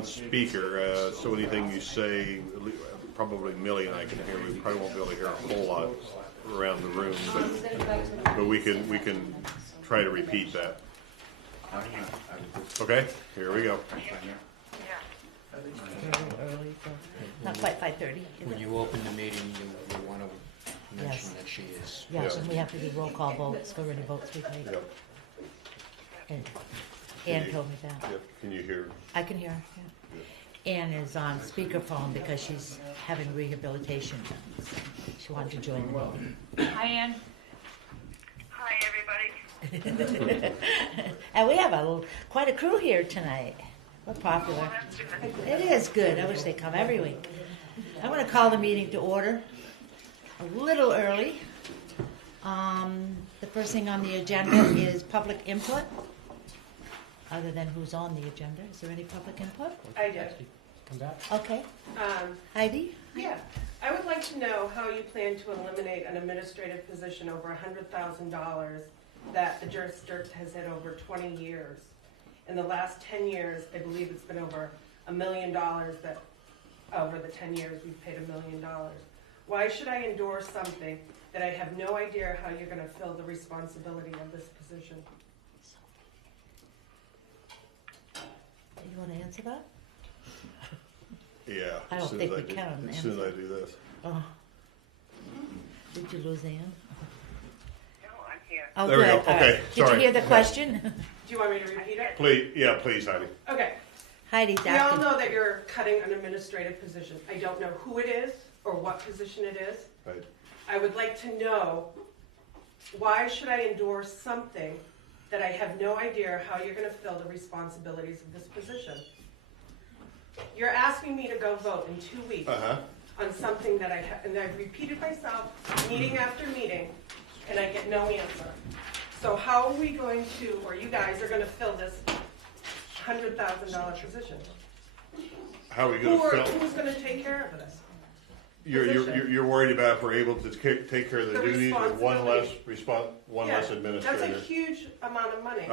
on speaker, so anything you say, probably Millie and I can hear. We probably won't be able to hear a whole lot around the room, but we can try to repeat that. Okay, here we go. Not quite 5:30. When you open the meeting, you want to mention that she is. Yes, and we have to do roll call votes for any votes we take. Yep. And Ann told me that. Yep. Can you hear? I can hear her. Yeah. Ann is on speakerphone because she's having rehabilitation done. So she wanted to join the meeting. Hi, Ann. Hi, everybody. And we have quite a crew here tonight. We're popular. It is good. I wish they'd come every week. I want to call the meeting to order a little early. The first thing on the agenda is public input. Other than who's on the agenda, is there any public input? I do. Come back. Okay. Heidi? Yeah. I would like to know how you plan to eliminate an administrative position over $100,000 that the district has had over 20 years. In the last 10 years, I believe it's been over $1 million that over the 10 years we've paid $1 million. Why should I endorse something that I have no idea how you're going to fill the responsibility of this position? You want to answer that? Yeah. I don't think we can As soon as I answer. do this. Oh. Did you lose Ann? No, I'm here. Oh, There we good. go. All Okay, right. Did you sorry. hear the question? Do you want me to repeat it? Please, Heidi. Okay. Heidi's We all asking. know that you're cutting an administrative position. I don't know who it is or what position it is. Right. I would like to know, why should I endorse something that I have no idea how you're going to fill the responsibilities of this position? You're asking me to go vote in 2 weeks on something that and I've repeated myself meeting after meeting, and I get no answer. So how are we going to, or you guys are going to fill this $100,000 position? How are we going to fill? Who's going to take care of this? You're worried about if we're able to take care of the The duties of one less Yeah, administrator. That's a huge amount of money.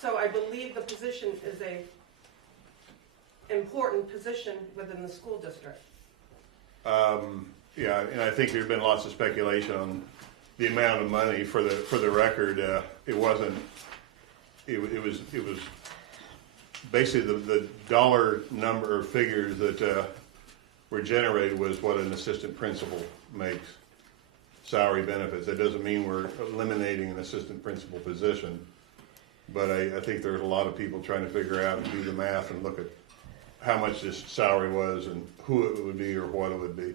So I believe the position is a important position within the school district. Yeah, and I think there's been lots of speculation on the amount of money. For the record, it wasn't. It was basically the dollar number or figures that were generated was what an assistant principal makes. Salary benefits. That doesn't mean we're eliminating an assistant principal position, but I think there's a lot of people trying to figure out and do the math and look at how much this salary was and who it would be or what it would be.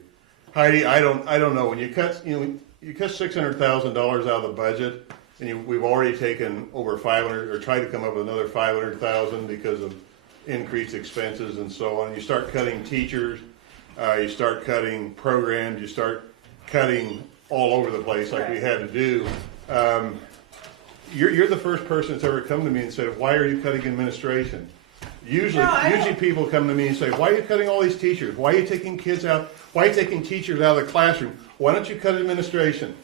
Heidi, I don't know. When you cut $600,000 out of the budget, and we've already taken over 500 or tried to come up with another 500,000 because of increased expenses and so on. You start cutting teachers, you start cutting programs, you start cutting all over the place like we had to do. You're the first person that's ever come to me and said, "Why are you cutting administration?" Usually people come to me and say, "Why are you cutting all these teachers? Why are you taking kids out? Why are you taking teachers out of the classroom? Why don't you cut administration?"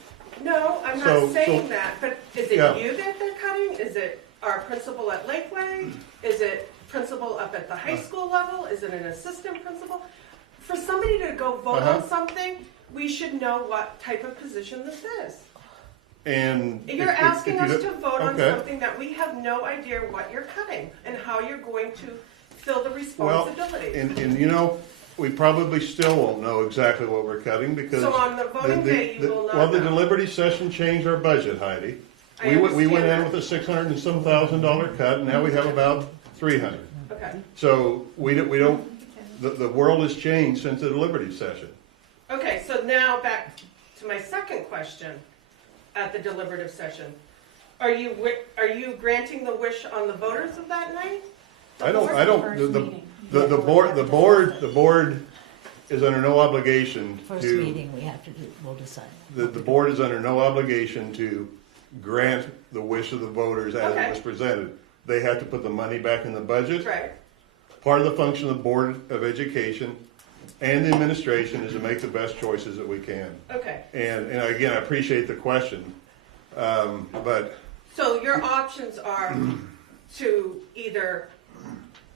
No, I'm not saying that, but is it you that they're cutting? Is it our principal at Lakeway? Is it principal up at the high school level? Is it an assistant principal? For somebody to go vote on something, we should know what type of position this is. And you're asking us to vote on something that we have no idea what you're cutting and how you're going to fill the responsibility. Well, and you know, we probably still won't know exactly what we're cutting because so on the voting day you will not well, the know. deliberative session changed our budget, Heidi. We went in with a $600,000 and some cut, and now we have about $300,000. Okay. So we don't. The world has changed since the deliberative session. Okay, so now back to my second question. At the deliberative session, are you granting the wish on the voters of that night? I don't. The board is under no obligation First to. meeting we have to do. We'll decide. The board is under no obligation to grant the wish of the voters as it was presented. They have to put the money back in the budget. Right. Part of the function of the Board of Education and the administration is to make the best choices that we can. Okay. And again, I appreciate the question, but so your options are to either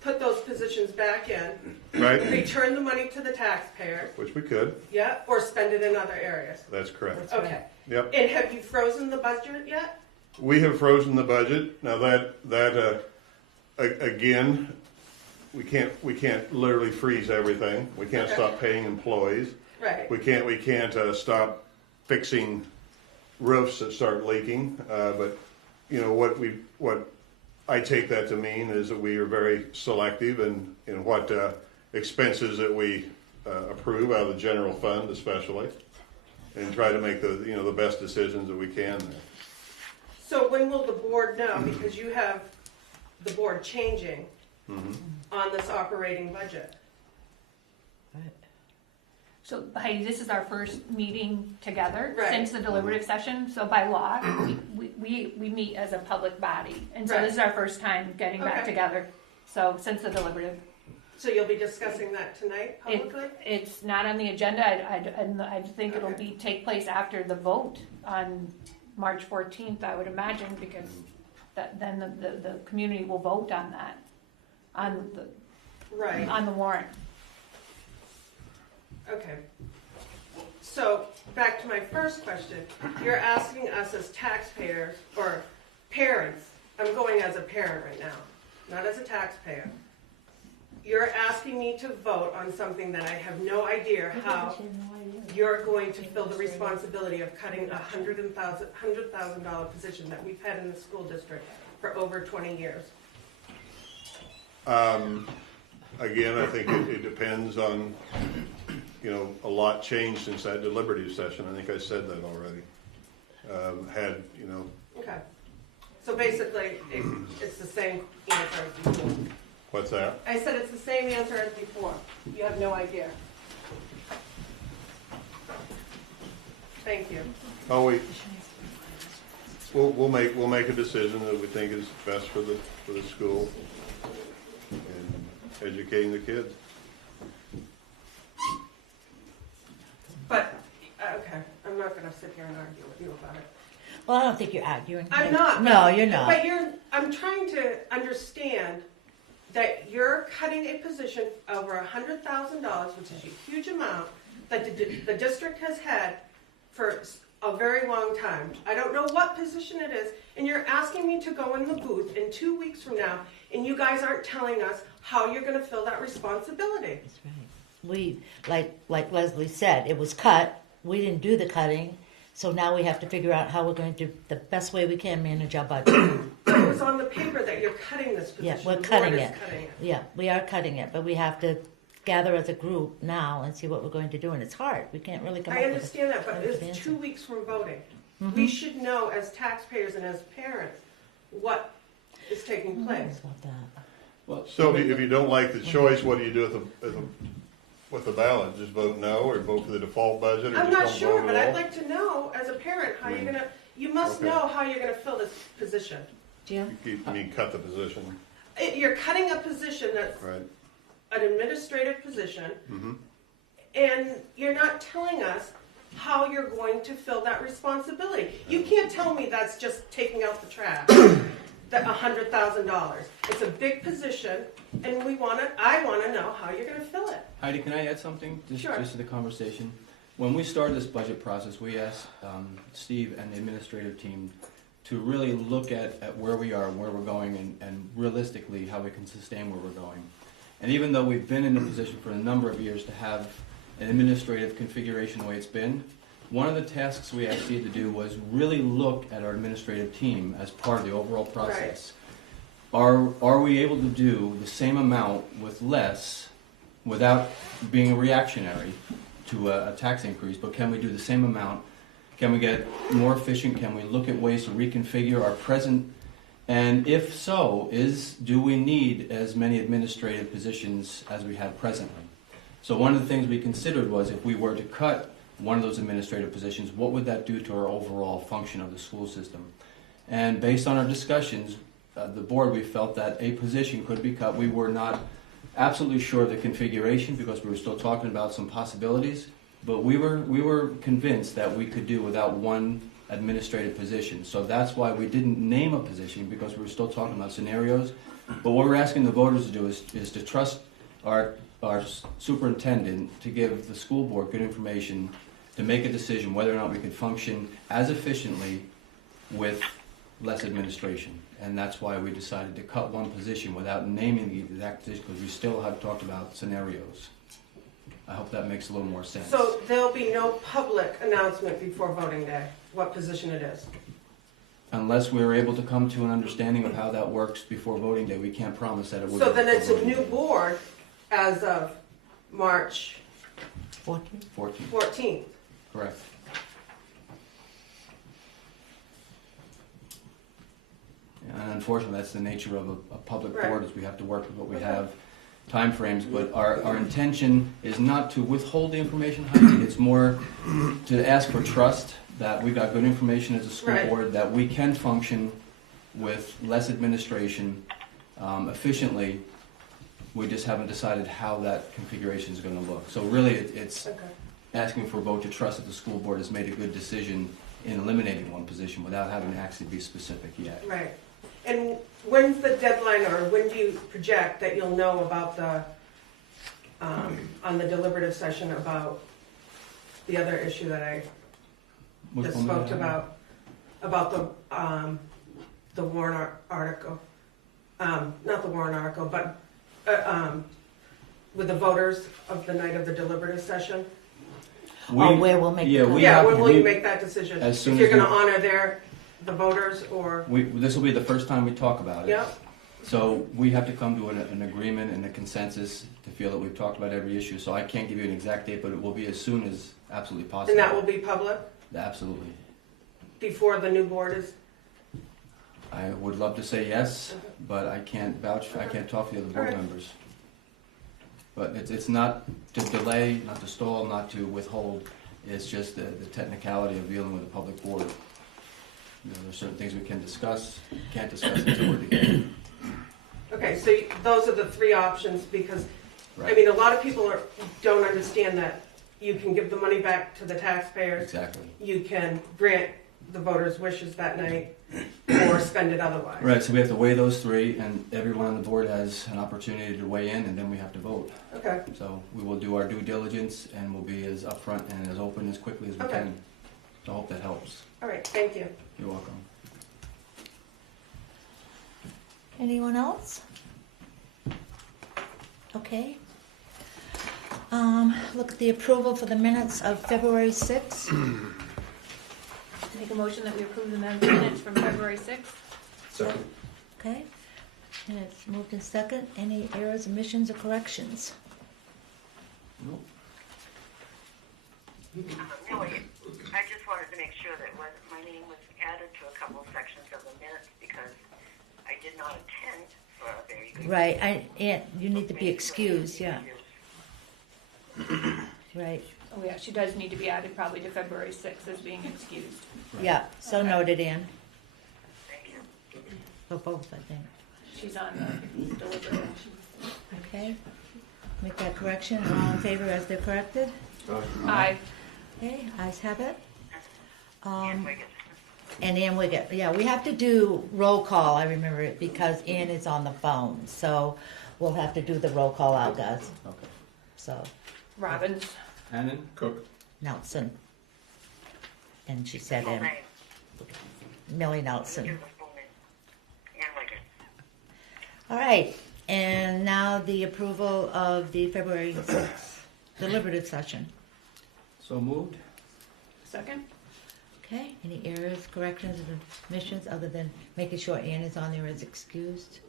put those positions back in, right? return the money to the taxpayers, Which we could, yeah, or spend it in other areas. that's correct. That's Okay. Yep. And have you frozen the budget yet? We have frozen the budget. Now again, we can't literally freeze everything. We can't Okay. stop paying employees. Right. We can't stop fixing roofs that start leaking. But you know what I take that to mean is that we are very selective in what expenses that we approve out of the general fund, especially, and try to make the best decisions that we can there. So when will the board know? Because you have the board changing on this operating budget. So Heidi, this is our first meeting together Right. since the deliberative session. So by law, we meet as a public body. And so Right. this is our first time getting back Okay. together. So since the deliberative. So you'll be discussing that tonight publicly? It's not on the agenda. I think it'll Okay. take place after the vote on March 14th, I would imagine, because then the community will vote on that, Right. on the warrant. Okay. So back to my first question. You're asking us as taxpayers or parents, I'm going as a parent right now, not as a taxpayer. You're asking me to vote on something that I have no idea how you're going to fill the responsibility of cutting a $100,000 position that we've had in the school district for over 20 years. Again, I think it depends on, a lot changed since that deliberative session. I think I said that already. Okay. So basically, it's the same answer as before. What's that? I said it's the same answer as before. You have no idea. Thank you. Oh, we'll make a decision that we think is best for the school and educating the kids. But, okay, I'm not gonna sit here and argue with you about it. Well, I don't think you're arguing. I'm not. No, you're not. But I'm trying to understand that you're cutting a position over $100,000, which is a huge amount, that the district has had for a very long time. I don't know what position it is, and you're asking me to go in the booth in 2 weeks from now, and you guys aren't telling us how you're gonna fill that responsibility. That's right. We, like Leslie said, it was cut. We didn't do the cutting. So now we have to figure out how we're going to, the best way we can, manage our budget. It was on the paper that you're cutting this position. Yeah, we're The cutting board is it. cutting it. Yeah, we are cutting it, but we have to gather as a group now and see what we're going to do. And it's hard. We can't really come I up with understand that, but a good it's answer. 2 weeks from voting. We should know as taxpayers and as parents what is taking place. About that. Well, So if you don't like the choice, what do you do with the ballot? Just vote no, or vote for the default budget, or I'm just not don't sure, vote but at I'd all? like to know as a parent how you're gonna, you must Okay. know how you're gonna fill this position. Jim? You mean cut the position, You're cutting a position that's right? an administrative position, Mm-hmm. and you're not telling us how you're going to fill that responsibility. You can't tell me that's just taking out the trash, that $100,000. It's a big position, and I wanna know how you're gonna fill it. Heidi, can I add something? Sure. Just to the conversation. When we started this budget process, we asked Steve and the administrative team to really look at where we are and where we're going and realistically how we can sustain where we're going. And even though we've been in a position for a number of years to have an administrative configuration the way it's been, one of the tasks we asked Steve to do was really look at our administrative team as part of the overall process. Are we able to do the same amount with less without being reactionary to a tax increase, but can we do the same amount? Can we get more efficient? Can we look at ways to reconfigure our present? And if so, do we need as many administrative positions as we have presently? So one of the things we considered was if we were to cut one of those administrative positions, what would that do to our overall function of the school system? And based on our discussions, the board, we felt that a position could be cut. We were not absolutely sure of the configuration because we were still talking about some possibilities, but we were convinced that we could do without one administrative position. So that's why we didn't name a position, because we were still talking about scenarios. But what we're asking the voters to do is to trust our superintendent to give the school board good information to make a decision whether or not we can function as efficiently with less administration. And that's why we decided to cut one position without naming the exact position, because we still have talked about scenarios. I hope that makes a little more sense. So there'll be no public announcement before voting day, what position it is? Unless we're able to come to an understanding of how that works before voting day, we can't promise that it will be. So then it's a before new voting day. board as of March 14. 14, 14th. correct. And unfortunately, that's the nature of a public Right. board, is we have to work with what we Okay. have, timeframes, but our intention is not to withhold the information, Heidi. It's more to ask for trust, that we've got good information as a school Right. board, that we can function with less administration efficiently. We just haven't decided how that configuration is going to look. So really, it's Okay. asking for a vote to trust that the school board has made a good decision in eliminating one position without having to actually be specific yet. Right. And when's the deadline, or when do you project that you'll know about the, on the deliberative session about the other issue that I Which just one do we spoke have? about the warrant article? Not the warrant article, but, with the voters of the night of the deliberative session? Oh, where we'll make the cut. Yeah, have- when will you make that decision? as soon If you're as we- gonna honor the voters, or, This will be the first time we talk about it. yeah? So we have to come to an agreement and a consensus to feel that we've talked about every issue. So I can't give you an exact date, but it will be as soon as absolutely possible. And that will be public Absolutely. before the new board is? I would love to say yes, but I can't vouch, I can't talk to the other board Alright. members. But it's not to delay, not to stall, not to withhold, it's just the technicality of dealing with a public board. You know, there's certain things we can discuss, can't discuss until we're together. Okay, so those are the three options, because, I Right, mean, a lot of people don't understand that you can give the money back to the taxpayers, exactly. you can grant the voters' wishes that night, or spend it otherwise. Right, so we have to weigh those three, and everyone on the board has an opportunity to weigh in, and then we have to vote. Okay, So we will do our due diligence, and we'll be as upfront and as open as quickly as we Okay. can. So I hope that helps. all right, thank you. You're welcome. Anyone else? Okay. Look at the approval for the minutes of February 6th. Make a motion that we approve the minutes from February 6th. Okay. And it's moved in second. Any errors, omissions, or corrections? Nope. Really, I just wanted to make sure that my name was added to a couple of sections of the minutes because I did not attend for a very good. Right, you need to be excused, yeah, right. Oh, yeah, she does need to be added probably to February 6th as being excused. Yeah, so Okay. noted, Ann, Thank you. for both, I think. She's on the deliberative. Okay, make that correction, all in favor as they're corrected? Aye. Okay, ayes have it. Ann Wiggins. And Ann Wiggett, yeah, we have to do roll call, I remember it, because Ann is on the phone, so we'll have to do the roll call out, guys. Okay. So, Robbins. Hannon? Cook. Nelson. And she said, Full and name. Millie Nelson. Give the full name. Ann Wiggins. All right, and now the approval of the February 6th deliberative session. So moved? Second? Okay, any errors, corrections, or omissions, other than making sure Ann is on there as excused?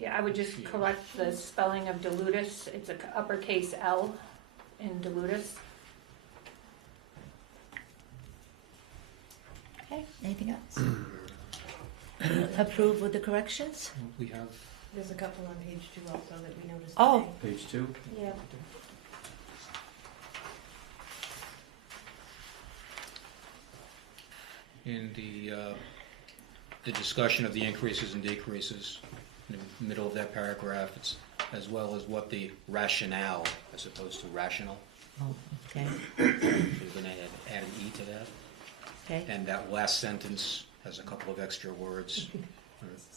Yeah, I would just correct the spelling of dilutus. It's a uppercase L in dilutus. Okay, anything else? Approve with the corrections? We have, There's a couple on page 2 also that we noticed. Oh. Page 2? Yeah. in the discussion of the increases and decreases, in the middle of that paragraph, it's as well as what the rationale, as opposed to rational. Oh, okay, So we're going to add an E to that. okay. And that last sentence has a couple of extra words.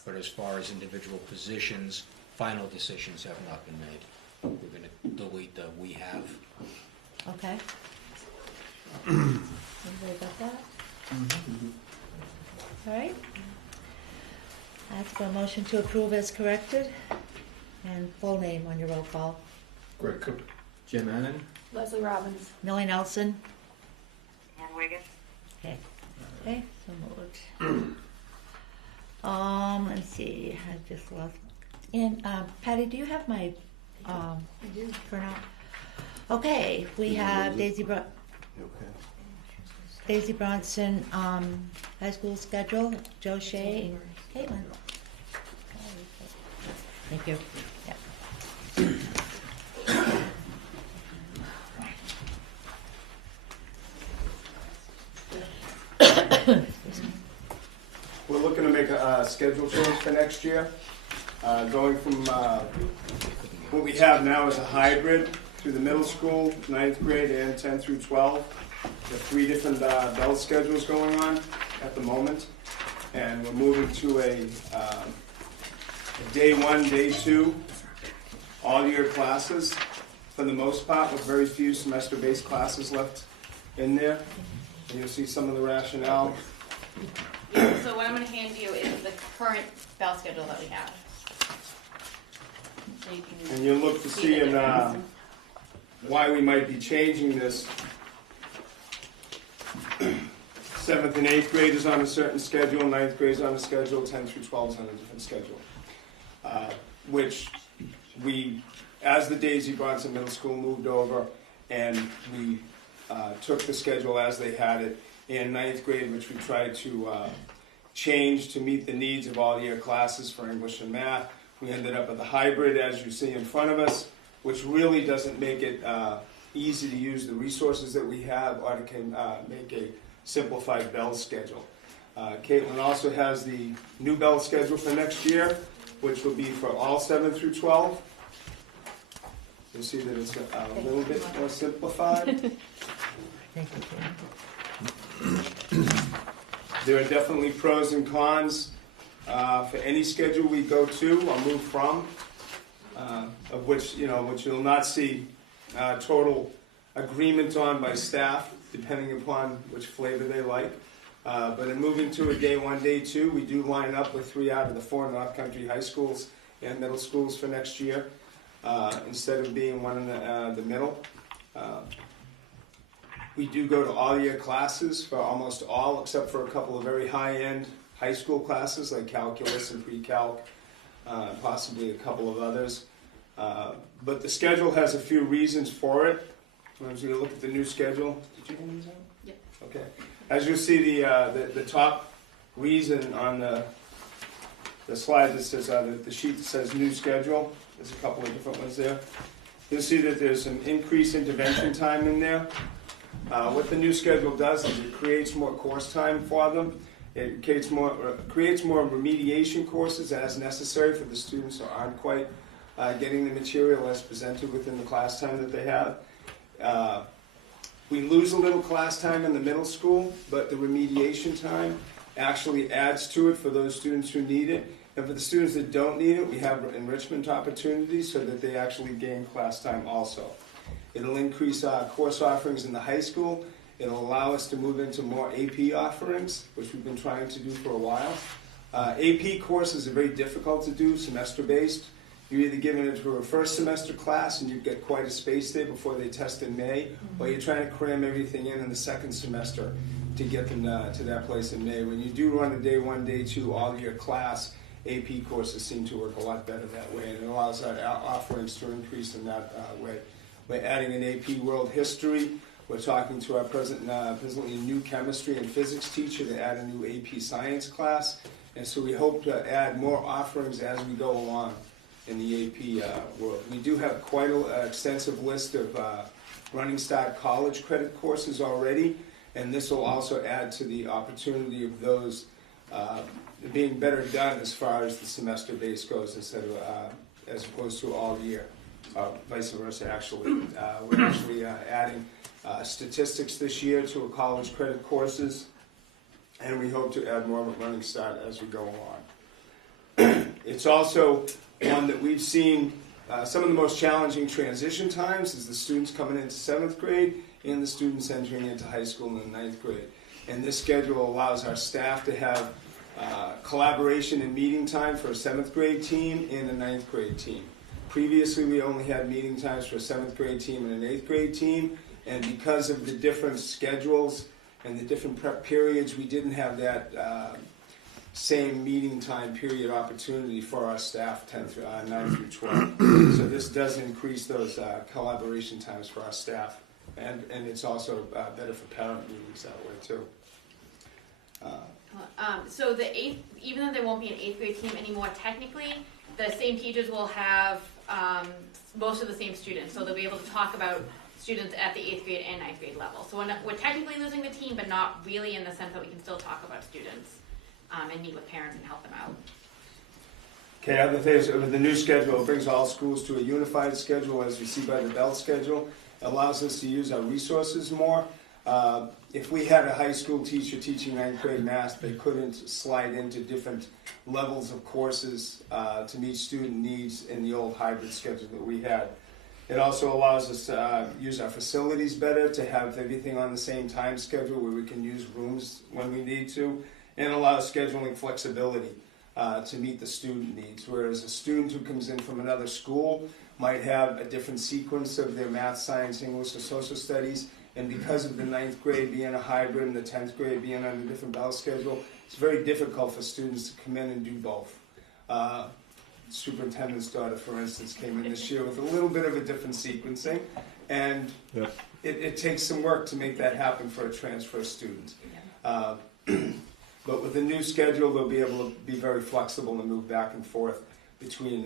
but as far as individual positions, final decisions have not been made. We're going to delete the "we have." Okay. Everybody got that? All right. Ask for a motion to approve as corrected, and full name on your roll call. Greg Cook. Jim Annan? Leslie Robbins. Millie Nelson. Ann Wigan? Okay. Okay, so moved. Let's see, I just lost. And, Patty, do you have my, I do. for now? Okay, we have Daisy Bronson, high school schedule, Joe Shea, Caitlin. Thank you. Yep. We're looking to make a schedule change for next year, going from what we have now as a hybrid through the middle school, 9th grade and 10 through 12. There are 3 different bell schedules going on at the moment, and we're moving to a day 1, day 2, all year classes for the most part, with very few semester-based classes left in there. And you'll see some of the rationale. Yeah, so what I'm going to hand you is the current bell schedule that we have. So you can And you'll look to see in, why we might be changing this. 7th and 8th grade is on a certain schedule, 9th grade is on a schedule, 10 through 12 is on a different schedule. Which we, as the Daisy Bronson Middle School moved over, and we took the schedule as they had it in 9th grade, which we tried to change to meet the needs of all year classes for English and math. We ended up with a hybrid, as you see in front of us, which really doesn't make it easy to use the resources that we have, or to make a simplified bell schedule. Caitlin also has the new bell schedule for next year, which will be for all 7 through 12. You'll see that it's a little bit more simplified. Thank you, There are definitely pros and cons for any schedule we go to or move from, of which you'll not see total agreement on by staff, depending upon which flavor they like. But in moving to a day 1, day 2, we do line up with 3 out of the 4 North Country high schools and middle schools for next year, instead of being one in the middle. We do go to all year classes for almost all, except for a couple of very high-end high school classes like calculus and pre-calc, possibly a couple of others. But the schedule has a few reasons for it. As you look at the new schedule, did you bring these out? Yep. Okay. As you see, the top reason on the slide that says the sheet that says new schedule. There's a couple of different ones there. You'll see that there's some increased intervention time in there. What the new schedule does is it creates more course time for them. It creates more remediation courses as necessary for the students who aren't quite getting the material as presented within the class time that they have. We lose a little class time in the middle school, but the remediation time actually adds to it for those students who need it. And for the students that don't need it, we have enrichment opportunities so that they actually gain class time also. It'll increase our course offerings in the high school. It'll allow us to move into more AP offerings, which we've been trying to do for a while. AP courses are very difficult to do, semester-based. You're either giving it to a first semester class and you get quite a space there before they test in May, or you're trying to cram everything in the second semester to get them to that place in May. When you do run a day 1, day 2, all year class, AP courses seem to work a lot better that way, and it allows our offerings to increase in that way. We're adding an AP World History. We're talking to our presently new chemistry and physics teacher to add a new AP Science class, and so we hope to add more offerings as we go along in the AP world. We do have quite an extensive list of Running Start college credit courses already, and this will also add to the opportunity of those being better done as far as the semester base goes, instead of as opposed to all year, vice versa. Actually, we're actually adding statistics this year to a college credit courses, and we hope to add more of a Running Start as we go along. It's also one that we've seen some of the most challenging transition times is the students coming into 7th grade and the students entering into high school in the 9th grade. And this schedule allows our staff to have collaboration and meeting time for a 7th grade team and a 9th grade team. Previously, we only had meeting times for a 7th grade team and an 8th grade team, and because of the different schedules and the different prep periods, we didn't have that same meeting time period opportunity for our staff 9 through 12. So this does increase those collaboration times for our staff, and it's also better for parent meetings that way too. So the even though there won't be an 8th grade team anymore, technically, the same teachers will have most of the same students, so they'll be able to talk about students at the 8th grade and 9th grade level. So we're technically losing the team, but not really in the sense that we can still talk about students and meet with parents and help them out. Okay, other things, with the new schedule, it brings all schools to a unified schedule, as we see by the Bell schedule. It allows us to use our resources more. If we had a high school teacher teaching 9th grade math, they couldn't slide into different levels of courses to meet student needs in the old hybrid schedule that we had. It also allows us to use our facilities better, to have everything on the same time schedule where we can use rooms when we need to, and allows scheduling flexibility to meet the student needs. Whereas a student who comes in from another school might have a different sequence of their math, science, English, or social studies, and because of the 9th grade being a hybrid and the 10th grade being on a different bell schedule, it's very difficult for students to come in and do both. Superintendent's daughter, for instance, came in this year with a little bit of a different sequencing, and it takes some work to make that happen for a transfer student. But with the new schedule, they'll be able to be very flexible and move back and forth between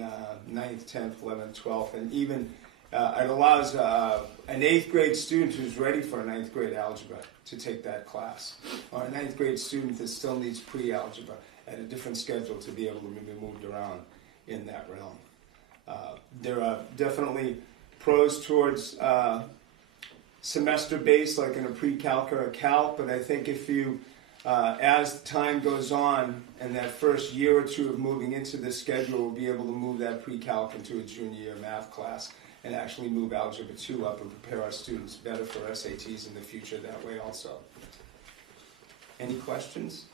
9th, 10th, 11th, 12th, and even it allows an 8th grade student who's ready for a 9th grade algebra to take that class, or a 9th grade student that still needs pre-algebra at a different schedule to be able to be moved around in that realm. There are definitely pros towards semester-based, like in a pre-calc or a calc, but I think if you as time goes on, and that first year or two of moving into this schedule, we'll be able to move that pre-calc into a junior year math class and actually move Algebra 2 up and prepare our students better for SATs in the future that way also. Any questions?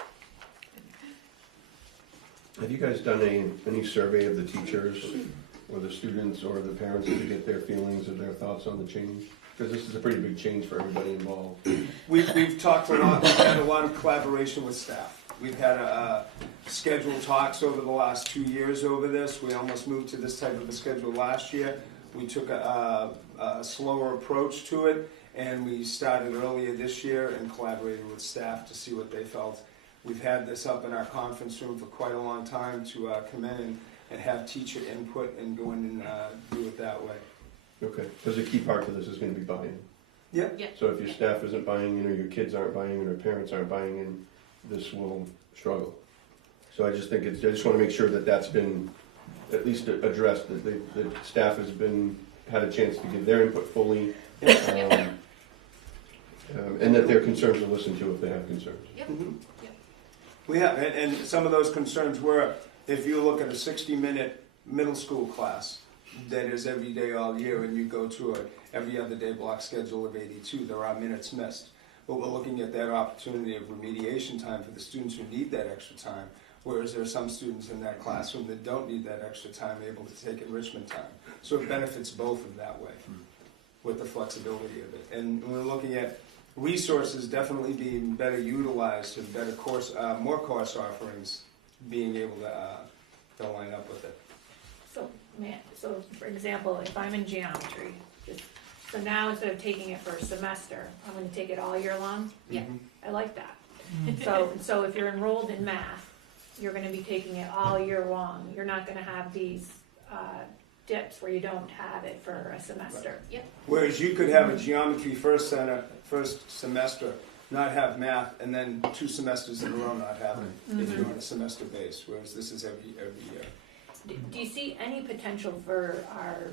Have you guys done any survey of the teachers or the students or the parents to get their feelings or their thoughts on the change? Because this is a pretty big change for everybody involved. We've talked a lot. We've had a lot of collaboration with staff. We've had scheduled talks over the last 2 years over this. We almost moved to this type of a schedule last year. We took a slower approach to it, and we started earlier this year and collaborated with staff to see what they felt. We've had this up in our conference room for quite a long time to come in and have teacher input and go in and do it that way. Okay, because a key part to this is going to be buy-in. Yeah. So if your staff isn't buying in, or your kids aren't buying in, or parents aren't buying in, this will struggle. So I just think I just want to make sure that that's been at least addressed, that the staff has had a chance to give their input fully, and that their concerns are listened to if they have concerns. Yep. Mm-hmm. Yep. We have, and some of those concerns were, if you look at a 60-minute middle school class that is every day all year, and you go to a every other day block schedule of 82, there are minutes missed. But we're looking at that opportunity of remediation time for the students who need that extra time, whereas there are some students in that classroom that don't need that extra time, able to take enrichment time. So it benefits both in that way, with the flexibility of it. And we're looking at resources definitely being better utilized and better more course offerings being able to line up with it. So for example, if I'm in geometry, so now instead of taking it for a semester, I'm going to take it all year long. Yeah. I like that. So if you're enrolled in math, you're going to be taking it all year long. You're not going to have these dips where you don't have it for a semester. Right. Yep. Whereas you could have a geometry first semester, not have math, and then 2 semesters in a row not have it if you're on a semester base. Whereas this is every year. Do you see any potential for our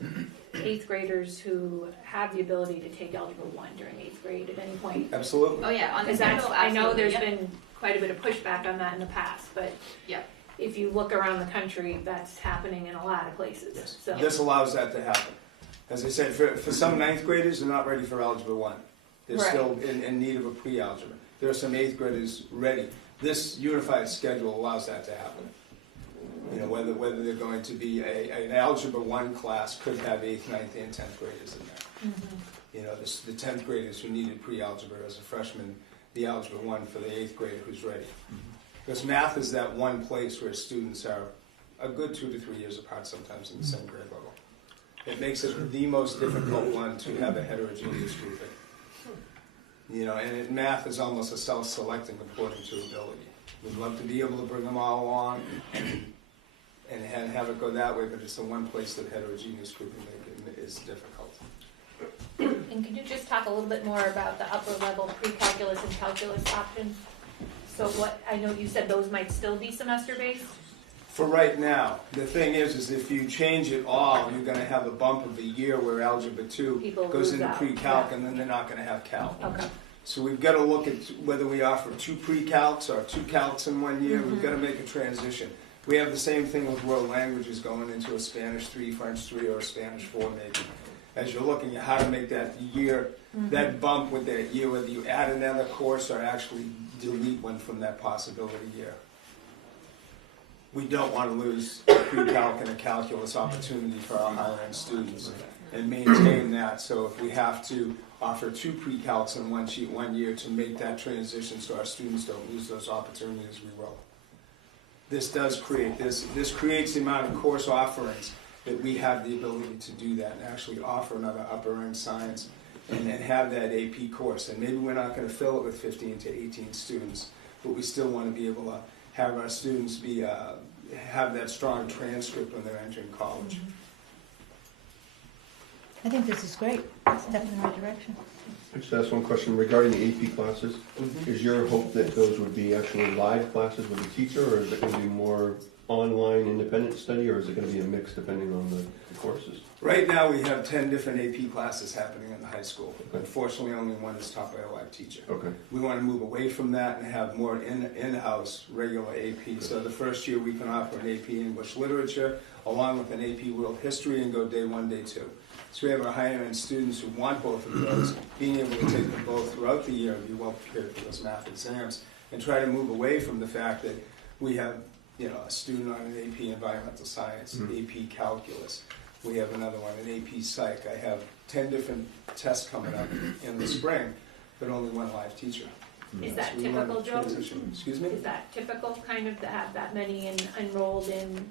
8th graders who have the ability to take Algebra 1 during 8th grade at any point? Absolutely. Oh yeah, on the Because schedule, I know absolutely, there's yep. been quite a bit of pushback on that in the past, but Yep. if you look around the country, that's happening in a lot of places, Yes. so. This allows that to happen. As I said, for some ninth graders, they're not ready for Algebra 1. They're Right. still in need of a pre-algebra. There are some eighth graders ready. This unified schedule allows that to happen. You know, whether they're going to be an Algebra 1 class could have 8th, 9th, and 10th graders in there. You know, the 10th graders who needed pre-algebra as a freshman, the Algebra 1 for the 8th grader who's ready. Because math is that one place where students are a good 2 to 3 years apart sometimes in the same grade level. It makes it the most difficult one to have a heterogeneous grouping. You know, and math is almost a self-selecting according to ability. We'd love to be able to bring them all along and have it go that way, but it's the one place that heterogeneous grouping is difficult. And could you just talk a little bit more about the upper level pre-calculus and calculus options? So what, I know you said those might still be semester-based? For right now, the thing is if you change it all, you're gonna have a bump of a year where Algebra 2 People goes lose into out, pre-calc, yeah. and then they're not gonna have calc. Okay. So we've gotta look at whether we offer 2 pre-calcs or 2 calcs in 1 year. We've gotta make a transition. We have the same thing with world languages going into a Spanish 3, French 3, or a Spanish 4 maybe. As you're looking at how to make that year, that bump with that year, whether you add another course or actually delete one from that possibility year. We don't want to lose a pre-calc and a calculus opportunity for our higher end students and maintain that. So if we have to offer 2 pre-calcs in 1 year to make that transition so our students don't lose those opportunities, we will. This does create, this creates the amount of course offerings that we have the ability to do that and actually offer another upper end science and have that AP course. And maybe we're not going to fill it with 15 to 18 students, but we still want to be able to have our students be have that strong transcript when they're entering college. I think this is great. It's a step in the right direction. Just ask one question regarding the AP classes. Is your hope that those would be actually live classes with a teacher, or is it going to be more online independent study, or is it going to be a mix depending on the courses? Right now we have 10 different AP classes happening in the high school. Unfortunately, only one is taught by a live teacher. Okay. We want to move away from that and have more in-house regular AP. So the first year we can offer an AP English Literature along with an AP World History and go day 1, day 2. So we have our higher end students who want both of those, being able to take them both throughout the year and be well prepared for those math exams, and try to move away from the fact that we have, you know, a student on an AP Environmental Science, AP Calculus. We have another one, an AP Psych. I have 10 different tests coming up in the spring, but only one live teacher. Is that So we want typical, to Joe? transition. Excuse me? Is that typical, kind of, to have that many enrolled in?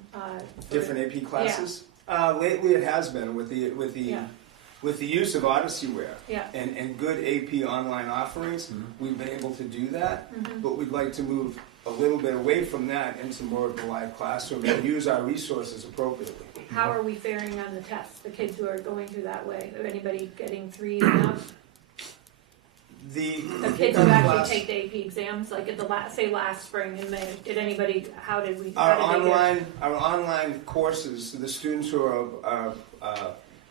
Different AP classes? Lately it has been with the use of Odysseyware Yeah. and good AP online offerings. We've been able to do that, but we'd like to move a little bit away from that into more of the live classroom and use our resources appropriately. How are we faring on the tests, the kids who are going through that way? Are anybody getting 3s and up? The kids who actually take the AP exams, like at the last spring in May, did anybody, how did they do? Our online courses, the students who are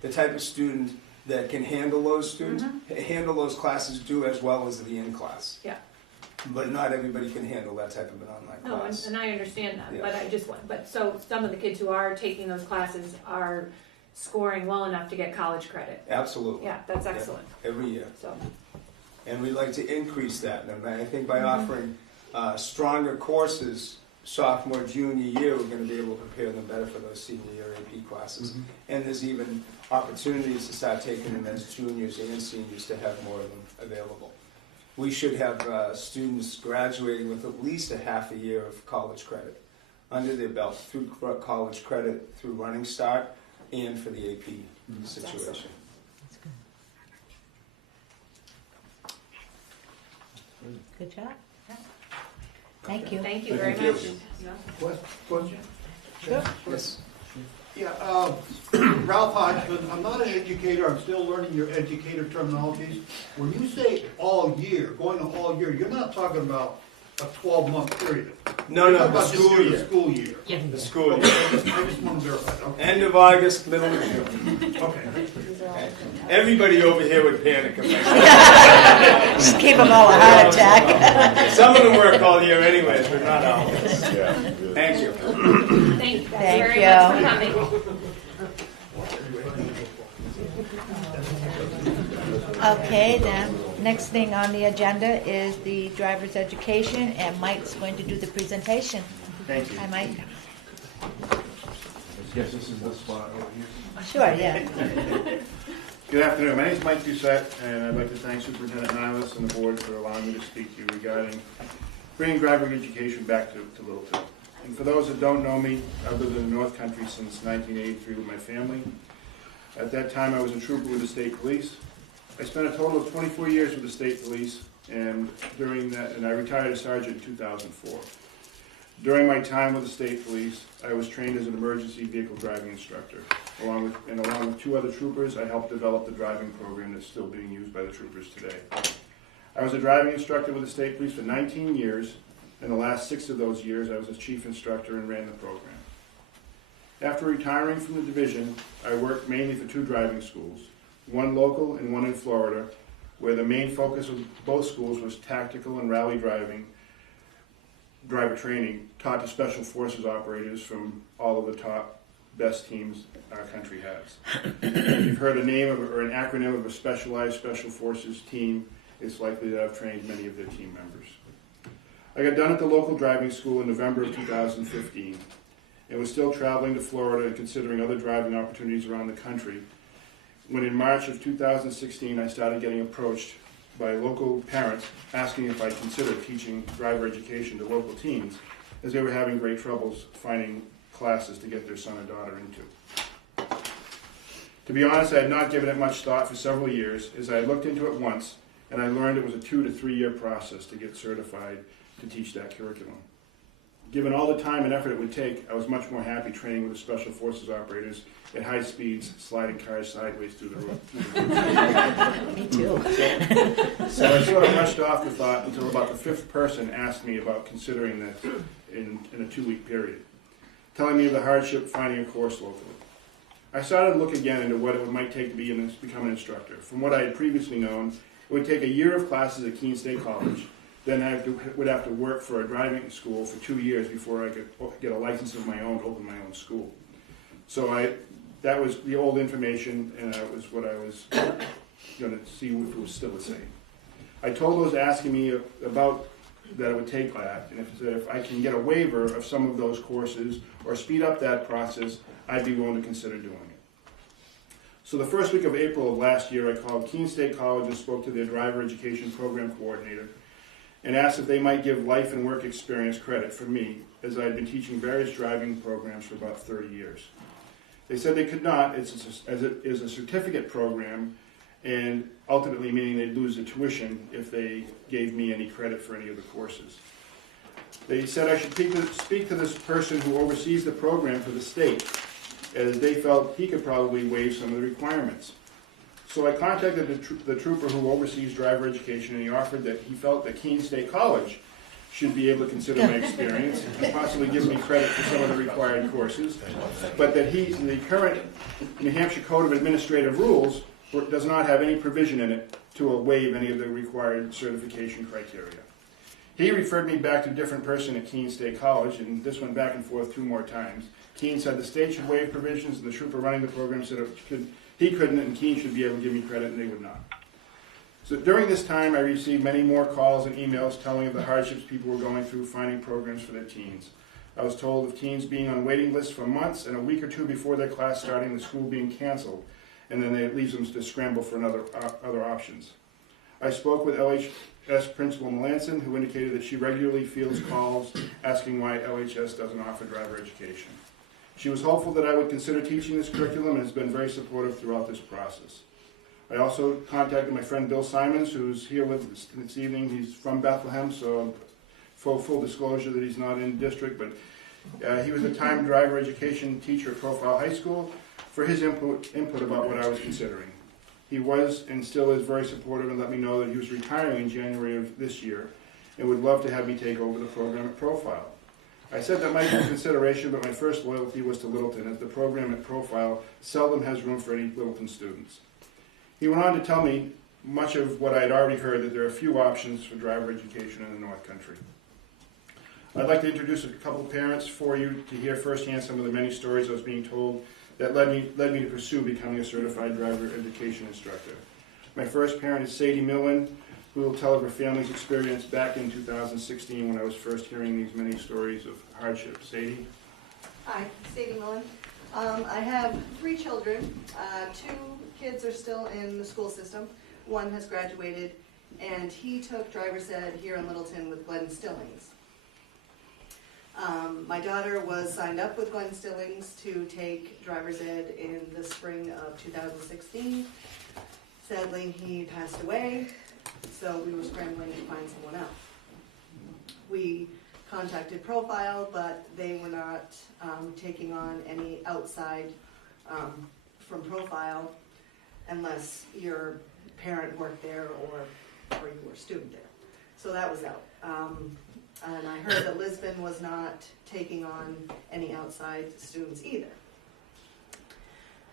the type of student that can handle those students, handle those classes, do as well as the in-class. Yeah. But not everybody can handle that type of an online No, class. and I understand that, Yeah. but I just want, but so some of the kids who are taking those classes are scoring well enough to get college credit. Absolutely. Yeah, that's excellent. Every year. So, And we'd like to increase that. And I think by offering stronger courses sophomore, junior year, we're going to be able to prepare them better for those senior year AP classes. And there's even opportunities to start taking them as juniors and seniors to have more of them available. We should have students graduating with at least a half a year of college credit under their belt through college credit, through Running Start, and for the AP situation. Good job. Thank you. thank you very Thank you. much. Question? Sure. Yes. Yeah, Ralph Hodgman, I'm not an educator, I'm still learning your educator terminologies. When you say all year, going to all year, you're not talking about a 12-month period. No, You're the talking about school just year. the school year. The school year. I just want to verify that. Okay. End of August, middle of June. Okay. Everybody over here would panic if I Just keep them all a heart attack. Some of them work all year anyways, but not all. Yeah, good. Thank you. Thank you guys Thank very you. much for coming. Okay, then, next thing on the agenda is the driver's education, and Mike's going to do the presentation. Thank you. Hi, Mike. Yes, this is the spot over here. Sure, yeah. Good afternoon. My name is Mike Doucette, and I'd like to thank Superintendent Niles and the board for allowing me to speak to you regarding bringing driver education back to Littleton. And for those that don't know me, I've lived in the North Country since 1983 with my family. At that time, I was a trooper with the state police. I spent a total of 24 years with the state police, and during that, and I retired as sergeant in 2004. During my time with the state police, I was trained as an emergency vehicle driving instructor. Along with two other troopers, I helped develop the driving program that's still being used by the troopers today. I was a driving instructor with the state police for 19 years. In the last 6 of those years, I was a chief instructor and ran the program. After retiring from the division, I worked mainly for 2 driving schools, one local and one in Florida, where the main focus of both schools was tactical and rally driving, driver training taught to special forces operators from all of the top best teams our country has. If you've heard a name of, or an acronym of a specialized special forces team, it's likely that I've trained many of their team members. I got done at the local driving school in November of 2015 and was still traveling to Florida and considering other driving opportunities around the country when in March of 2016 I started getting approached by local parents asking if I'd consider teaching driver education to local teens as they were having great troubles finding classes to get their son or daughter into. To be honest, I had not given it much thought for several years as I looked into it once and I learned it was a 2 to 3 year process to get certified to teach that curriculum. Given all the time and effort it would take, I was much more happy training with the special forces operators at high speeds, sliding cars sideways through the road. Me too. So I sort of brushed off the thought until about the 5th person asked me about considering this in a 2-week period, telling me of the hardship finding a course locally. I started to look again into what it might take to become an instructor. From what I had previously known, it would take a year of classes at Keene State College. Then I would have to work for a driving school for 2 years before I could get a license of my own to open my own school. So that was the old information, and that was what I was going to see if it was still the same. I told those asking me about that it would take that, and if I can get a waiver of some of those courses or speed up that process, I'd be willing to consider doing it. So the first week of April of last year, I called Keene State College and spoke to their driver education program coordinator and asked if they might give life and work experience credit for me, as I had been teaching various driving programs for about 30 years. They said they could not, as it is a certificate program, and ultimately meaning they'd lose the tuition if they gave me any credit for any of the courses. They said I should speak to this person who oversees the program for the state, as they felt he could probably waive some of the requirements. So I contacted the trooper who oversees driver education, and he offered that he felt that Keene State College should be able to consider my experience and possibly give me credit for some of the required courses, but that the current New Hampshire Code of Administrative Rules does not have any provision in it to waive any of the required certification criteria. He referred me back to a different person at Keene State College, and this went back and forth 2 more times. Keene said the state should waive provisions, and the trooper running the program said he couldn't, and Keene should be able to give me credit, and they would not. So during this time, I received many more calls and emails telling of the hardships people were going through finding programs for their teens. I was told of teens being on waiting lists for months, and a week or 2 before their class starting, the school being canceled, and then it leaves them to scramble for other options. I spoke with LHS Principal Melanson, who indicated that she regularly fields calls asking why LHS doesn't offer driver education. She was hopeful that I would consider teaching this curriculum and has been very supportive throughout this process. I also contacted my friend Bill Simons, who's here with us this evening. He's from Bethlehem, so full disclosure that he's not in district, but he was a time driver education teacher at Profile High School for his input about what I was considering. He was and still is very supportive and let me know that he was retiring in January of this year and would love to have me take over the program at Profile. I said that might be a consideration, but my first loyalty was to Littleton, as the program at Profile seldom has room for any Littleton students. He went on to tell me much of what I'd already heard, that there are few options for driver education in the North Country. I'd like to introduce a couple of parents for you to hear firsthand some of the many stories I was being told that led me to pursue becoming a certified driver education instructor. My first parent is Sadie Millen, who will tell of her family's experience back in 2016 when I was first hearing these many stories of hardship. Sadie? Hi, Sadie Millen. I have 3 children. 2 kids are still in the school system. 1 has graduated, and he took driver's ed here in Littleton with Glenn Stillings. My daughter was signed up with Glenn Stillings to take driver's ed in the spring of 2016. Sadly, he passed away, so we were scrambling to find someone else. We contacted Profile, but they were not taking on any outside from Profile unless your parent worked there or you were a student there. So that was out. And I heard that Lisbon was not taking on any outside students either.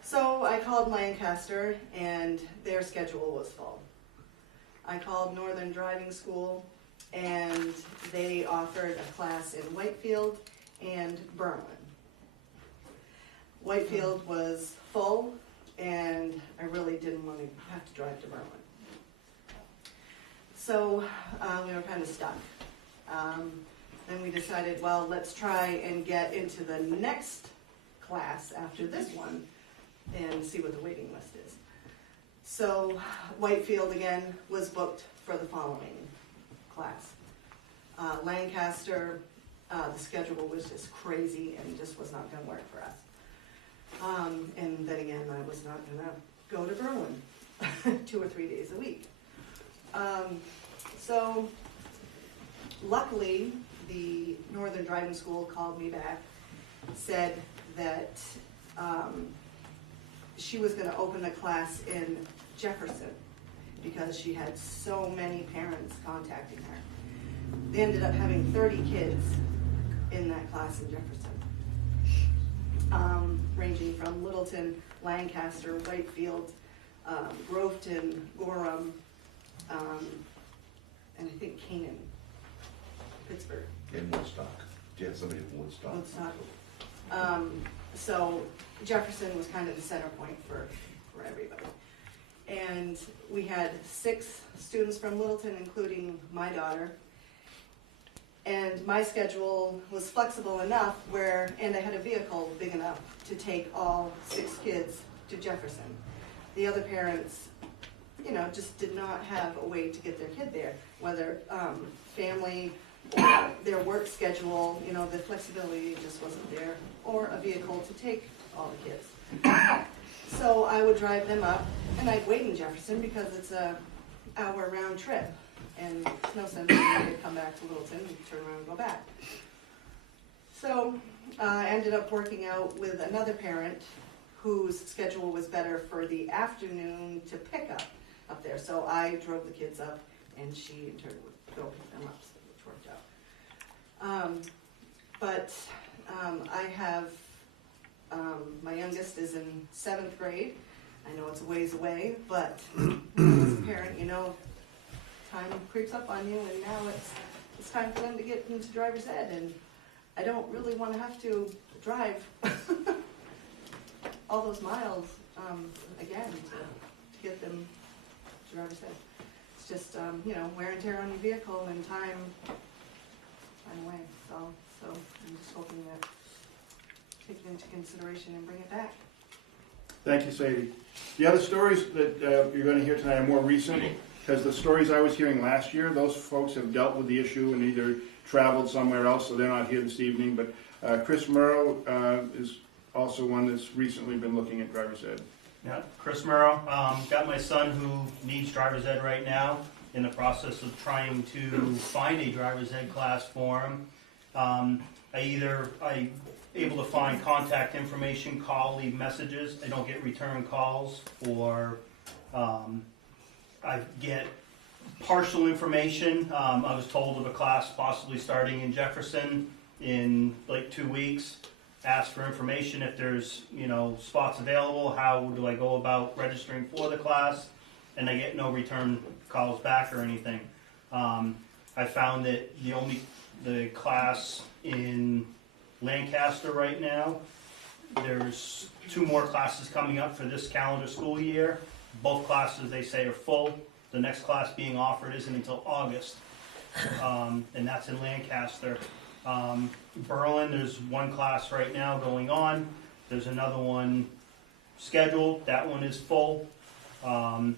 So I called Lancaster, and their schedule was full. I called Northern Driving School, and they offered a class in Whitefield and Berlin. Whitefield was full, and I really didn't want to have to drive to Berlin. So we were kind of stuck. Then we decided, well, let's try and get into the next class after this one and see what the waiting list is. So Whitefield again was booked for the following class. Lancaster, the schedule was just crazy and just was not going to work for us. And then again, I was not going to go to Berlin 2 or 3 days a week. So luckily, the Northern Driving School called me back, said that she was going to open a class in Jefferson because she had so many parents contacting her. They ended up having 30 kids in that class in Jefferson, ranging from Littleton, Lancaster, Whitefield, Groveton, Gorham, and I think Canaan, Pittsburgh. In Woodstock. Do you have somebody from Woodstock? Woodstock. So Jefferson was kind of the center point for everybody. And we had 6 students from Littleton, including my daughter. And my schedule was flexible enough and I had a vehicle big enough to take all 6 kids to Jefferson. The other parents, just did not have a way to get their kid there, whether family or their work schedule, the flexibility just wasn't there, or a vehicle to take all the kids. So I would drive them up, and I'd wait in Jefferson because it's a hour round trip, and it's no sense for me to come back to Littleton and turn around and go back. So I ended up working out with another parent whose schedule was better for the afternoon to pick up there. So I drove the kids up, and she in turn would go pick them up, which worked out. But I have, my youngest is in 7th grade. I know it's a ways away, but as a parent, time creeps up on you, and now it's time for them to get into driver's ed, and I don't really want to have to drive all those miles again to get them to driver's ed. It's just, wear and tear on your vehicle and time away. So I'm just hoping that take it into consideration and bring it back. Thank you, Sadie. The other stories that you're going to hear tonight are more recent, because the stories I was hearing last year, those folks have dealt with the issue and either traveled somewhere else, so they're not here this evening. But Chris Murrow is also one that's recently been looking at driver's ed. Yeah, Chris Murrow. Got my son who needs driver's ed right now, in the process of trying to find a driver's ed class for him. I able to find contact information, call, leave messages. I don't get return calls, or I get partial information. I was told of a class possibly starting in Jefferson in like 2 weeks. Ask for information if there's spots available. How do I go about registering for the class? and I get no return calls back or anything. I found that the class in Lancaster right now, there's 2 more classes coming up for this calendar school year. Both classes, they say, are full. The next class being offered isn't until August, and that's in Lancaster. Berlin, there's 1 class right now going on. There's another one scheduled. That one is full. And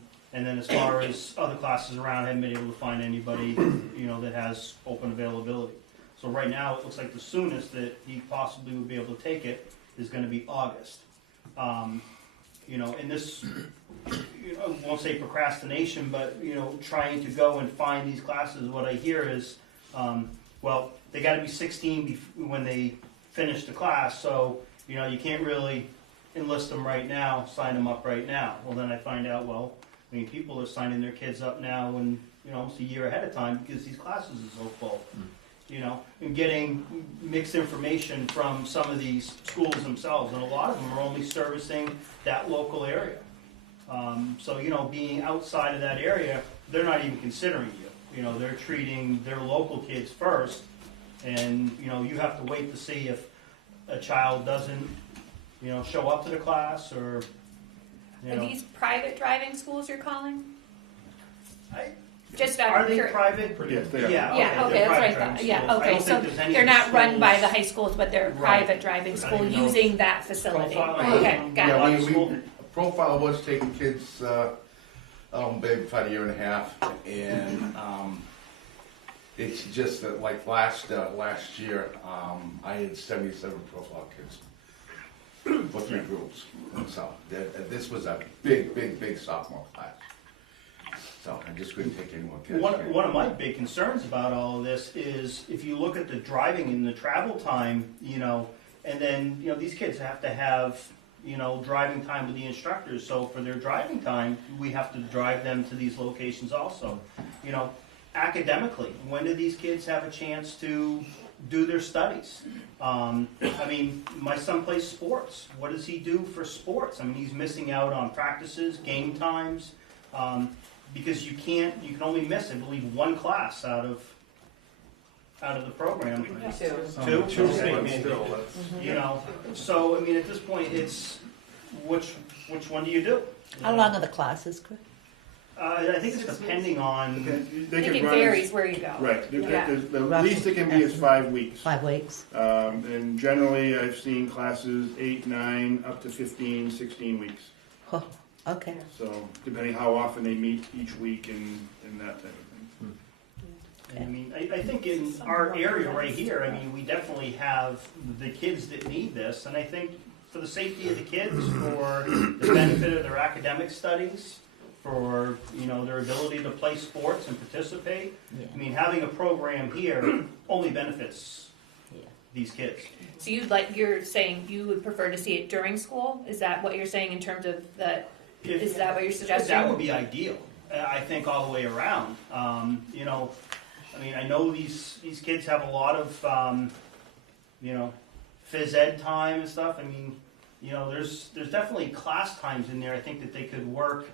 then as far as other classes around, I haven't been able to find anybody, that has open availability. So right now, it looks like the soonest that he possibly would be able to take it is going to be August. And this, I won't say procrastination, but, trying to go and find these classes, what I hear is, they got to be 16 when they finish the class, so, you can't really enlist them right now, sign them up right now. Well, then I find out, people are signing their kids up now and, almost a year ahead of time because these classes are so full. And getting mixed information from some of these schools themselves, and a lot of them are only servicing that local area. So, being outside of that area, they're not even considering you. They're treating their local kids first, and, you have to wait to see if a child doesn't, show up to the class or, Are these private driving schools you're calling? Are they private? Yes, they are. Yeah, okay, that's what I thought. Yeah, okay, so they're not run by the high schools, but they're a private driving school using that facility. Okay, got it. Profile was taking kids, maybe about a year and a half, and it's just that like last year, I had 77 profile kids for 3 groups. So this was a big sophomore class. So I just couldn't take any more kids. One of my big concerns about all of this is if you look at the driving and the travel time, and then, these kids have to have, driving time with the instructors. So for their driving time, we have to drive them to these locations also. Academically, when do these kids have a chance to do their studies? My son plays sports. What does he do for sports? He's missing out on practices, game times, because you can only miss, I believe, 1 class out of the program. 2? 2. So, at this point, it's which one do you do? How long are the classes, Chris? I think it's depending on. They it run varies where you go. Right. Yeah. The least it can be is 5 weeks. 5 weeks. And generally, I've seen classes 8, 9, up to 15, 16 weeks. Oh, okay. So depending how often they meet each week and that type of thing. I think in our area right here, we definitely have the kids that need this, and I think for the safety of the kids, for the benefit of their academic studies, for their ability to play sports and participate. Yeah. Having a program here only benefits these kids. So you're saying you would prefer to see it during school? Is that what you're saying in terms of is that what you're suggesting? That would be ideal. I think all the way around. I know these kids have a lot of phys ed time and stuff. There's definitely class times in there. I think that they could work.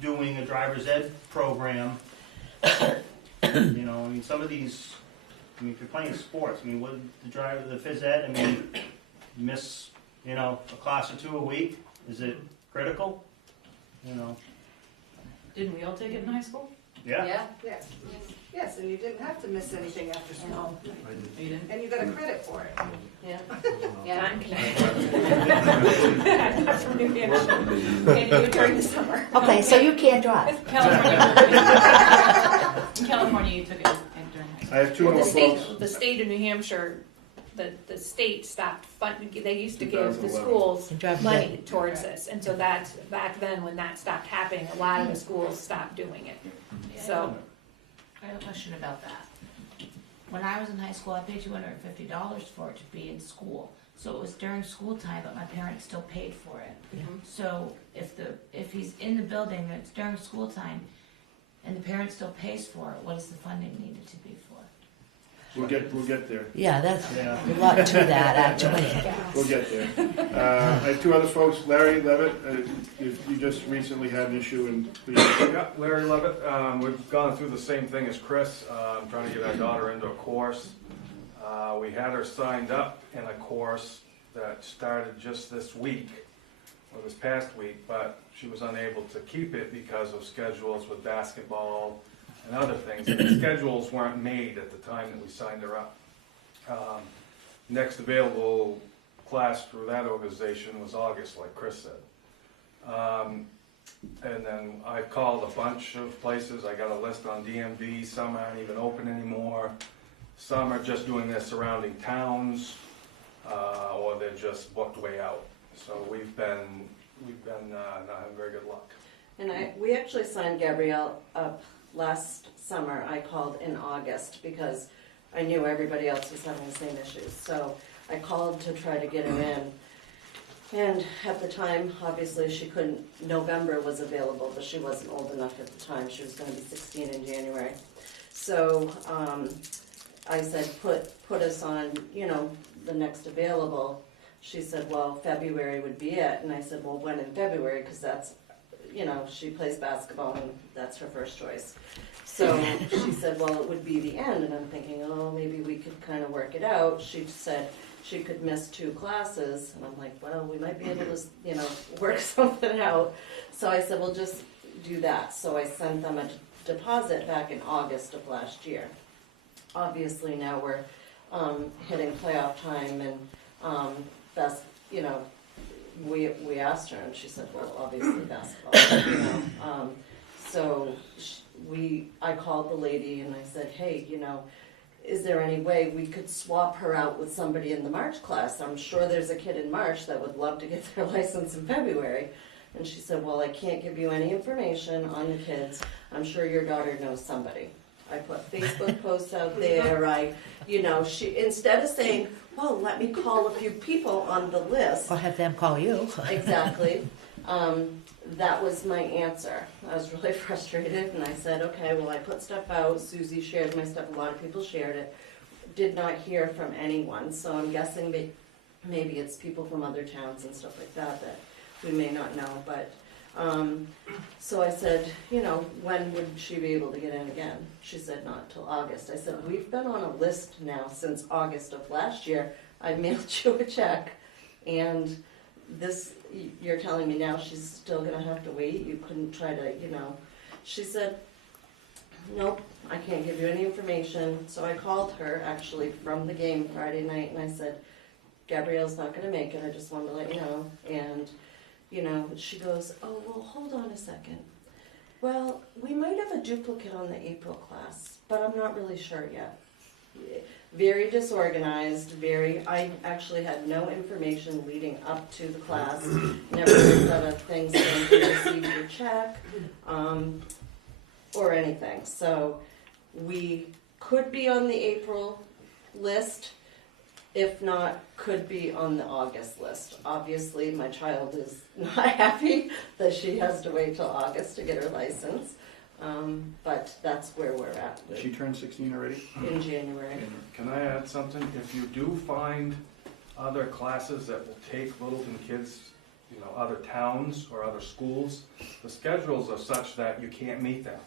Doing a driver's ed program, some of these, if you're playing sports, what the phys ed, miss, a class or 2 a week, is it critical? Didn't we all take it in high school? Yeah. Yes, and you didn't have to miss anything after school. You didn't? And you got a credit for it. Yeah. I'm from New Hampshire. Can you do it during the summer? Okay, so you can't drive. California, you took it during high school. I have 2 more folks. The state of New Hampshire, the state stopped funding. They used to give the 2011. schools Driver's money ed. towards this, and so that's back then when that stopped happening. A lot of the schools stopped doing it. So I have a question about that. When I was in high school, I paid $250 for it to be in school. So it was during school time, but my parents still paid for it. Yeah. So if he's in the building and it's during school time, and the parent still pays for it, what is the funding needed to be for? We'll get there. Yeah, that's Yeah. a lot to that, actually. We'll get there. I have two other folks, Larry Levitt, you just recently had an issue in, please. Yeah, Larry Levitt. We've gone through the same thing as Chris. I'm trying to get our daughter into a course. We had her signed up in a course that started just this week, or this past week, but she was unable to keep it because of schedules with basketball and other things. The schedules weren't made at the time that we signed her up. Next available class through that organization was August, like Chris said. And then I called a bunch of places. I got a list on DMV. Some aren't even open anymore. Some are just doing their surrounding towns, or they're just booked way out. So we've been not having very good luck. And we actually signed Gabrielle up last summer. I called in August because I knew everybody else was having the same issues. So I called to try to get her in. And at the time, obviously she couldn't, November was available, but she wasn't old enough at the time. She was going to be 16 in January. So I said, put us on, the next available. She said, well, February would be it. And I said, well, when in February? Because that's, she plays basketball and that's her first choice. So she said, well, it would be the end. And I'm thinking, oh, maybe we could kind of work it out. She said she could miss 2 classes. And I'm like, well, we might be able to, work something out. So I said, well, just do that. So I sent them a deposit back in August of last year. Obviously now we're hitting playoff time, and that's, we asked her, and she said, well, obviously basketball, so I called the lady and I said, hey, is there any way we could swap her out with somebody in the March class? I'm sure there's a kid in March that would love to get their license in February. And she said, well, I can't give you any information on the kids. I'm sure your daughter knows somebody. I put Facebook posts out there. She, instead of saying, well, let me call a few people on the list. Or have them call you. Exactly. That was my answer. I was really frustrated, and I said, okay, well, I put stuff out. Susie shared my stuff. A lot of people shared it. Did not hear from anyone, so I'm guessing maybe it's people from other towns and stuff like that we may not know. But so I said, when would she be able to get in again? She said not till August. I said, we've been on a list now since August of last year. I mailed you a check, and this, you're telling me now she's still gonna have to wait? You couldn't try to, She said, nope, I can't give you any information. So I called her actually from the game Friday night, and I said, Gabrielle's not gonna make it, I just wanted to let you know. And she goes, oh, well, hold on a second. Well, we might have a duplicate on the April class, but I'm not really sure yet. Very disorganized, I actually had no information leading up to the class. Never heard of things saying you received your check, or anything. So we could be on the April list. If not, could be on the August list. Obviously, my child is not happy that she has to wait till August to get her license, but that's where we're at. She turned 16 already? In January. Can I add something? If you do find other classes that will take Littleton kids, other towns or other schools, the schedules are such that you can't meet them.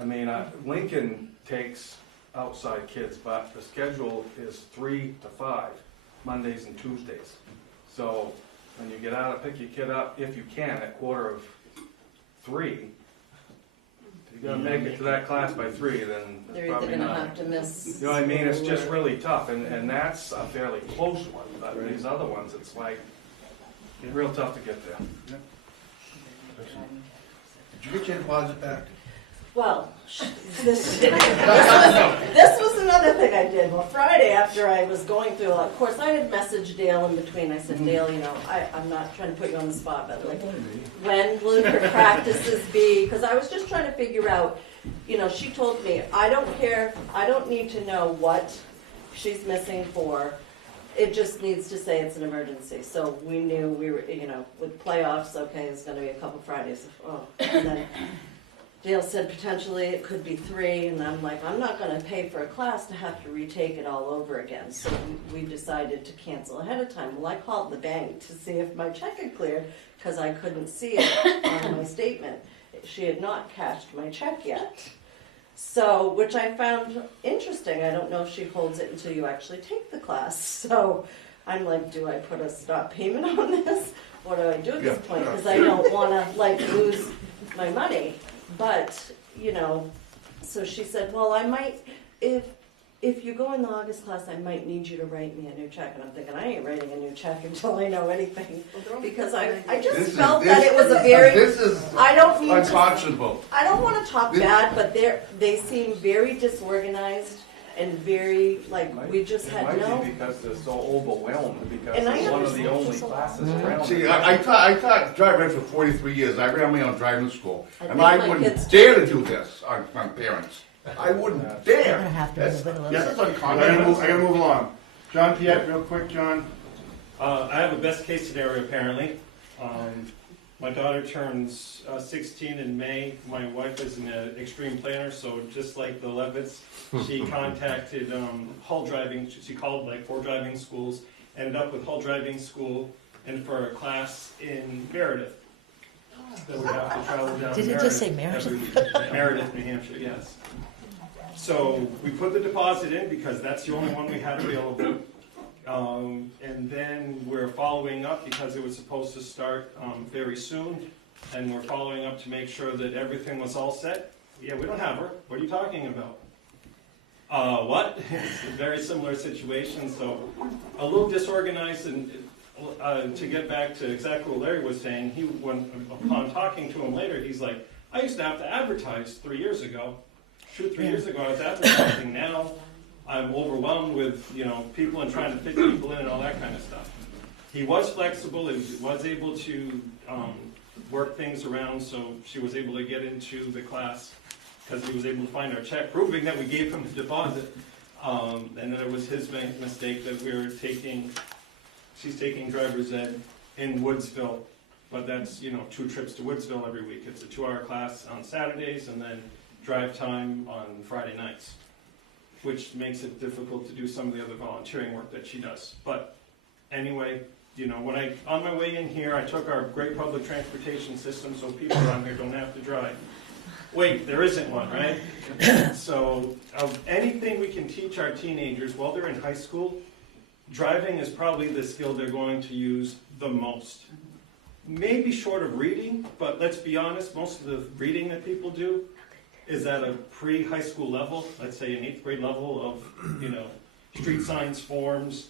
I mean, Lincoln takes outside kids, but the schedule is 3 to 5, Mondays and Tuesdays. So when you get out and pick your kid up, if you can, at 2:45, you gotta make it to that class by 3, then They're it's probably either gonna not. have to miss. You know what I mean? It's just really tough, and that's a fairly close one, but these other ones, it's like, real tough to get there. Did you get your deposit back? Well, this was another thing I did. Well, Friday after I was going through, of course, I had messaged Dale in between. I said, Dale, I'm not trying to put you on the spot, but when will your practices be? Because I was just trying to figure out, she told me, I don't care, I don't need to know what she's missing for. It just needs to say it's an emergency. So we knew we were, with playoffs, okay, it's going to be a couple Fridays. And then Dale said potentially it could be 3, and I'm like, I'm not gonna pay for a class to have to retake it all over again. So we decided to cancel ahead of time. Well, I called the bank to see if my check had cleared, because I couldn't see it on my statement. She had not cashed my check yet. So, which I found interesting. I don't know if she holds it until you actually take the class. So I'm like, do I put a stop payment on this? What do I do at this point? Because I don't want to like lose my money. But, you know, so she said, well, I might, if you go in the August class, I might need you to write me a new check. And I'm thinking, I ain't writing a new check until I know anything. Because I just felt that it was a very, This is I don't mean unconscionable. I don't want to talk bad, but they seem very disorganized and very, like, we just had It no. might be because they're so overwhelmed, because And I it's one of the understand only there's a lot. classes around. See, I taught driving for 43 years. I ran my own driving school. I And think I my wouldn't kids- dare to do this on parents. I wouldn't We're dare. gonna have to That's, move it a little that's bit. I gotta unconscionable. move along. John Piet, real quick, John. I have a best case scenario apparently. My daughter turns 16 in May. My wife is an extreme planner, so just like the Levitts, she contacted Hull Driving. She called like 4 driving schools, ended up with Hull Driving School, and for a class in Meredith. That would have to travel down Did to it just say Meredith Meredith? every- Meredith, New Hampshire, yes. So we put the deposit in because that's the only one we had available. And then we're following up because it was supposed to start very soon. And we're following up to make sure that everything was all set. Yeah, we don't have her. What are you talking about? What? It's a very similar situation. So a little disorganized. And to get back to exactly what Larry was saying, upon talking to him later, he's like, I used to have to advertise 3 years ago. 2-3 years ago I was advertising. Now I'm overwhelmed with, people and trying to fit people in and all that kind of stuff. He was flexible. He was able to work things around, so she was able to get into the class because he was able to find our check proving that we gave him the deposit. And then it was his mistake that she's taking driver's ed in Woodsville, but that's, 2 trips to Woodsville every week. It's a 2-hour class on Saturdays and then drive time on Friday nights, which makes it difficult to do some of the other volunteering work that she does. But anyway, when on my way in here, I took our great public transportation system so people around here don't have to drive. Wait, there isn't one, right? So anything we can teach our teenagers while they're in high school, driving is probably the skill they're going to use the most. Maybe short of reading, but let's be honest, most of the reading that people do is at a pre-high school level, let's say an 8th grade level of, street signs, forms,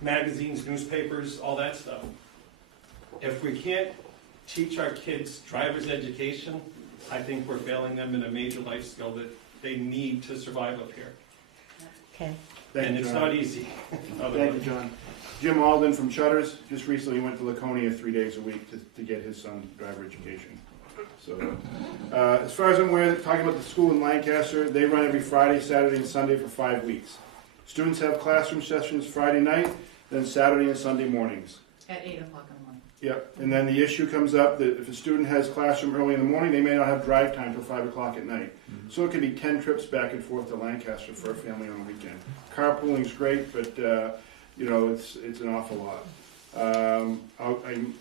magazines, newspapers, all that stuff. If we can't teach our kids driver's education, I think we're failing them in a major life skill that they need to survive up here. Okay. And it's not easy. Thank you, John. Jim Alden from Shutters just recently went to Laconia 3 days a week to get his son driver education. So, as far as I'm aware, talking about the school in Lancaster, they run every Friday, Saturday, and Sunday for 5 weeks. Students have classroom sessions Friday night, then Saturday and Sunday mornings. At 8 o'clock in the morning. Yep, and then the issue comes up that if a student has classroom early in the morning, they may not have drive time till 5 o'clock at night. So it could be 10 trips back and forth to Lancaster for a family on the weekend. Carpooling's great, but it's an awful lot.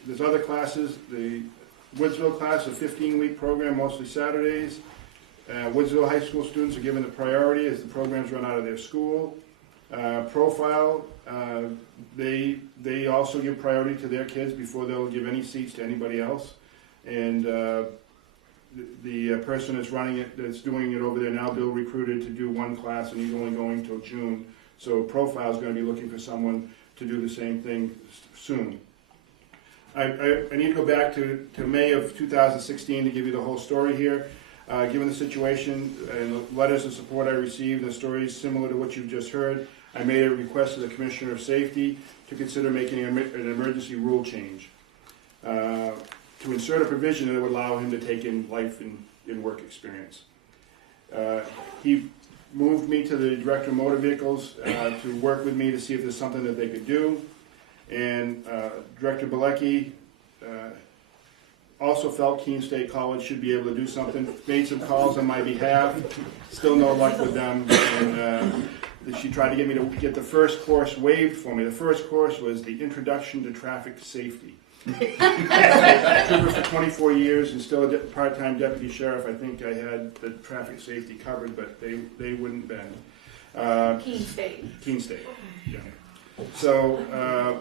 There's other classes. The Woodsville class, a 15-week program, mostly Saturdays. Woodsville High School students are given the priority as the programs run out of their school. Profile, they also give priority to their kids before they'll give any seats to anybody else. And the person that's running it, that's doing it over there now, Bill recruited to do 1 class, and he's only going till June. So Profile is going to be looking for someone to do the same thing soon. I need to go back to May of 2016 to give you the whole story here. Given the situation and the letters of support I received, the story is similar to what you've just heard. I made a request to the Commissioner of Safety to consider making an emergency rule change to insert a provision that would allow him to take in life and work experience. He moved me to the Director of Motor Vehicles to work with me to see if there's something that they could do. And Director Bilecki also felt Keene State College should be able to do something. Made some calls on my behalf. Still no luck with them. And she tried to get me to get the first course waived for me. The first course was the Introduction to Traffic Safety. Trooper for 24 years and still a part-time deputy sheriff. I think I had the traffic safety covered, but they wouldn't bend. Keene State. Keene State. Yeah. So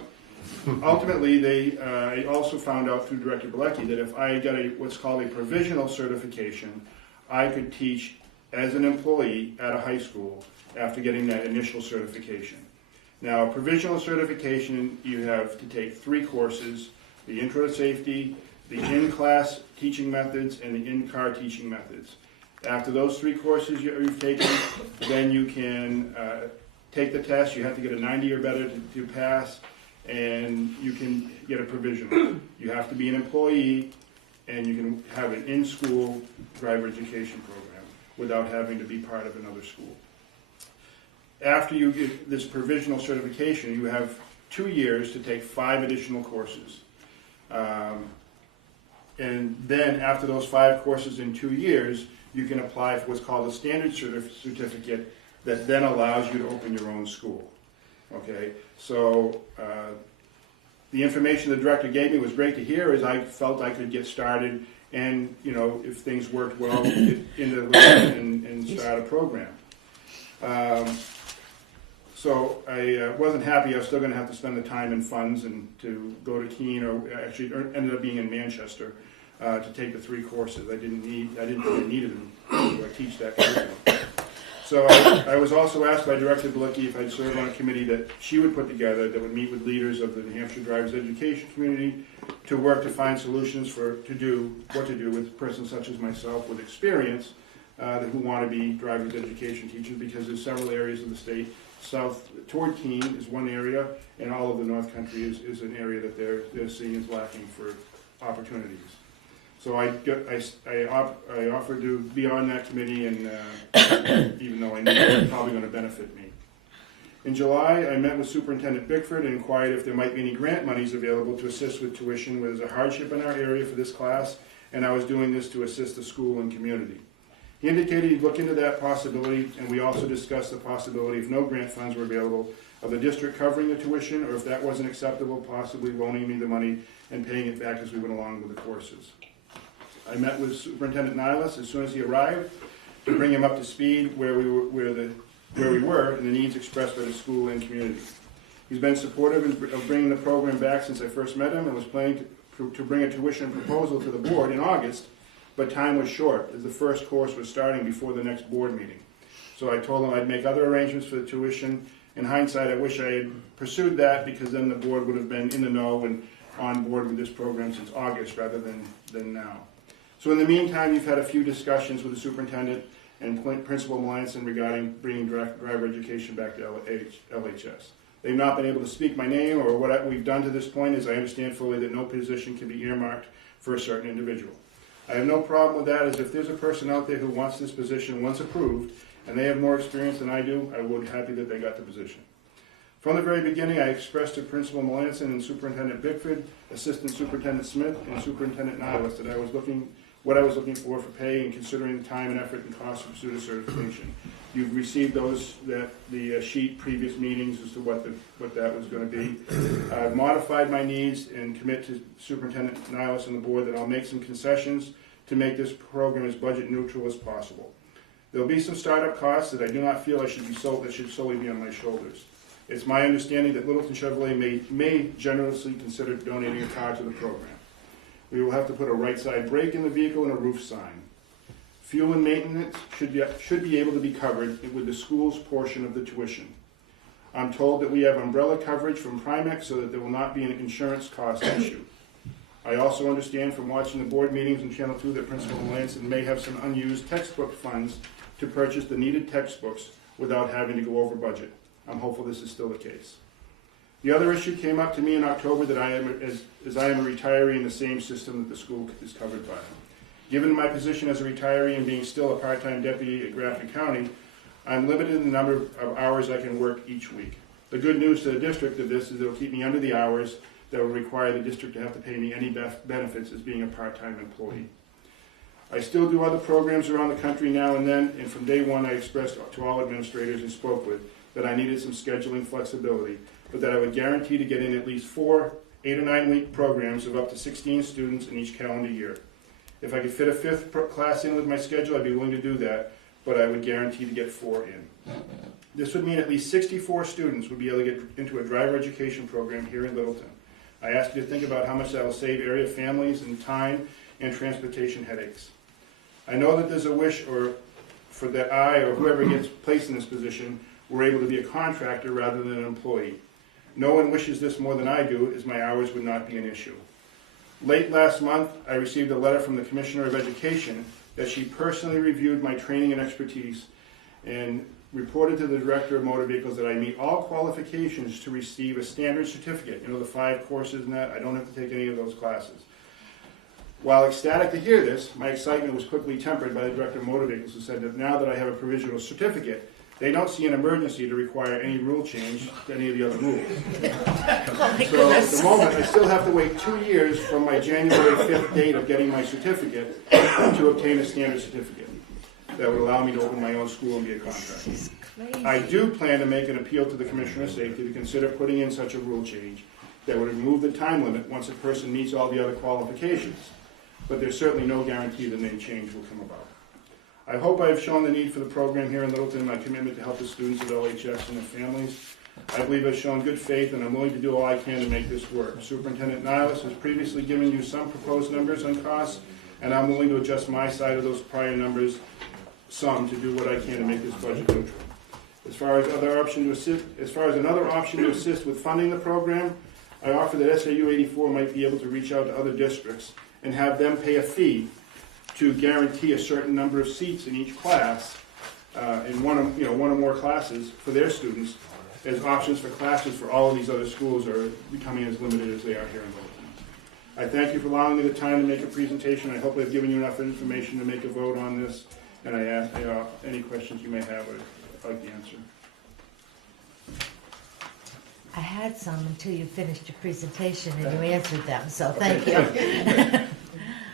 ultimately, I also found out through Director Bilecki that if I got what's called a provisional certification, I could teach as an employee at a high school after getting that initial certification. Now, a provisional certification, you have to take 3 courses: the Intro to Safety, the in-class teaching methods, and the in-car teaching methods. After those 3 courses you've taken, then you can take the test. You have to get a 90 or better to pass, and you can get a provisional. You have to be an employee, and you can have an in-school driver education program without having to be part of another school. After you get this provisional certification, you have 2 years to take 5 additional courses. And then after those 5 courses in 2 years, you can apply for what's called a standard certificate that then allows you to open your own school. Okay, so the information the director gave me was great to hear, as I felt I could get started and, you know, if things worked well, get into the and start a program. So I wasn't happy. I was still going to have to spend the time and funds and to go to Keene, or actually ended up being in Manchester to take the 3 courses. I didn't think I needed them to teach that curriculum. So I was also asked by Director Bilecki if I'd serve on a committee that she would put together that would meet with leaders of the New Hampshire drivers education community to work to find solutions for what to do with persons such as myself with experience who want to be drivers education teachers, because there's several areas of the state. South toward Keene is one area, and all of the North Country is an area that they're seeing is lacking for opportunities. So I offered to be on that committee, and even though I knew it was probably going to benefit me. In July, I met with Superintendent Bickford and inquired if there might be any grant monies available to assist with tuition, where there's a hardship in our area for this class, and I was doing this to assist the school and community. He indicated he'd look into that possibility, and we also discussed the possibility, if no grant funds were available, of the district covering the tuition, or if that wasn't acceptable, possibly loaning me the money and paying it back as we went along with the courses. I met with Superintendent Niles as soon as he arrived to bring him up to speed where we were and the needs expressed by the school and community. He's been supportive of bringing the program back since I first met him, and was planning to bring a tuition proposal to the board in August, but time was short as the first course was starting before the next board meeting. So I told him I'd make other arrangements for the tuition. In hindsight, I wish I had pursued that, because then the board would have been in the know and on board with this program since August rather than now. So in the meantime, you've had a few discussions with the superintendent and Principal Melanson regarding bringing driver education back to LHS. They've not been able to speak my name, or what we've done to this point is I understand fully that no position can be earmarked for a certain individual. I have no problem with that, as if there's a person out there who wants this position once approved, and they have more experience than I do, I would be happy that they got the position. From the very beginning, I expressed to Principal Melanson and Superintendent Bickford, Assistant Superintendent Smith, and Superintendent Niles that what I was looking for pay, and considering the time and effort and cost to pursue the certification. You've received the sheet previous meetings as to what that was going to be. I've modified my needs and commit to Superintendent Niles and the board that I'll make some concessions to make this program as budget neutral as possible. There'll be some startup costs that I do not feel that should solely be on my shoulders. It's my understanding that Littleton Chevrolet may generously consider donating a car to the program. We will have to put a right side brake in the vehicle and a roof sign. Fuel and maintenance should be able to be covered with the school's portion of the tuition. I'm told that we have umbrella coverage from Primex so that there will not be an insurance cost issue. I also understand from watching the board meetings in Channel 2 that Principal Melanson may have some unused textbook funds to purchase the needed textbooks without having to go over budget. I'm hopeful this is still the case. The other issue came up to me in October that I am a retiree in the same system that the school is covered by. Given my position as a retiree and being still a part-time deputy at Grafton County, I'm limited in the number of hours I can work each week. The good news to the district of this is it'll keep me under the hours that would require the district to have to pay me any benefits as being a part-time employee. I still do other programs around the country now and then, and from day one I expressed to all administrators I spoke with that I needed some scheduling flexibility, but that I would guarantee to get in at least 4 8 or 9 week programs of up to 16 students in each calendar year. If I could fit a 5th class in with my schedule, I'd be willing to do that, but I would guarantee to get 4 in. This would mean at least 64 students would be able to get into a driver education program here in Littleton. I ask you to think about how much that will save area families in time and transportation headaches. I know that there's a wish for that I or whoever gets placed in this position were able to be a contractor rather than an employee. No one wishes this more than I do, as my hours would not be an issue. Late last month, I received a letter from the Commissioner of Education that she personally reviewed my training and expertise and reported to the Director of Motor Vehicles that I meet all qualifications to receive a standard certificate. You know, the 5 courses and that, I don't have to take any of those classes. While ecstatic to hear this, my excitement was quickly tempered by the Director of Motor Vehicles, who said that now that I have a provisional certificate, they don't see an emergency to require any rule change to any of the other rules. So at the moment, I still have to wait 2 years from my January 5th date of getting my certificate to obtain a standard certificate that would allow me to open my own school and be a contractor. I do plan to make an appeal to the Commissioner of Safety to consider putting in such a rule change that would remove the time limit once a person meets all the other qualifications. But there's certainly no guarantee that any change will come about. I hope I have shown the need for the program here in Littleton, my commitment to help the students at LHS and their families. I believe I've shown good faith, and I'm willing to do all I can to make this work. Superintendent Niles has previously given you some proposed numbers on costs, and I'm willing to adjust my side of those prior numbers some to do what I can to make this budget neutral. As far as another option to assist with funding the program, I offer that SAU 84 might be able to reach out to other districts and have them pay a fee to guarantee a certain number of seats in each class in one or more classes for their students, as options for classes for all of these other schools are becoming as limited as they are here in Littleton. I thank you for allowing me the time to make a presentation. I hope I've given you enough information to make a vote on this, and I ask any questions you may have, I'd like to answer. I had some until you finished your presentation and you answered them, so thank you.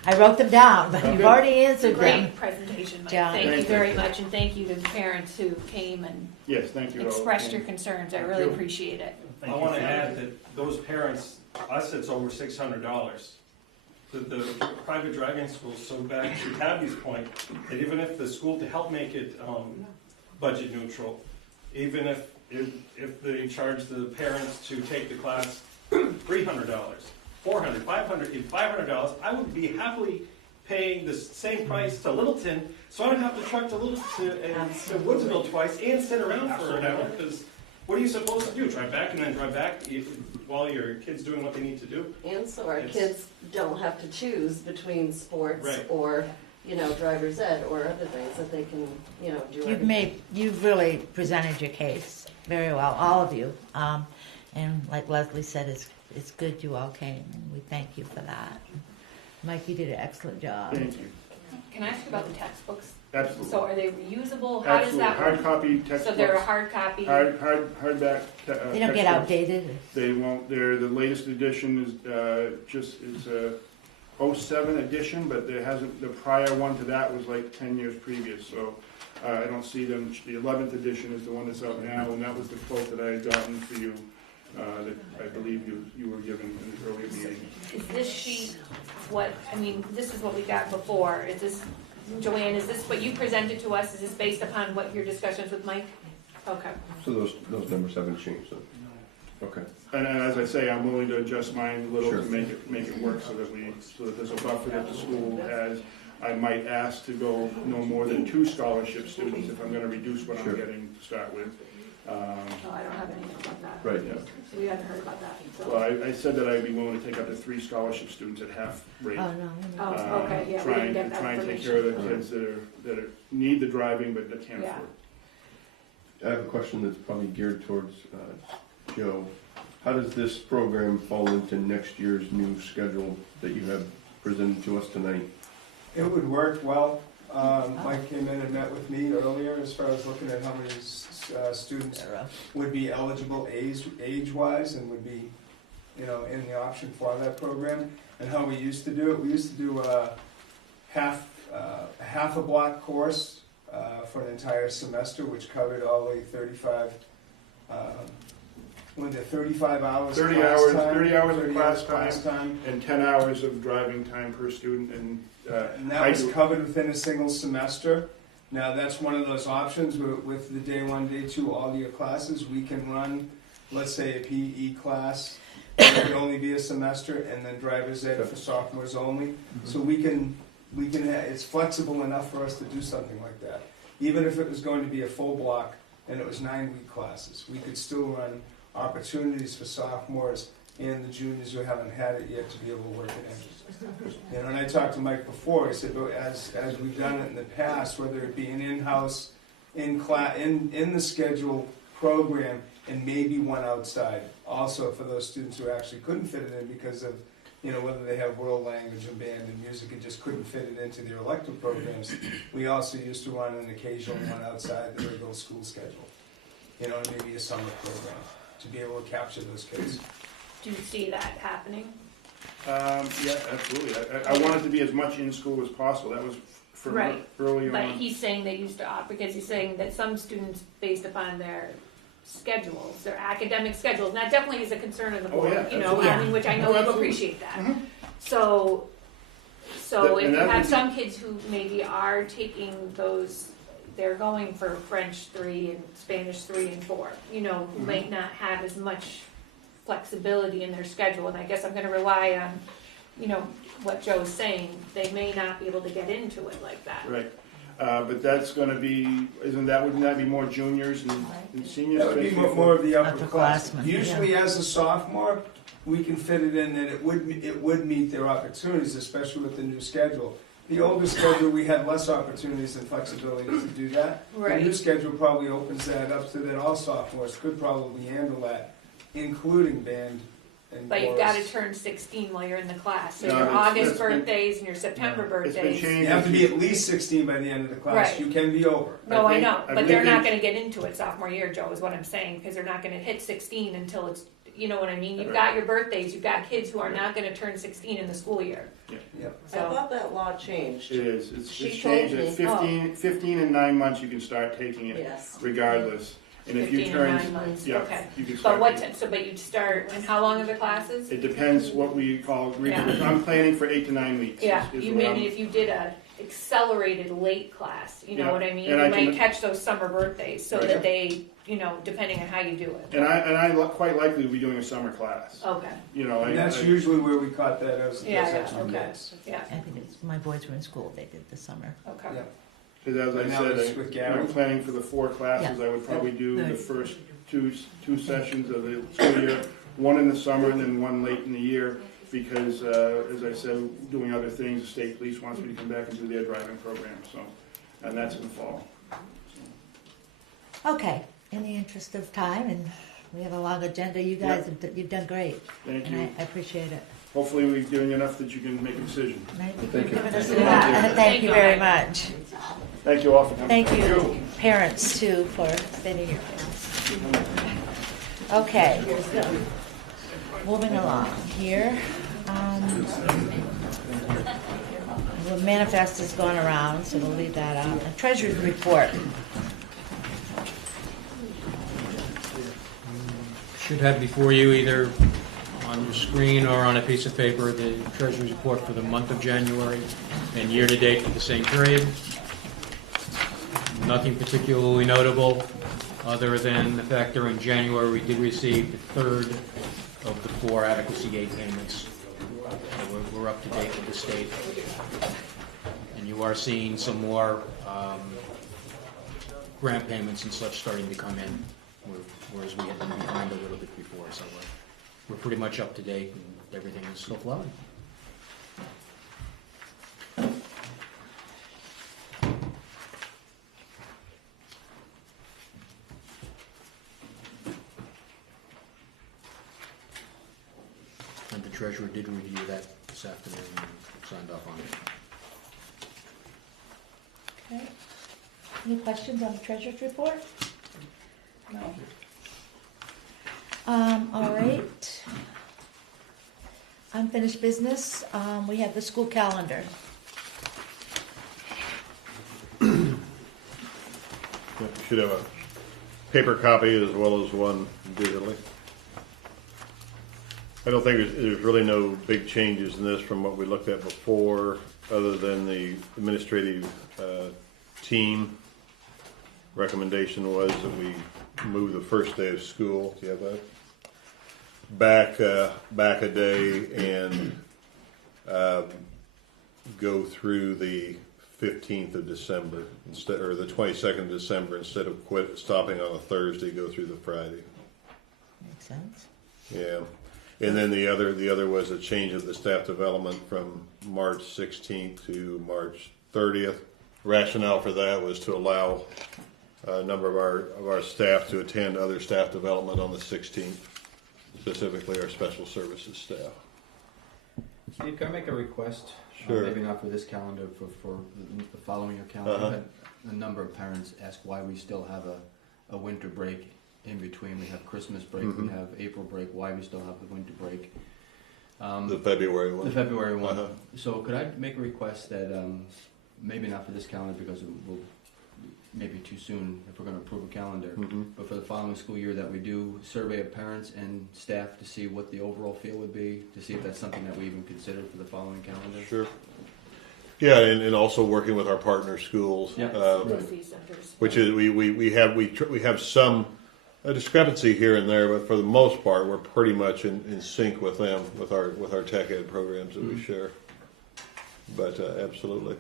I wrote them down, but you've already answered them. Great presentation, Mike. John. Thank you very much, and thank you to the parents who came and thank you expressed your concerns. I really appreciate it. I want to add that those parents, us, it's over $600. The private driving schools, so back to Tabby's point, that even if the school, to help make it budget neutral, even if they charge the parents to take the class $300, $400, $500, $500, I would be happily paying the same price to Littleton, so I don't have to truck to Littleton and to Woodsville twice and sit around for an hour, because what are you supposed to do? Drive back and then drive back while your kid's doing what they need to do? And so our kids don't have to choose between sports Right. or, driver's ed or other things that they can, do. You've really presented your case very well, all of you. And like Leslie said, it's good you all came, and we thank you for that. Mike, you did an excellent job. Thank you. Can I ask you about the textbooks? Absolutely. So are they reusable? How does that work? Hard copy textbooks. So they're a hard copy? Hardback They don't get outdated? They won't. The latest edition is a 07 edition, but there hasn't, the prior one to that was like 10 years previous, so I don't see them. The 11th edition is the one that's out now, and that was the quote that I had gotten for you, that I believe you were given in the earlier meeting. Is this sheet this is what we got before. Is this, Joanne, is this what you presented to us? Is this based upon what your discussions with Mike? Okay. So those numbers haven't changed, so, okay. And as I say, I'm willing to adjust mine a little Sure. to make it work so that there's a buffer that the school has. I might ask to go no more than 2 scholarship students if I'm going to reduce what Sure. I'm getting to start with. No, I don't have anything about that. Right, yeah. So we haven't heard about that. So. Well, I said that I'd be willing to take up to 3 scholarship students at half rate. Oh, no. Oh, okay, yeah, we didn't get that Try and take care of the kids that need the driving but that can't afford it. I have a question that's probably geared towards Joe. How does this program fall into next year's new schedule that you have presented to us tonight? It would work well. Mike came in and met with me earlier as far as looking at how many students would be eligible age-wise and would be in the option for that program. And how we used to do it, we used to do half a block course for an entire semester, which covered all the 35 hours 30 class hours, time, 30 hours of 30 class time, and 10 hours of driving time per student. And that was covered within a single semester. Now, that's one of those options with the day one, day two, all year classes. We can run, let's say, a PE class. It would only be a semester, and then driver's ed for sophomores only. So we can it's flexible enough for us to do something like that. Even if it was going to be a full block and it was 9-week classes, we could still run opportunities for sophomores and the juniors who haven't had it yet to be able to work it in. And I talked to Mike before, he said, as we've done it in the past, whether it be an in-house, in the schedule program, and maybe one outside, also for those students who actually couldn't fit it in because of, whether they have world language and band and music and just couldn't fit it into their elective programs. We also used to run an occasional one outside the regular school schedule, and maybe a summer program to be able to capture those kids. Do you see that happening? Yeah, absolutely. I wanted to be as much in school as possible. That was for early on. But he's saying they used to opt because he's saying that some students, based upon their schedules, their academic schedules, and that definitely is a concern of the board, which I know you appreciate that. Mm-hmm. So if you have be... some kids who maybe are taking those, they're going for French 3 and Spanish 3 and 4, who might not have as much flexibility in their schedule, and I guess I'm going to rely on, what Joe's saying. They may not be able to get into it like that. Right. But that's going to be, wouldn't that be more juniors and seniors? That would be more of the upperclassmen. Usually as a sophomore, we can fit it in that it would meet their opportunities, especially with the new schedule. The older schedule, we had less opportunities and flexibility to do that. Right. The new schedule probably opens that up so that all sophomores could probably handle that, including band and But you've chorus. got to turn 16 while you're in the class. So No, your that's August been- birthdays and your September It's been birthdays. changed. You have to be at least 16 by the end of the class. Right. You can be over. No, I think- know, I but they're think not they- going to get into it sophomore year, Joe, is what I'm saying, because they're not going to hit 16 until it's, you know what I mean? You've Right. got your birthdays, you've got kids who are not going to turn 16 in the school year. Yep. I thought that law changed. It is. It's She changed. told At me. 15 and 9 months, you can start taking it, Yes. regardless. And if you 15 turn, and 9 months, yeah, okay. you can But start. what, taking- but you'd start, and how long are the classes? It depends what we call. Yeah. I'm planning for 8 to 9 weeks. Yeah, is you what I'm- maybe if you did a accelerated late class, you know Yeah, what I mean? and You I might can- catch those summer birthdays so Right. that they, depending on how you do it. And I quite likely will be doing a summer class. Okay, And that's usually where we caught that as yeah, extra okay, kids. yeah, I think my boys were in school, they did the summer. okay. Yeah. Because as I And now said, it's with Gary. I'm planning for the 4 classes. I would probably do the first two sessions of the school year, one in the summer and then one late in the year, because as I said, doing other things, the state police wants me to come back and do their driving program, and that's in the fall. Okay, in the interest of time, and we have a long agenda, you guys, you've done great. Thank And you. I appreciate it. Hopefully we've given you enough that you can make a decision. And I think Thank you've you. given us a lot. Thank you very much. Thank you all for coming. Thank you, parents, too, for spending your time. Okay, moving along here. The manifest has gone around, so we'll leave that out. A treasurer's report. Should have before you either on your screen or on a piece of paper the Treasurer's report for the month of January and year-to-date for the same period. Nothing particularly notable, other than the fact during January we did receive the third of the 4 adequacy aid payments. So we're up to date with the state. And you are seeing some more grant payments and such starting to come in, whereas we had been behind a little bit before. So we're pretty much up to date and everything is still flowing. And the treasurer did review that this afternoon and signed off on it. Okay. Any questions on the treasurer's report? No. All right. Unfinished business, we have the school calendar. You should have a paper copy as well as one digitally. I don't think there's really no big changes in this from what we looked at before, other than the administrative team recommendation was that we move the first day of school. Do you have that? Back a day and go through the 15th of December instead, or the 22nd of December, instead of stopping on a Thursday, go through the Friday. Makes sense. Yeah. And then the other was a change of the staff development from March 16th to March 30th. Rationale for that was to allow a number of our staff to attend other staff development on the 16th, specifically our special services staff. Steve, can I make a request? Sure. Maybe not for this calendar, for the following year calendar. Uh-huh. I've had a number of parents ask why we still have a winter break in between. We have Christmas break, we have April break, why we still have the winter break. The February one. The February one. Uh-huh. So could I make a request that, maybe not for this calendar because it will maybe too soon if we're going to approve a calendar, but for the following school year that we do survey of parents and staff to see what the overall feel would be, to see if that's something that we even consider for the following calendar. Sure. Yeah, and also working with our partner schools, which is we have some discrepancy here and there, but for the most part, we're pretty much in sync with them with our tech ed programs that we share. But absolutely,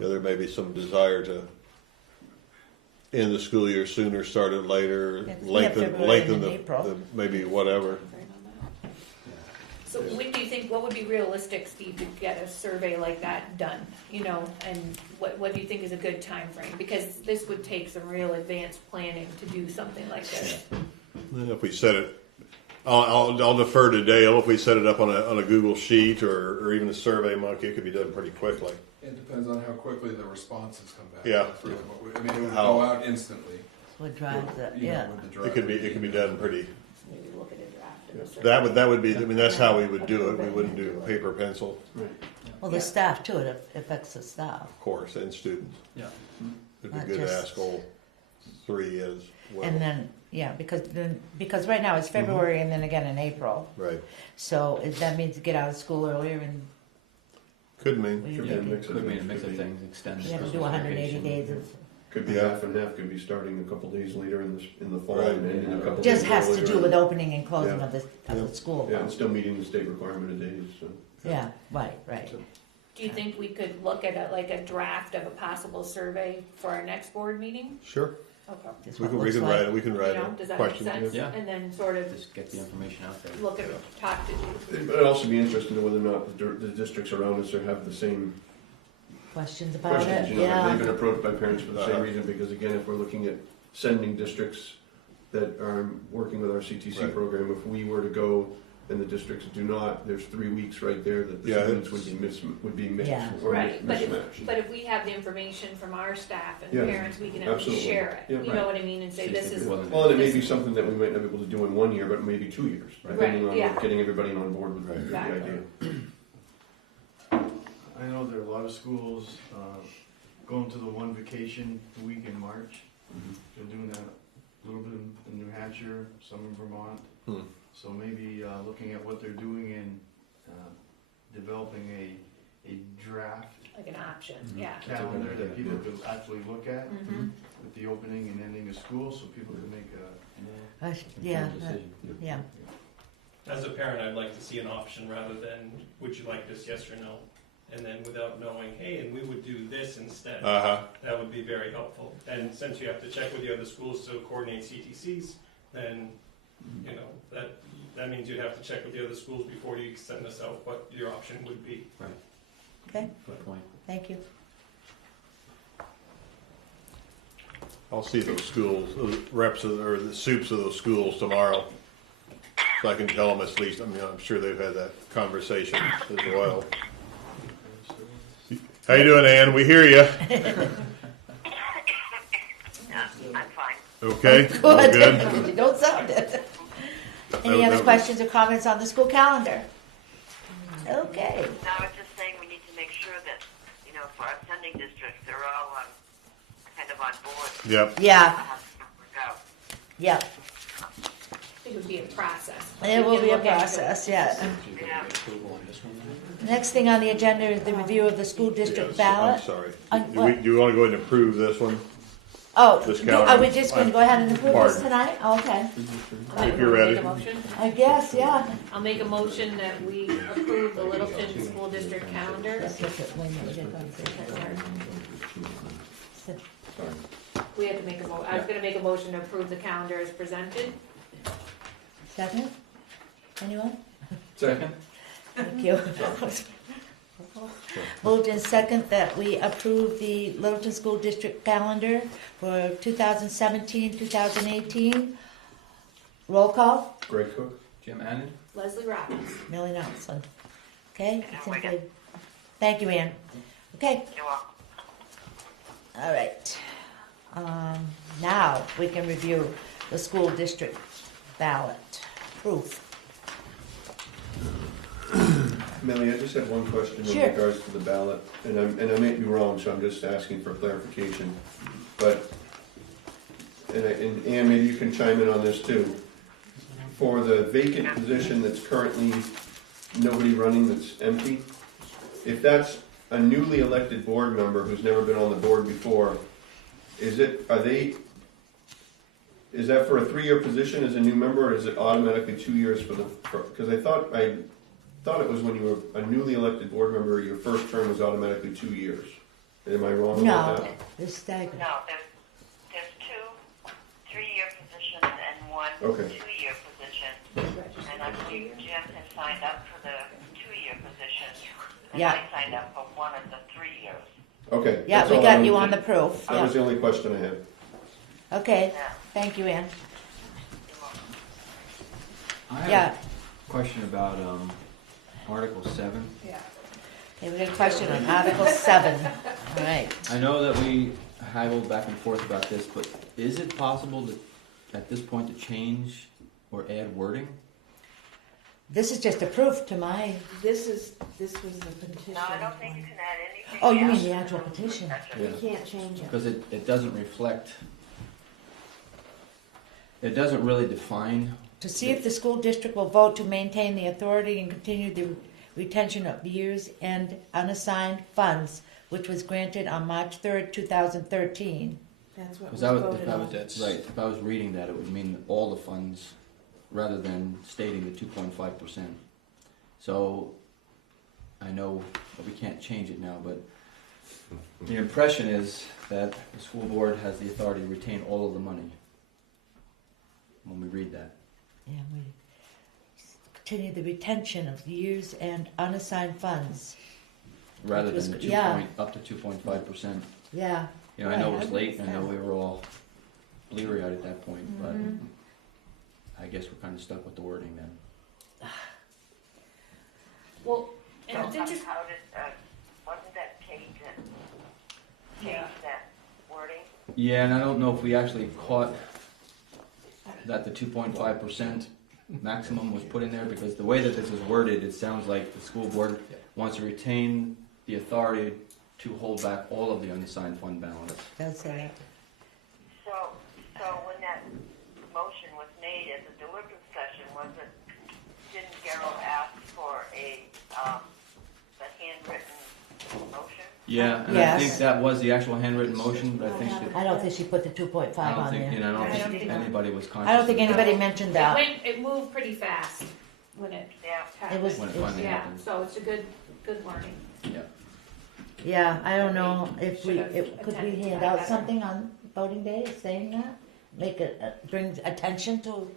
yeah, there may be some desire to end the school year sooner, start it later, lengthen the maybe whatever. So when do you think, what would be realistic, Steve, to get a survey like that done? You know, and what do you think is a good time frame? Because this would take some real advanced planning to do something like this. If we set it, I'll defer to Dale. If we set it up on a Google Sheet or even a Survey Monkey, it could be done pretty quickly. It depends on how quickly the responses come back. Yeah. That's really what I mean, it would go out instantly. What drives that? You know, Yeah. with the drive. It could be done pretty. Maybe look at a draft of the survey. That would be. I mean, that's how we would do it. We wouldn't do paper pencil. Right. Well, the staff too, it affects the staff. Of course, and students. Yeah. It'd be Not good to just- ask all three as well. And then, because right now it's February and then again in April. Right. So that means to get out of school earlier and Could mean. What do you Could be a think? mix of Could be a things. mix of Could be- things, extend. you have to do 180 days of, Could be half and half, could be starting a couple days later in the fall Right. and ending a couple days just has to earlier. do with opening and closing Yeah. of the school. Yeah, and still meeting the state requirement of days, so. Yeah, right. Do you think we could look at a draft of a possible survey for our next board meeting? Sure. Okay. Just We what can looks like. write. We can write You know, a does that make question. sense? Yeah. And then sort of Just get the information out there. look at, talk to you. It'd also be interesting to know whether or not the districts around us have the same Questions about questions. it? You know, Yeah. they've been approached by parents for the same Uh-huh. reason, because again, if we're looking at sending districts that are working with our CTC Right. program, if we were to go and the districts do not, there's 3 weeks right there that the Yeah, students it's- would be mixed Yeah. or Right, but mismatched. if we have the information from our staff and Yeah, parents, we can at least absolutely. share it. Yeah, You know what I mean, and say this is. Well, and it may be something that we might not be able to do in 1 year, but maybe 2 years, depending on yeah. getting everybody on board with the Exactly. idea. I know there are a lot of schools going to the one vacation week in March. They're doing that a little bit in New Hampshire, some in Vermont. So maybe looking at what they're doing and developing a draft Like an option, yeah. calendar that people could actually look at Mhm. with the opening and ending of school, so people can make a Yeah, decision. yeah. As a parent, I'd like to see an option rather than, would you like this, yes or no? And then without knowing, hey, and we would do this instead. Uh-huh. That would be very helpful. And since you have to check with the other schools to coordinate CTCs, then, you know, that means you'd have to check with the other schools before you send us out what your option would be. Right. Okay, Good point. thank you. I'll see those schools, those reps or the soups of those schools tomorrow, so I can tell them at least. I mean, I'm sure they've had that conversation as well. How you doing, Ann? We hear you. I'm fine. Okay. All Good. good. You don't sound it. Any That other was- questions or comments on the school calendar? Okay. No, I was just saying we need to make sure that, you know, for our sending districts, they're all kind of on board. Yep. Yeah. How it's gonna work out. Yep. It would be a process. It will We be a can look into it. process, yeah. Yeah. Next thing on the agenda is the review of the school district Yes, ballot. I'm sorry. On Do what? you want to go ahead and approve this one? Oh, This are calendar. we just going to go ahead and approve this Pardon. tonight? Okay. If you're ready. Make a motion? I guess, yeah. I'll make a motion that we approve the Littleton School District calendar. We have to make I was gonna make a motion to approve the calendar as presented. Second? Anyone? Second? Thank you. Moved in second that we approve the Littleton School District calendar for 2017, 2018. Roll call, Greg Cook? Jim Annan? Leslie Robbins. Millie Nelson. Okay? it's in favor. Thank you, Ann. Okay. You're welcome. All right. Now we can review the school district ballot proof. Millie, I just have one question Sure. in regards to the ballot, and I may be wrong, so I'm just asking for clarification. But, and Ann, maybe you can chime in on this too. For the vacant position that's currently nobody running, that's empty, if that's a newly elected board member who's never been on the board before, is that for a 3-year position as a new member, or is it automatically 2 years because I thought it was when you were a newly elected board member, your first term was automatically 2 years. Am I wrong about that? No, it's staggered. No, there's 2 3-year positions and 1 Okay. 2-year position. And I believe Jim has signed up for the 2-year position. And Yeah. I signed up for 1 of the 3 years. Okay. Yeah, that's we all got I you wanted on the to- proof. That Yeah. was the only question I had. Okay, Yeah. thank you, Ann. You're welcome. I have Yeah. a question about Article 7. Yeah. Okay, we got a question on Article 7. All right. I know that we haggled back and forth about this, but is it possible to, at this point, to change or add wording? This is just a proof to my, This was the petition. No, I don't think you can add anything. oh, you mean else. the actual petition? We can't change it. Because it doesn't reflect, it doesn't really define. To see if the school district will vote to maintain the authority and continue the retention of years and unassigned funds, which was granted on March 3rd, 2013. That's what Because was I would, voted if I on. was, right, if I was reading that, it would mean all the funds, rather than stating the 2.5%. So, I know that we can't change it now, but the impression is that the school board has the authority to retain all of the money when we read that. Yeah, we continue the retention of years and unassigned funds. Rather Which was- than the yeah. up to 2.5%. Yeah. You know, I know it Right, was I late, and I know understand. we were all bleary-eyed at that point, but Mhm. I guess we're kind of stuck with the wording then. Well, So and it's interesting. how did, wasn't that Kate that changed that wording? Yeah, and I don't know if we actually caught that the 2.5% maximum was put in there, because the way that this is worded, it sounds like the school board wants to retain the authority to hold back all of the unassigned fund balance. That's it. So when that motion was made at the deliberative session, didn't Gerald ask for a handwritten motion? Yeah, and I Yes. think that was the actual handwritten motion, but I think that, I don't think she put the 2.5 I don't on think, you there. know, I don't think anybody was conscious. I don't think of that anybody mentioned that. It moved pretty fast when it Yeah. happened. It was- when it finally Yeah, happened. so it's a good learning. Yeah. Yeah, I don't know if we, Should've could we attended hand that out better. something on voting day saying that? Make it, bring attention to,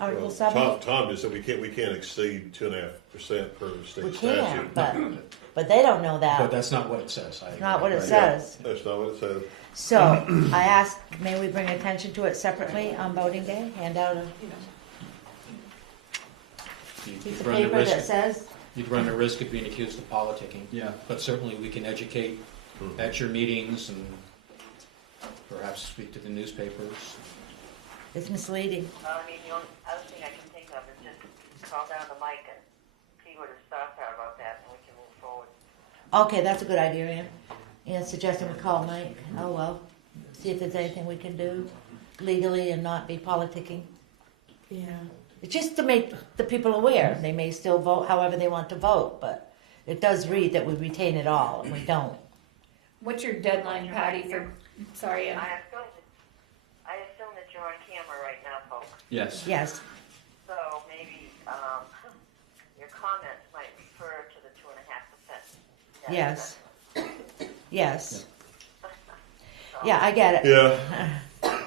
Article 7? Tom just said we can't exceed 2.5% per We state can, statute. but they don't know But that. that's not what it says. It's not what it Right. says. That's not what it says. So, I asked, may we bring attention to it separately on voting day? Hand out a piece of run the paper that risk. says, You'd run the risk of being accused of politicking. Yeah. But certainly we can educate at your meetings and perhaps speak to the newspapers. it's misleading. Well, I mean, the only other thing I can think of is just call down the mic and see what his thoughts are about that, and we can move forward. Okay, that's a good idea, Ann. Ann suggesting we call Mike. Oh, well, see if there's anything we can do legally and not be politicking. Yeah. It's just to make the people aware. They may still vote however they want to vote, but it does read that we retain it all, and we don't. What's your deadline, Patty, for, sorry, Ann? I assume that you're on camera right now, folks. Yes. Yes. So maybe your comments might refer to the 2.5%. Yes. Yes. Yeah, I get it. Yeah.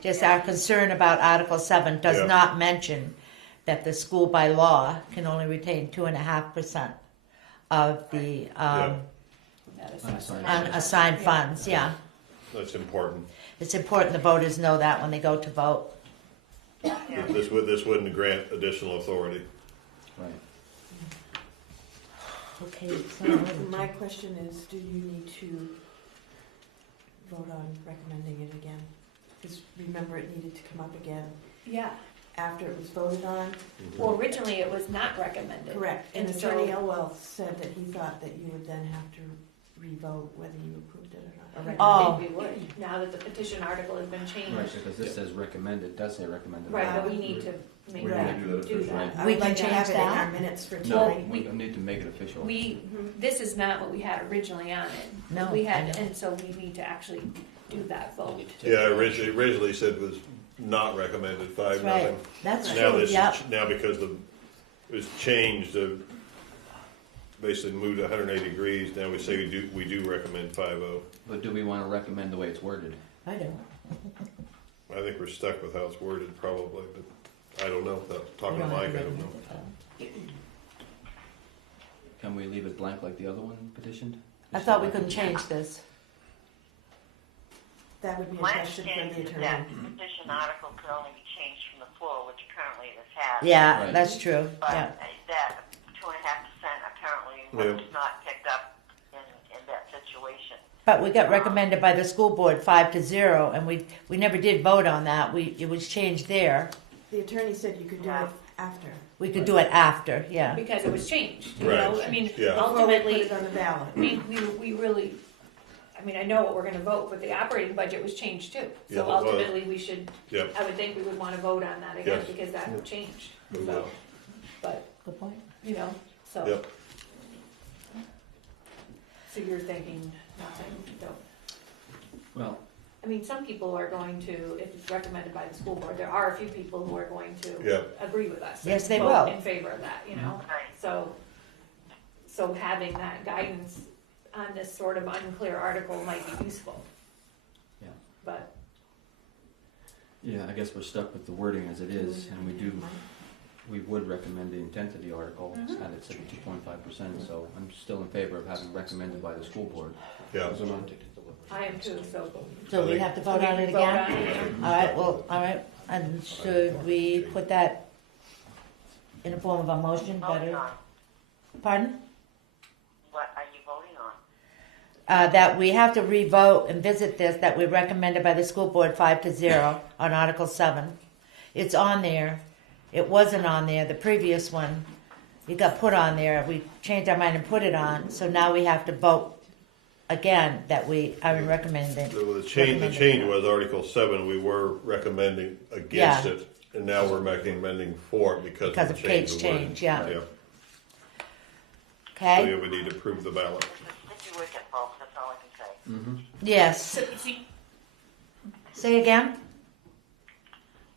Just our concern about Article 7 does Yeah. not mention that the school by law can only retain 2.5% of the unassigned funds. Yeah, That's important. it's important the voters know that when they go to vote. This wouldn't grant additional authority. Right. Okay. My question is, do you need to vote on recommending it again? Because remember, it needed to come up again Yeah. after it was voted on. Well, originally it was not recommended. Correct. And And Attorney so, Elwell said that he thought that you would then have to re-vote whether you approved it or not. Oh. I think we would, now that the petition article has been changed. Right, because this says recommended, it does say recommended. Right, but we need to make Right. that, do that. I We would can like to change have it in that? our minutes for No, tonight. we don't need to make it official. This is not what we had originally on it. No, We I had, know. and so we need to actually do that vote. Yeah, originally said was not recommended, 5-0. That's right. That's Now true. this, Yep. now because it was changed, basically moved 180 degrees, now we say we do recommend 5-0. But do we want to recommend the way it's worded? I don't. I think we're stuck with how it's worded probably, but I don't know. Talking to We don't Mike, have I don't know. Can we leave it blank like the other one petitioned? I thought we couldn't change this. That would be a My question for understanding the is that attorney. the petition article could only be changed from the floor, which currently it has. Yeah, Right. that's true. But Yeah. that 2.5% apparently was not picked up in that situation. But we got recommended by the school board 5-0, and we never did vote on that. It was changed there. The attorney said you could do it after. We could do it after. Yeah. Because it was changed, you Right. know, I mean, Yeah. Before we ultimately, put it on the ballot. I mean, we really, I mean, I know what we're gonna vote, but the operating budget was changed too. Yeah, So it was. ultimately, we should, Yep. I would think we would wanna vote on that again, Yes. because that changed, We so, will. but, Good point. you know, so. Yep. So you're thinking nothing, don't, Well, I mean, some people are going to, if it's recommended by the school board, there are a few people who are going to Yep. agree with us. Yes, and they vote will. in favor of that, you know, Right. so having that guidance on this sort of unclear article might be useful. Yeah. But, yeah, I guess we're stuck with the wording as it is, and we would recommend the intent of the article, Mhm. and it's at 2.5%, so I'm still in favor of having recommended by the school board. Yeah. I am too, so. So we have to vote on it Vote on again? it. All right, well, all right. And should we put that in the form of a motion? Voting on. Pardon? What are you voting on? That we have to re-vote and visit this, that we recommended by the school board 5-0 on Article 7. It's on there. It wasn't on there, the previous one. It got put on there. We changed our mind and put it on, so now we have to vote again that we are recommending. The change was Article 7, we were recommending against Yeah. it, and now we're recommending for it because Because of of the change. Kate's of wording. change, yeah. So Okay? yeah, we need to approve the ballot. It's a sticky wicket, folks, that's all I can say. Mm-hmm. Yes. Say again?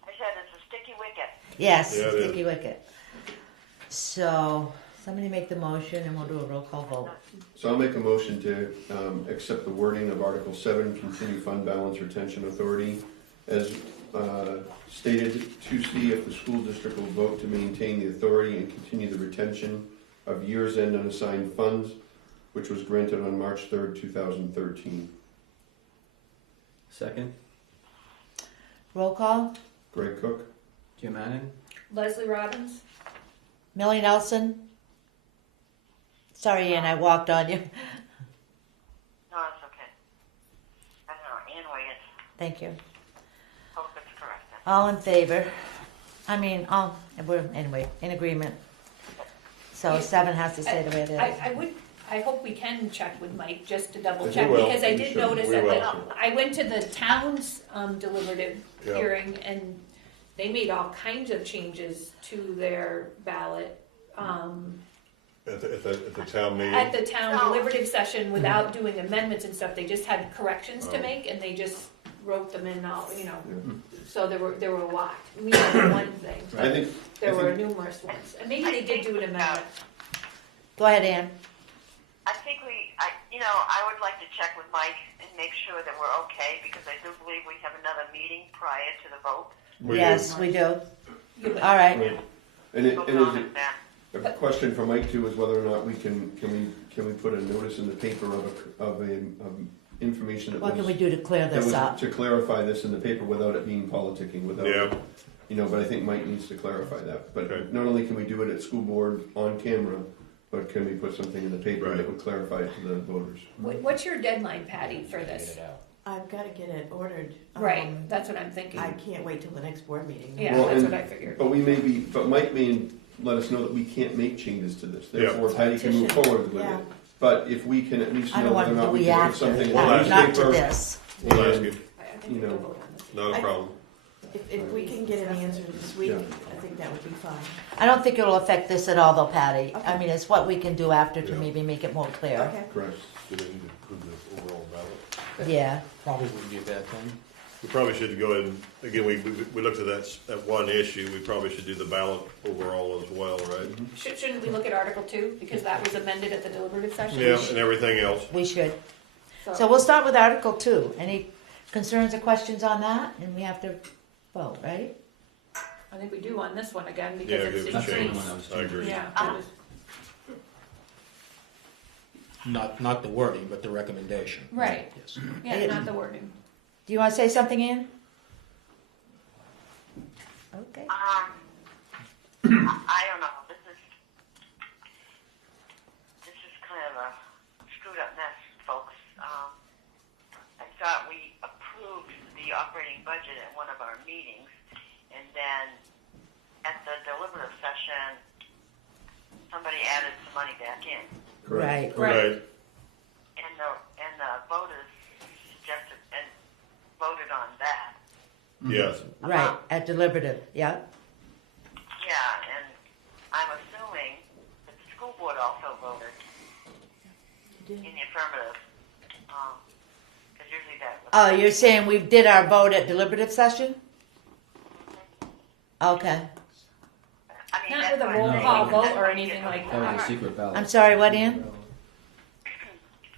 I said it's a sticky wicket. Yes, Yeah, it is. sticky wicket. So, somebody make the motion and we'll do a roll call vote. So I'll make a motion to accept the wording of Article 7, continue fund balance retention authority, as stated, to see if the school district will vote to maintain the authority and continue the retention of year's end unassigned funds, which was granted on March 3rd, 2013. Second, Roll call? Greg Cook? Jim Manning? Leslie Robbins? Millie Nelson? Sorry, Ann, I walked on you. No, it's okay. I don't know, Ann Wiggins, Thank you. hope it's correct then. All in favor? We're, anyway, in agreement. So 7 has to stay the way it is. I hope we can check with Mike just to double We check, will. because I We did should. notice We that will. I went to the town's deliberative Yeah. hearing, and they made all kinds of changes to their ballot. At the town meeting? At the town deliberative session, without doing amendments and stuff, they just had corrections to Oh. make, and they just wrote them in all, so there were a lot. We had one thing, I think, there were numerous ones, and maybe they did do an amendment. Go ahead, Ann. I think I would like to check with Mike and make sure that we're okay, because I do believe we have another meeting prior to the vote. Yes, we do. All right. right. And is it, a question for Mike too, is whether or not we can we put a notice in the paper of information that What was. can we do to clear that this was up? to clarify this in the paper without it being politicking, without, Yeah. but I think Mike needs to clarify that. But Okay. not only can we do it at school board on camera, but can we put something in the paper that would clarify it to the voters? What's your deadline, Patty, for this? I've got to get it ordered. Right, that's what I'm thinking. I can't wait till the next board meeting. Yeah, Well, that's and- what I figured. But Mike may let us know that we can't make changes to this, Yeah. therefore Patty can move forward with it. But if we can at least I know don't whether or want to not we do can we put have something in to, the We'll ask not to newspaper, this. We'll ask and, you. I think you we'll know, vote on this. Not a problem. If we can get an answer this week, Yeah. I think that would be fine. I don't think it'll affect this at all though, Patty. I Okay. mean, it's what we can do after to Yeah. maybe make it more clear. Okay. correct. Do they need to approve the overall ballot? Yeah. Probably wouldn't be a bad thing. We probably should go ahead and, again, we looked at that one issue, we probably should do the ballot overall as well, right? Shouldn't we look at Article 2, because that was amended at the deliberative session? Yeah, and everything else. We should. So we'll start with Article 2. Any concerns or questions on that? And we have to vote, right? I think we do on this one again, Yeah, because give it's it a That's the change. only one I was I agree. Yeah, it was- Not the wording, but the recommendation. right, Yes. yeah, not the wording. Do you want to say something, Ann? Okay. I don't know. This is kind of a screwed up mess, folks. I thought we approved the operating budget at one of our meetings, and then at the deliberative session, somebody added some money back in, Right. Right. and the voters suggested and voted on that. Yes. Right, at deliberative, yeah. Yeah, and I'm assuming that the school board also voted in the affirmative, because usually that was... Oh, you're saying we did our vote at deliberative session? Okay. I mean, Not that's with a what roll I'm call saying. vote That's or why you anything get the like blue That was a card. secret ballot. I'm sorry, what, Ann?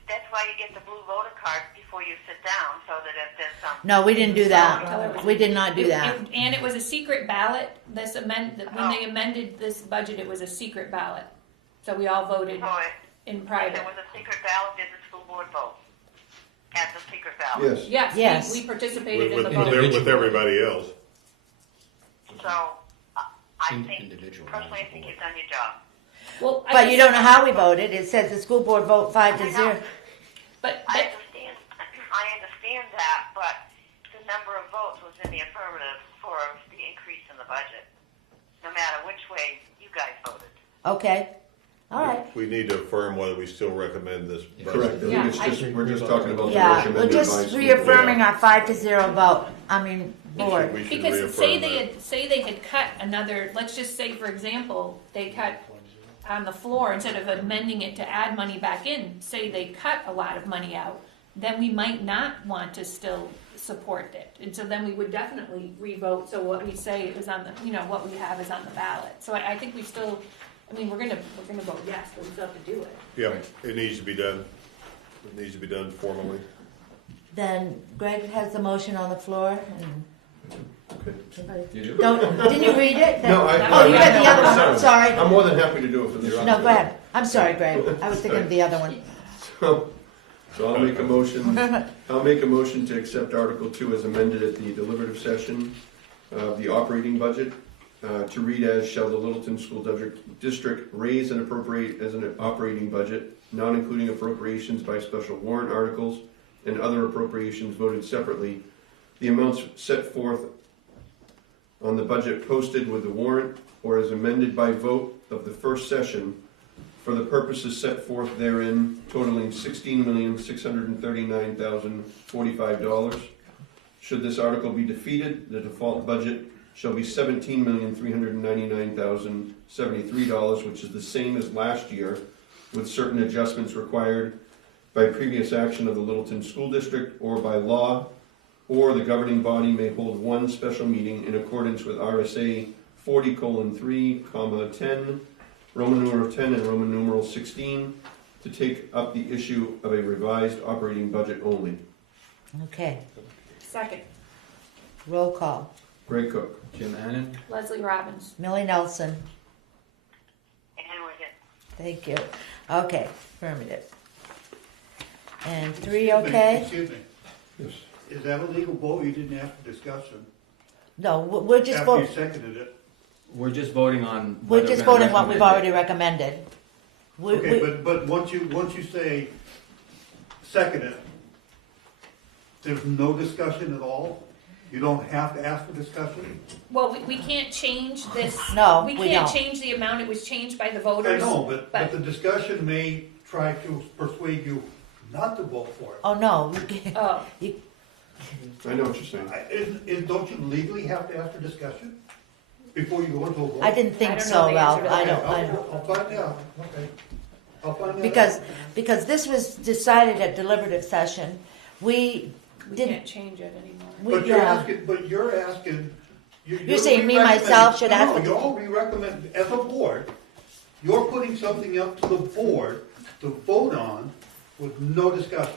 That's why you get the blue voter card before you sit down, so that if there's some... No, we didn't do that. We did not do that. And it was a secret ballot, when they amended this budget, it was a secret ballot. So we all voted So in if private. there was a secret ballot, did the school board vote at the secret ballot? Yes. Yes. We participated in With, the with, vote. with everybody else. So, I think, Individual. personally, I think you've done your job. Well, I But guess- you don't know how we voted. It says the school board vote 5-0. But I understand that, but the number of votes was in the affirmative for the increase in the budget, no matter which way you guys voted. Okay. All right. We need to affirm whether we still recommend this budget. Correct. I think Yeah, it's just, we're just talking about the Yeah, recommended we're just advice. reaffirming our 5-0 vote. I mean, board. We should Because say reaffirm they had cut another, let's just say, for example, they cut on the floor, instead of amending it to add money back in, say they cut a lot of money out, then we might not want to still support it. And so then we would definitely re-vote, so what we say is on the, what we have is on the ballot. So I think we still, we're gonna vote yes, but we still have to do it. Yeah, it needs to be done. It needs to be done formally. Then Greg has the motion on the floor. And Okay. didn't you read it? No, I. Oh, you read the other one. Sorry. I'm more than happy to do it for this. No, go ahead. I'm sorry, Greg. I was thinking of the other one. So I'll make a motion, to accept Article 2 as amended at the deliberative session of the operating budget, to read as, shall the Littleton School District raise and appropriate as an operating budget, not including appropriations by special warrant articles and other appropriations voted separately, the amounts set forth on the budget posted with the warrant or as amended by vote of the first session for the purposes set forth therein, totaling $16,639,045. Should this article be defeated, the default budget shall be $17,399,073, which is the same as last year, with certain adjustments required by previous action of the Littleton School District or by law, or the governing body may hold one special meeting in accordance with RSA 40:3, 10, Roman numeral 10 and Roman numeral 16, to take up the issue of a revised operating budget only. Okay, Second, roll call. Greg Cook. Jim Annan? Leslie Robbins. Millie Nelson. And with it. Thank you. Okay, affirmative. And 3 okay? Excuse me. Yes. Is that a legal vote? You didn't have to discuss it. No, we're just After you voting. seconded it. We're just voting on. We're whether just gonna voting what we've recommend already it. recommended. Okay, but once you say second it, there's no discussion at all? You don't have to ask for discussion? Well, we can't change this. No, We we can't don't. change the amount, it was changed by the I voters. know, but the discussion may try to persuade you not to vote for it. Oh, no. Oh, I know what you're saying. Don't you legally have to ask for discussion before you go into a vote? I didn't I think don't so, know the Ralph. answer to I that. don't. I'll find out, okay. I'll find out. Because this was decided at deliberative session. We we didn't. can't change it anymore. But you're asking. You're saying me, myself, should ask for- No, you're all re-recommend, as a board, you're putting something up to the board to vote on with no discussion.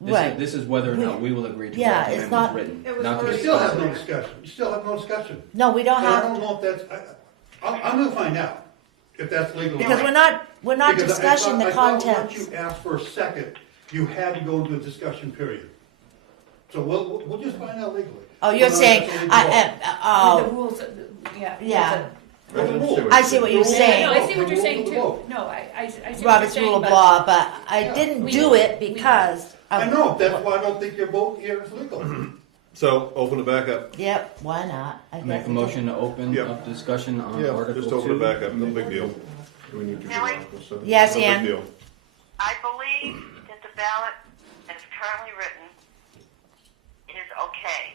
Right. This is whether or not we will agree to Yeah, recommend it's not- what's written. It was not to You already- still discuss have no it. discussion, you still have no discussion. No, we don't And I have, don't know if that's, I'm gonna find out if that's legal or because not. we're not Because discussing the I thought contents. once you asked for a second, you had to go into a discussion period. So we'll just find out legally. Oh, you're Well, saying, that's a legal With the oh, rules, yeah. yeah. vote. The rules. I see what you're Yeah, saying. no, I see what you're The saying rules of the too. vote. No, I see what you're Robert's saying, rule of but- law, but I Yeah. didn't We- do it we- because. I know, that's why I don't think your vote here is legal. So, open it back up. Yep, why not? I Make guess a motion to open Yep. up discussion on Yeah, Article 2. just open it back up, no big deal. Do we need to do Millie? Article 7? Yes, No big Ann. deal. I believe that the ballot as currently written is okay.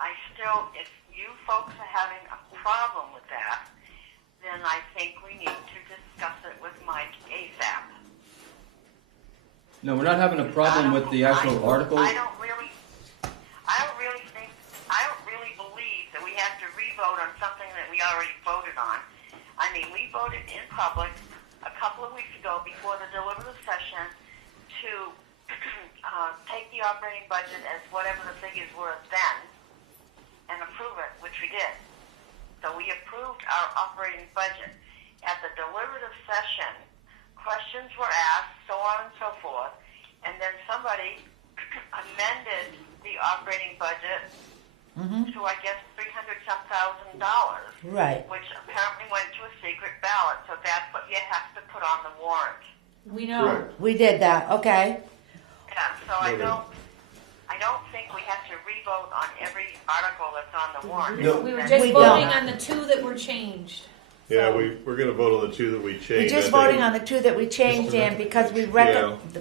I still, if you folks are having a problem with that, then I think we need to discuss it with Mike ASAP. No, we're not having a problem with the actual article. I don't really believe that we have to re-vote on something that we already voted on. I mean, we voted in public a couple of weeks ago before the deliberative session to take the operating budget as whatever the figures were then and approve it, which we did. So we approved our operating budget. At the deliberative session, questions were asked, so on and so forth, and then somebody amended the operating budget to, I guess, $300,000, Right. which apparently went to a secret ballot. So that's what you have to put on the warrant. We know. Correct. We did that, okay. Yeah. So I Noted. don't think we have to re-vote on every article that's on the warrant. No. We were And- just We voting don't. on the two that were changed. Yeah, So- we're gonna vote on the two that we changed. We're just I think. voting on the two that we changed in because we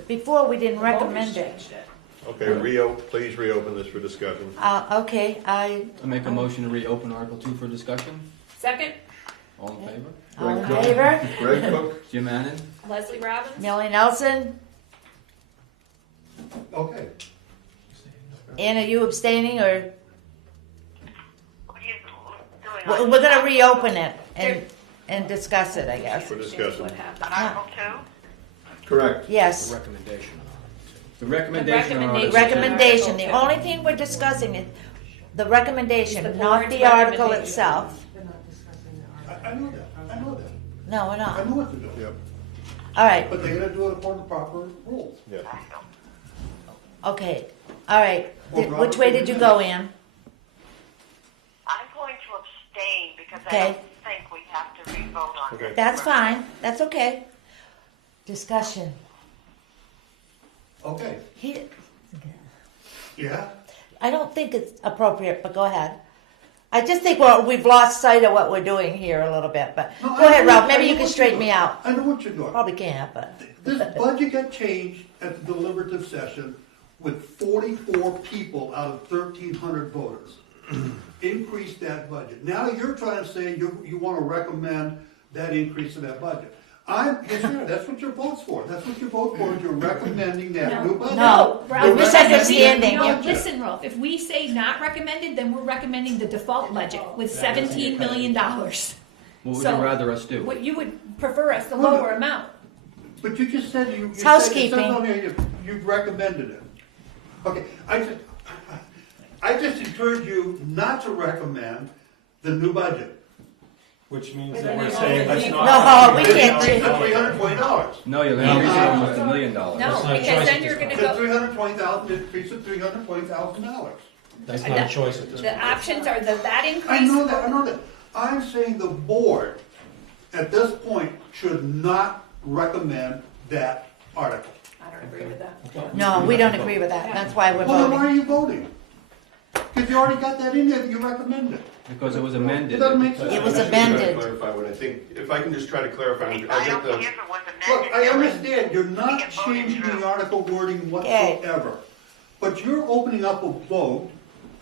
before we didn't The voters recommend it. changed it. Okay, please reopen this for discussion. Okay, I make a motion to reopen Article 2 for discussion. Second, All in favor? all in Greg Cook. favor? Greg Cook. Jim Annan? Leslie Robbins. Millie Nelson? Okay. Ann, are you abstaining or? What are you doing We're on gonna reopen it and discuss it, I guess. For discussion. What happened? Article 2? Correct. Yes. Recommendation. The recommendation on recommendation. Article 2. Recommendation, the Article two. only thing we're discussing is the recommendation, Is the not board's the article recommendation. itself. They're not discussing the article. I know that, I know that. No, we're I not. know what to do. Yep. All right, But they're gonna do it according to proper rules. Yeah. okay, all right. Well, Which way did you go, Ann? I'm going to abstain because I Okay. don't think we have to re-vote on Okay. this. That's fine, that's okay. Discussion. Okay, He, yeah? I don't think it's appropriate, but go ahead. I just think we've lost sight of what we're doing here a little bit, but No, go ahead, I know- Ralph, I maybe know you can what straighten you're me out. I know what you're doing. Probably can't, but. This budget got changed at the deliberative session with 44 people out of 1,300 voters. Increased that budget. Now you're trying to say you want to recommend that increase in that budget. That's what your vote's for. That's what your vote for, is you're recommending that new budget. No, Ralph, you're misunderstanding. No, You're- listen, Ralph, if we say not recommended, then we're recommending the default budget with $17 million. What would So, you rather us do? What you would prefer us the lower amount. But you just said you It's said housekeeping. on there you've recommended it. Okay, I just encourage you not to recommend the new budget. Which means But that we're then saying let's not. No, we can't It's change. $320. No, you're gonna increase it almost $1 million. No, That's not a because choice then at you're this gonna The go, 320,000 increase of $320,000. That's not a choice at this the point. options are that increase. I know that. I'm saying the board, at this point, should not recommend that article. I don't agree with that. No, we don't agree with that. That's why we're Well, then why voting. are you voting? Because you already got that in there that you recommended. Because it was amended. It doesn't make sense. It was I'm just trying to amended. Clarify what I think, if I can just try to clarify, I I get don't the, think if it was Look, amended. I Billy, understand, you're not We can vote it changing through. the article wording Okay. whatsoever. But you're opening up a vote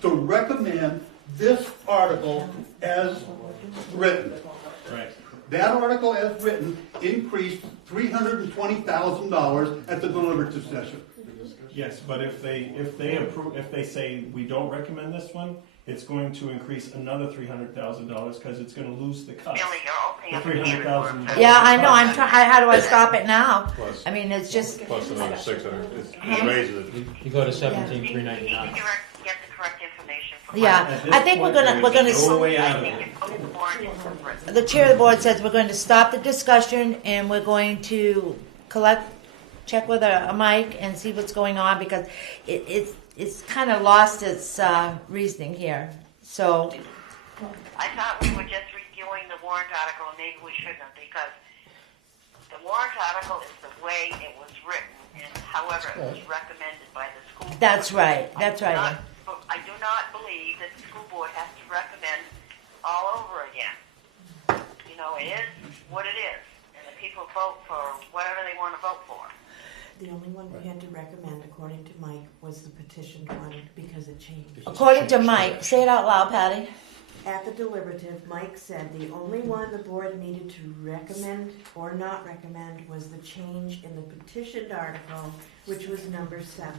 to recommend this article as written. Right. That article as written increased $320,000 at the deliberative session. Yes, but if they approve, if they say we don't recommend this one, it's going to increase another $300,000 because it's going to lose the cut. Billy, you're opening The up a can of $300,000. worms. Yeah, I know, I'm trying, how do I stop it now? Plus, I mean, it's just, plus another 600, it raises it. You go to You 17,399. need to get the correct information from. yeah, At this I think we're point, gonna, there we're is gonna. no way I out of think it. it's going forward in separate. The chair of the board says we're going to stop the discussion and we're going to check with a mic and see what's going on because it's kind of lost its reasoning here. So, I thought we were just reviewing the warrant article, and maybe we shouldn't, because the warrant article is the way it was written, and however it was recommended by the school board. that's right, that's right. I do not believe that the school board has to recommend all over again. You know, it is what it is, and the people vote for whatever they want to vote for. The only one we had to recommend, according to Mike, was the petitioned one because it changed. According to Mike, say it out loud, Patty. At the deliberative, Mike said the only one the board needed to recommend or not recommend was the change in the petitioned article, which was number 7.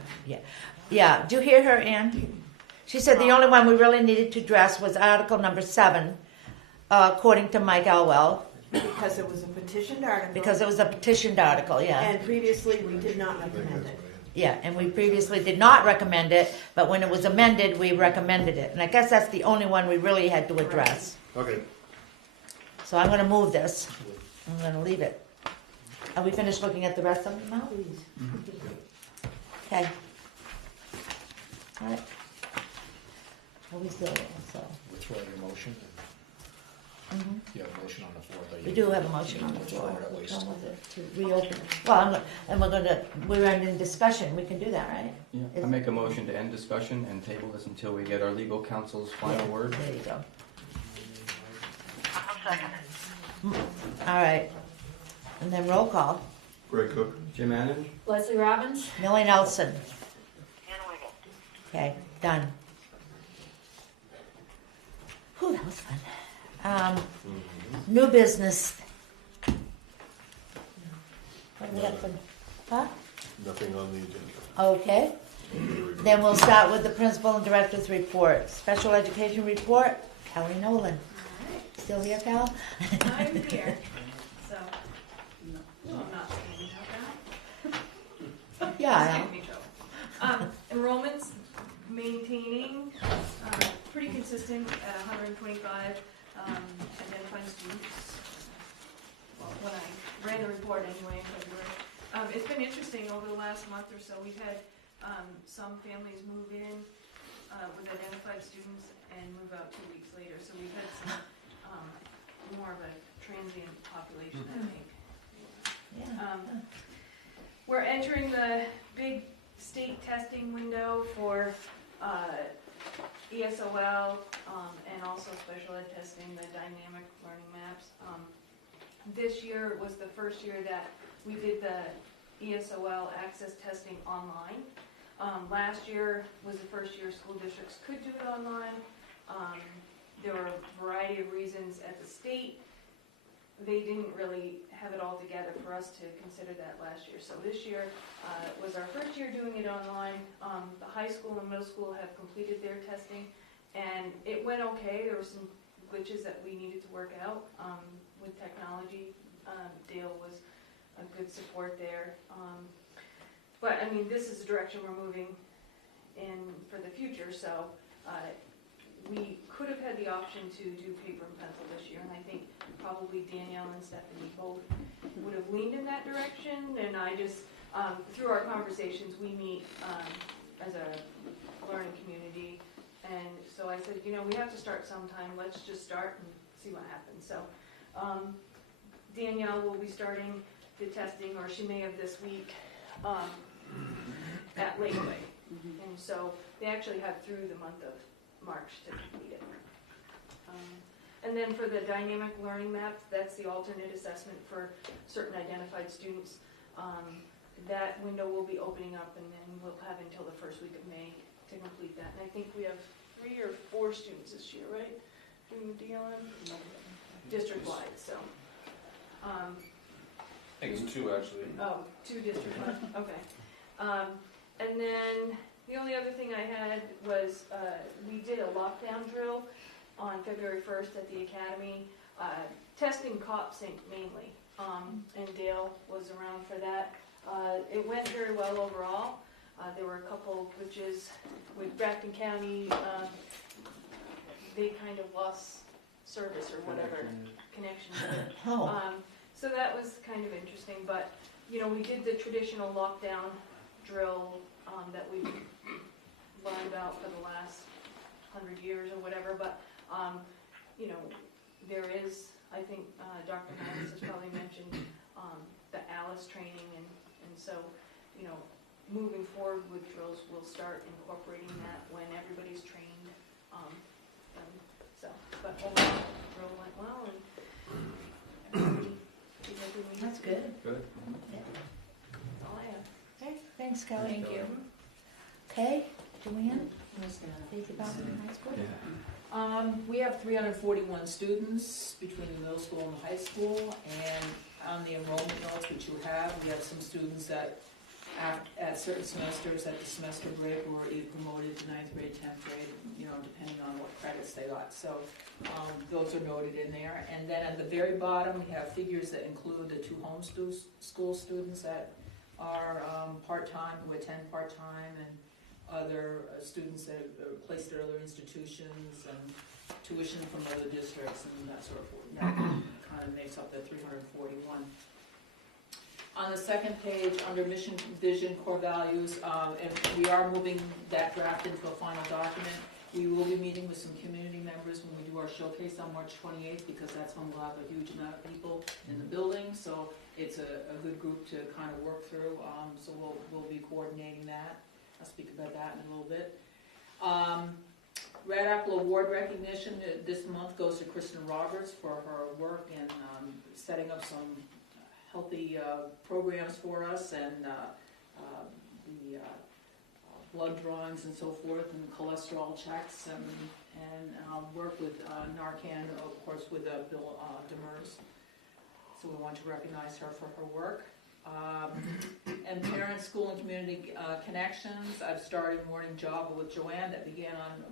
Yeah, do you hear her, Ann? She said the only one we really needed to address was Article number 7, according to Mike Elwell, Because it was a petitioned article. because it was a petitioned article, yeah. And previously, we did not recommend it. Yeah, and we previously did not recommend it, but when it was amended, we recommended it. And I guess that's the only one we really had to address. Okay. So I'm gonna move this. I'm gonna leave it. Are we finished looking at the rest of them now? Okay. All right. Are we still, so, Withdraw your motion. mhm. You have a motion on the floor, though. We do have a motion on the floor. Withdraw it at least. Come with it, to reopen. Well, we're in discussion, we can do that, right? Yeah, I make a motion to end discussion and table this until we get our legal counsel's final word. There you go. I'll second it. All right. And then roll call. Greg Cook. Jim Annan? Leslie Robbins? Millie Nelson. Ann Wiggett. Okay, done. Whew, that was fun. New business. What do we got for, huh? Nothing on the agenda. Okay. Then we'll start with the principal and director's report. Special education report, Kelly Nolan. Still here, Cal? I'm here, so, no, I'm not standing out now. Yeah, I know. Enrollments maintaining, pretty consistent at 125 identified students. Well, when I ran the report anyway in February. It's been interesting over the last month or so. We've had some families move in with identified students and move out 2 weeks later. So we've had some more of a transient population, I think. Yeah. We're entering the big state testing window for ESOL, and also special ed testing, the dynamic learning maps. This year was the first year that we did the ESOL access testing online. Last year was the first year school districts could do it online. There were a variety of reasons at the state. They didn't really have it all together for us to consider that last year. So this year was our first year doing it online. The high school and middle school have completed their testing, and it went okay. There were some glitches that we needed to work out with technology. Dale was a good support there. But I mean, this is the direction we're moving in for the future. So we could have had the option to do paper and pencil this year, and I think probably Danielle and Stephanie both would have leaned in that direction. And I just, through our conversations, we meet as a learning community, and so I said, you know, we have to start sometime. Let's just start and see what happens. So Danielle will be starting the testing, or she may have this week, at Lakeway. And so they actually have through the month of March to complete it. And then for the dynamic learning map, that's the alternate assessment for certain identified students. That window will be opening up, and then we'll have until the first week of May to complete that. And I think we have 3 or 4 students this year, right? Doing the DLM? District-wide, so. I think it's 2 actually. Oh, 2 district-wide, okay. And then the only other thing I had was we did a lockdown drill on February 1st at the academy, testing cop sync mainly, and Dale was around for that. It went very well overall. There were a couple glitches with Grafton County. They kind of lost service or whatever, connection. So that was kind of interesting, but you know, we did the traditional lockdown drill that we've learned about for the last 100 years or whatever, but you know, there is, I think Dr. Mathis has probably mentioned the ALICE training, and so, you know, moving forward with drills, we'll start incorporating that when everybody's trained. So, but overall, the drill went well, and everybody did what we That's good. Good. Yeah. That's all I have. Okay, thanks, Kelly. Thank you. Okay, Joanne, think about it in high school? We have 341 students between the middle school and the high school, and on the enrollment notes which you have, we have some students that at certain semesters at the semester break were either promoted to 9th grade, 10th grade, you know, depending on what credits they got. So those are noted in there. And then at the very bottom, we have figures that include the 2 homeschool students that are part-time, who attend part-time, and other students that are placed at other institutions, and tuition from other districts, and that sort of thing. That kind of makes up the 341. On the second page, under mission, vision, core values, and we are moving that draft into a final document. We will be meeting with some community members when we do our showcase on March 28th, because that's when we'll have a huge amount of people in the building. So it's a good group to kind of work through. So we'll be coordinating that. I'll speak about that in a little bit. Red Apple Award recognition this month goes to Kristen Roberts for her work in setting up some healthy programs for us, and the blood drawings and so forth, and cholesterol checks, and work with Narcan, of course, with Bill Demers. So we want to recognize her for her work. And parents, school, and community connections. I've started morning job with Joanne that began on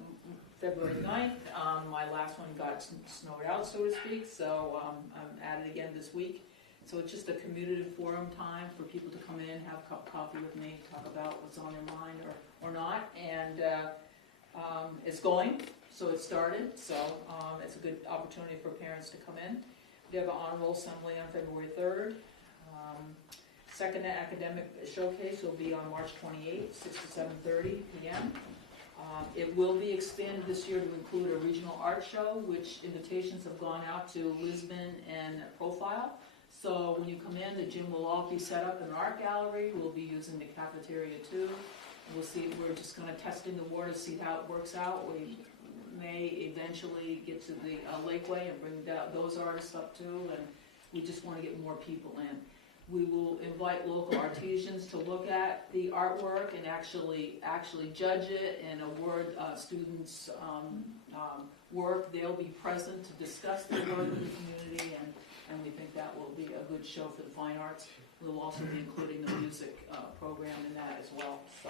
February 9th. My last one got snowed out, so to speak, so I'm at it again this week. So it's just a commutative forum time for people to come in, have a cup of coffee with me, talk about what's on their mind or not. And it's going, so it started. So it's a good opportunity for parents to come in. We have an honor roll assembly on February 3rd. Second academic showcase will be on March 28th, 6 to 7:30 p.m. It will be expanded this year to include a regional art show, which invitations have gone out to Lisbon and Profile. So when you come in, the gym will all be set up in an art gallery. We'll be using the cafeteria too. We'll see, we're just kind of testing the water, see how it works out. We may eventually get to the Lakeway and bring those artists up too, and we just want to get more people in. We will invite local artisans to look at the artwork and actually judge it and award students work. They'll be present to discuss their work with the community, and we think that will be a good show for the fine arts. We'll also be including the music program in that as well. So,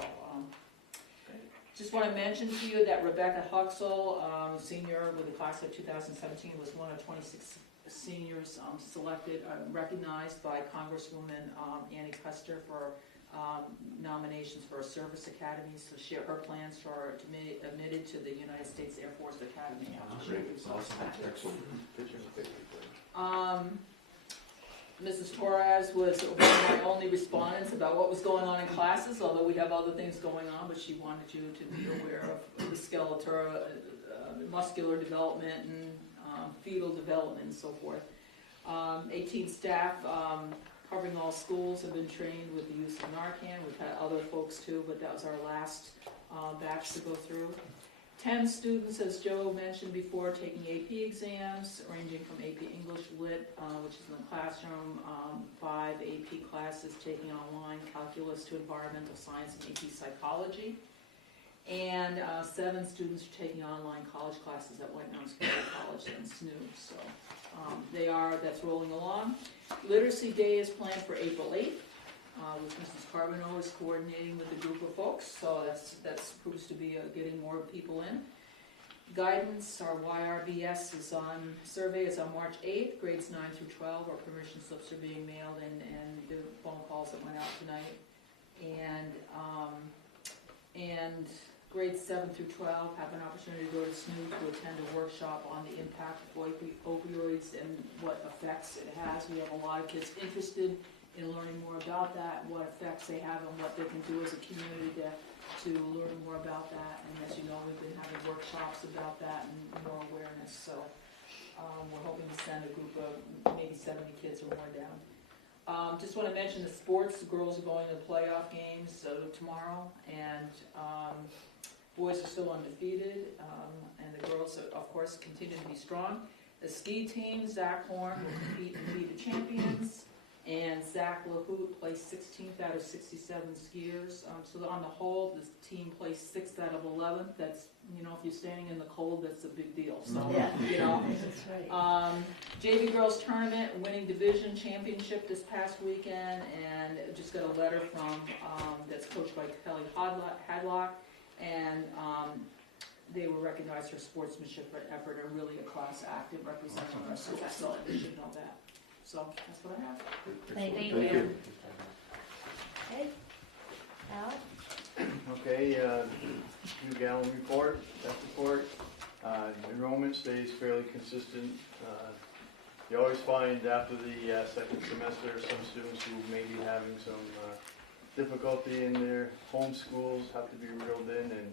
just want to mention to you that Rebecca Huxell, senior with the class of 2017, was one of 26 seniors selected, recognized by Congresswoman Annie Custer for nominations for a service academy. So share her plans for her to be admitted to the United States Air Force Academy. Mrs. Torres was one of my only respondents about what was going on in classes, although we have other things going on, but she wanted you to be aware of the skeletal, muscular development, and fetal development, and so forth. 18 staff covering all schools have been trained with the use of Narcan. We've had other folks too, but that was our last batch to go through. 10 students, as Joe mentioned before, taking AP exams, ranging from AP English Lit, which is in the classroom, 5 AP classes taking online, calculus to environmental science and AP psychology, and 7 students are taking online college classes at White Mountains Community College and SNU. So that's rolling along. Literacy Day is planned for April 8th. With Mrs. Carbonneau is coordinating with a group of folks, so that's proves to be getting more people in. Guidance, our YRBS survey is on March 8th. Grades 9 through 12, our permission slips are being mailed, and the phone calls that went out tonight. And grades 7 through 12 have an opportunity to go to SNU to attend a workshop on the impact of opioids and what effects it has. We have a lot of kids interested in learning more about that, what effects they have, and what they can do as a community to learn more about that. And as you know, we've been having workshops about that and more awareness. So we're hoping to send a group of maybe 70 kids or more down. Just want to mention the sports. The girls are going to the playoff games tomorrow, and boys are still undefeated, and the girls, of course, continue to be strong. The ski team, Zach Horn, will compete and be the champions. And Zach LaHoot placed 16th out of 67 skiers. So on the whole, this team placed 6th out of 11. That's, if you're standing in the cold, that's a big deal. So, That's right. JV Girls Tournament, winning division championship this past weekend, and just got a letter from, that's coached by Kelly Hadlock, and they were recognized for sportsmanship effort and really a class act in representing us. So that's all, you should know that. So that's what I have. Thank you. Okay. Al? Okay, new Gallon report, that report. Enrollment stays fairly consistent. You always find after the second semester, some students who may be having some difficulty in their home schools have to be reeled in and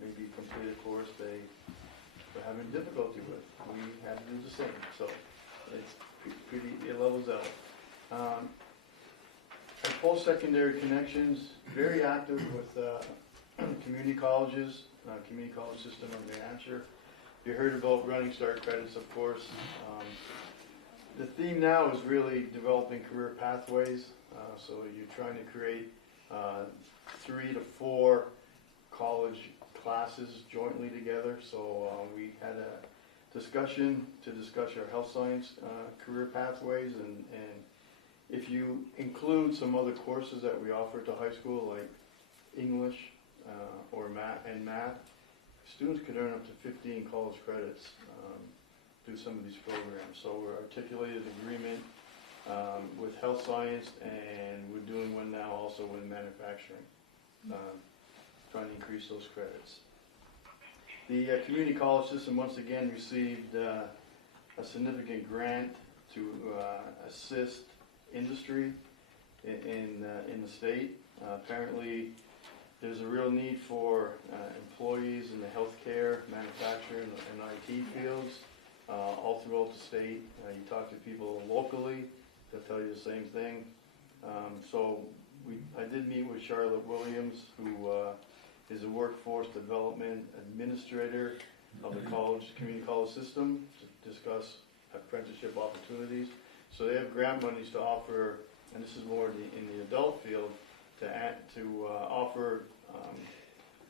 maybe complete a course they're having difficulty with. We had to do the same, so it levels out. Our post-secondary connections, very active with community colleges, community college system of New Hampshire. You heard about Running Start credits, of course. The theme now is really developing career pathways. So you're trying to create 3 to 4 college classes jointly together. So we had a discussion to discuss our health science career pathways, and if you include some other courses that we offer to high school, like English or math, students could earn up to 15 college credits through some of these programs. So we're articulated agreement with health science, and we're doing one now also with manufacturing, trying to increase those credits. The community college system once again received a significant grant to assist industry in the state. Apparently, there's a real need for employees in the healthcare, manufacturing, and IT fields all throughout the state. You talk to people locally, they'll tell you the same thing. So I did meet with Charlotte Williams, who is a workforce development administrator of the community college system, to discuss apprenticeship opportunities. So they have grant monies to offer, and this is more in the adult field, to offer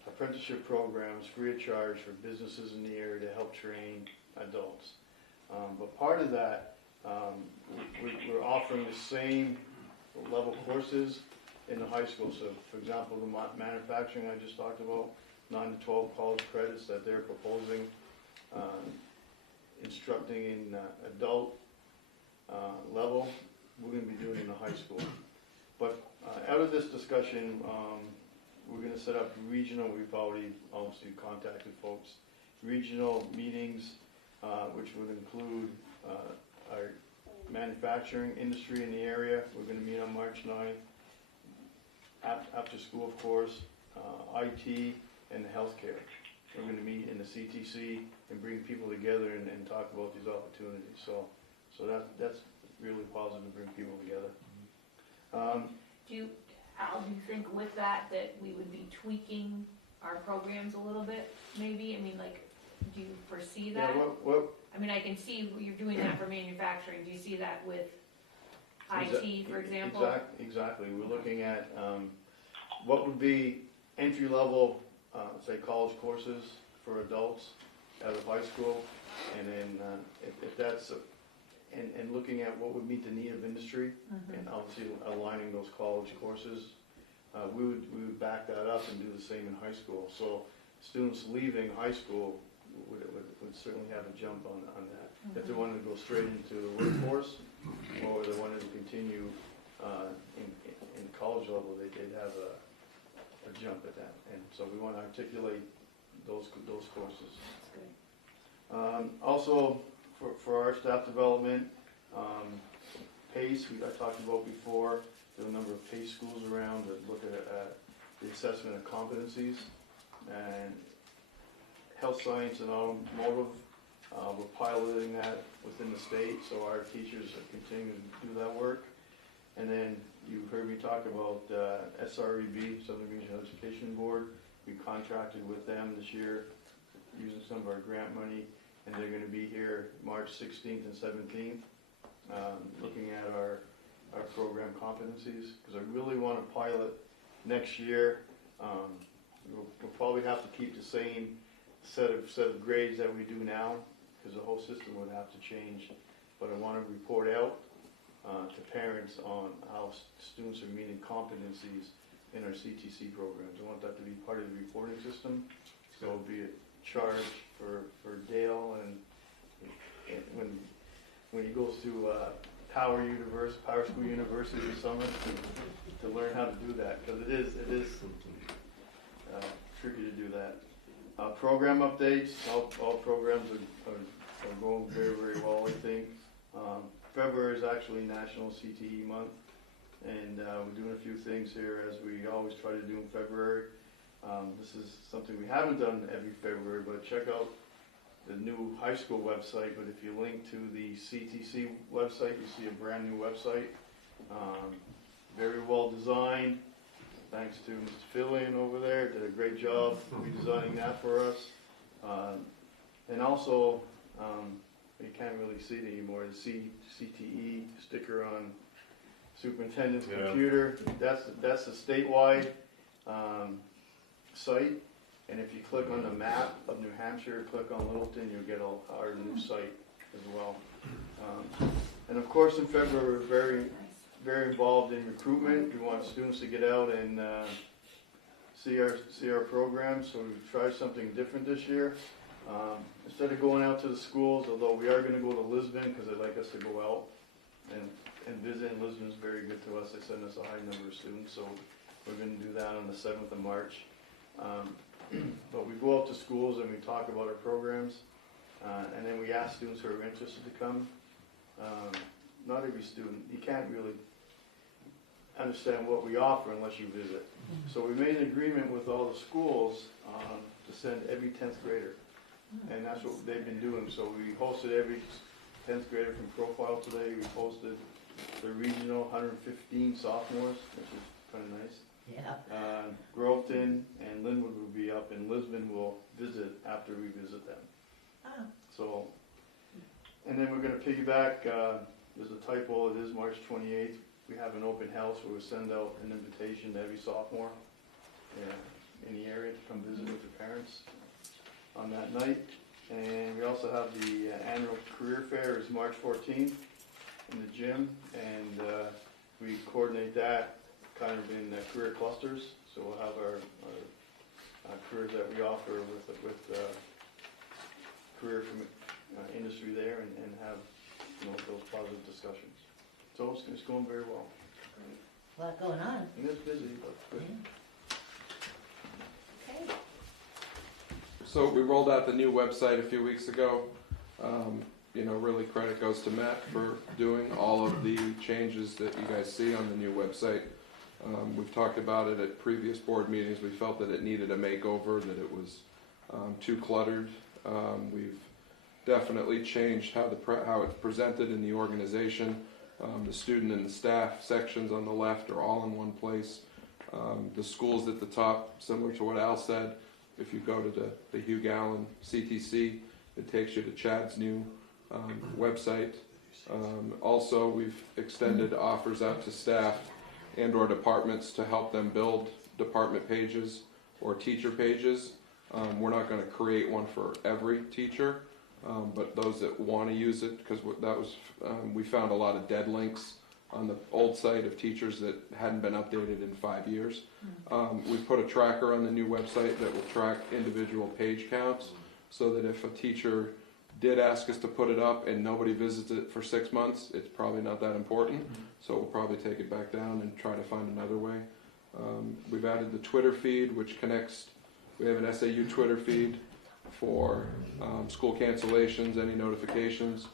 apprenticeship programs free of charge for businesses in the area to help train adults. But part of that, we're offering the same level courses in the high school. So, for example, the manufacturing I just talked about, 9 to 12 college credits that they're proposing, instructing in adult level, we're going to be doing in the high school. But out of this discussion, we're going to set up regional, we've already obviously contacted folks, regional meetings, which would include our manufacturing industry in the area. We're going to meet on March 9th. After school, of course, IT and healthcare. We're going to meet in the CTC and bring people together and talk about these opportunities. So that's really positive to bring people together. Do you think with that we would be tweaking our programs a little bit, maybe? I mean, like, do you foresee that? Yeah, I mean, I can see you're doing that for manufacturing. Do you see that with IT, for example? Exactly. We're looking at what would be entry-level, say, college courses for adults out of high school, and then if that's and looking at what would meet the need of industry, and obviously aligning those college courses, we would back that up and do the same in high school. So students leaving high school would certainly have a jump on that. If they wanted to go straight into the workforce, or they wanted to continue in college level, they'd have a jump at that. And so we want to articulate those courses. Also, for our staff development, PACE, I talked about before, there are a number of PACE schools around that look at the assessment of competencies, and health science and automotive, we're piloting that within the state, so our teachers are continuing to do that work. And then you heard me talk about SREB, Southern Regional Education Board. We contracted with them this year using some of our grant money, and they're going to be here March 16th and 17th, looking at our program competencies, because I really want to pilot next year. We'll probably have to keep the same set of grades that we do now, because the whole system would have to change. But I want to report out to parents on how students are meeting competencies in our CTC programs. I want that to be part of the reporting system. So it'll be a charge for Dale, and when he goes to Power School University this summer to learn how to do that, because it is tricky to do that. Program updates, all programs are going very, very well, I think. February is actually National CTE Month, and we're doing a few things here as we always try to do in February. This is something we haven't done every February, but check out the new high school website. But if you link to the CTC website, you see a brand new website. Very well designed. Thanks to Mr. Fillion over there, did a great job redesigning that for us. And also, you can't really see it anymore, the CTE sticker on superintendent's computer. That's a statewide site, and if you click on the map of New Hampshire, click on Littleton, you'll get our new site as well. And of course, in February, we're very involved in recruitment. We want students to get out and see our programs, so we've tried something different this year. Instead of going out to the schools, although we are going to go to Lisbon because they'd like us to go out and visit, and Lisbon is very good to us. They send us a high number of students, so we're going to do that on the 7th of March. But we go out to schools and we talk about our programs, and then we ask students who are interested to come. Not every student, you can't really understand what we offer unless you visit. So we made an agreement with all the schools to send every 10th grader, and that's what they've been doing. So we hosted every 10th grader from Profile today. We hosted the regional 115 sophomores, which is kind of nice. Yeah. Groveton and Linwood will be up, and Lisbon will visit after we visit them. Oh. So, and then we're going to piggyback. There's a typo. It is March 28th. We have an open house where we send out an invitation to every sophomore in the area to come visit with their parents on that night. And we also have the annual career fair is March 14th in the gym, and we coordinate that kind of in career clusters. So we'll have our careers that we offer with career from industry there, and have those positive discussions. So it's going very well. A lot going on. And it's busy, but good. Okay. So we rolled out the new website a few weeks ago. Really credit goes to Matt for doing all of the changes that you guys see on the new website. We've talked about it at previous board meetings. We felt that it needed a makeover, that it was too cluttered. We've definitely changed how it's presented in the organization. The student and the staff sections on the left are all in one place. The schools at the top, similar to what Al said, if you go to the Hugh Gallen CTC, it takes you to Chad's new website. Also, we've extended offers out to staff and or departments to help them build department pages or teacher pages. We're not going to create one for every teacher, but those that want to use it, because we found a lot of dead links on the old site of teachers that hadn't been updated in 5 years. We put a tracker on the new website that will track individual page counts, so that if a teacher did ask us to put it up and nobody visits it for 6 months, it's probably not that important. So we'll probably take it back down and try to find another way. We've added the Twitter feed, which connects. We have an SAU Twitter feed for school cancellations, any notifications.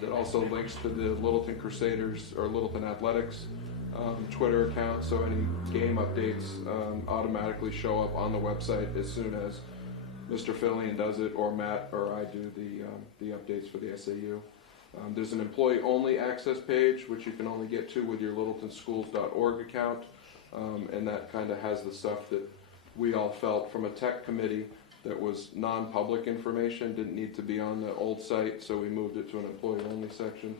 That also links to the Littleton Crusaders or Littleton Athletics Twitter account, so any game updates automatically show up on the website as soon as Mr. Fillion does it, or Matt or I do the updates for the SAU. There's an employee-only access page, which you can only get to with your littletonschools.org account, and that kind of has the stuff that we all felt from a tech committee that was non-public information, didn't need to be on the old site, so we moved it to an employee-only section.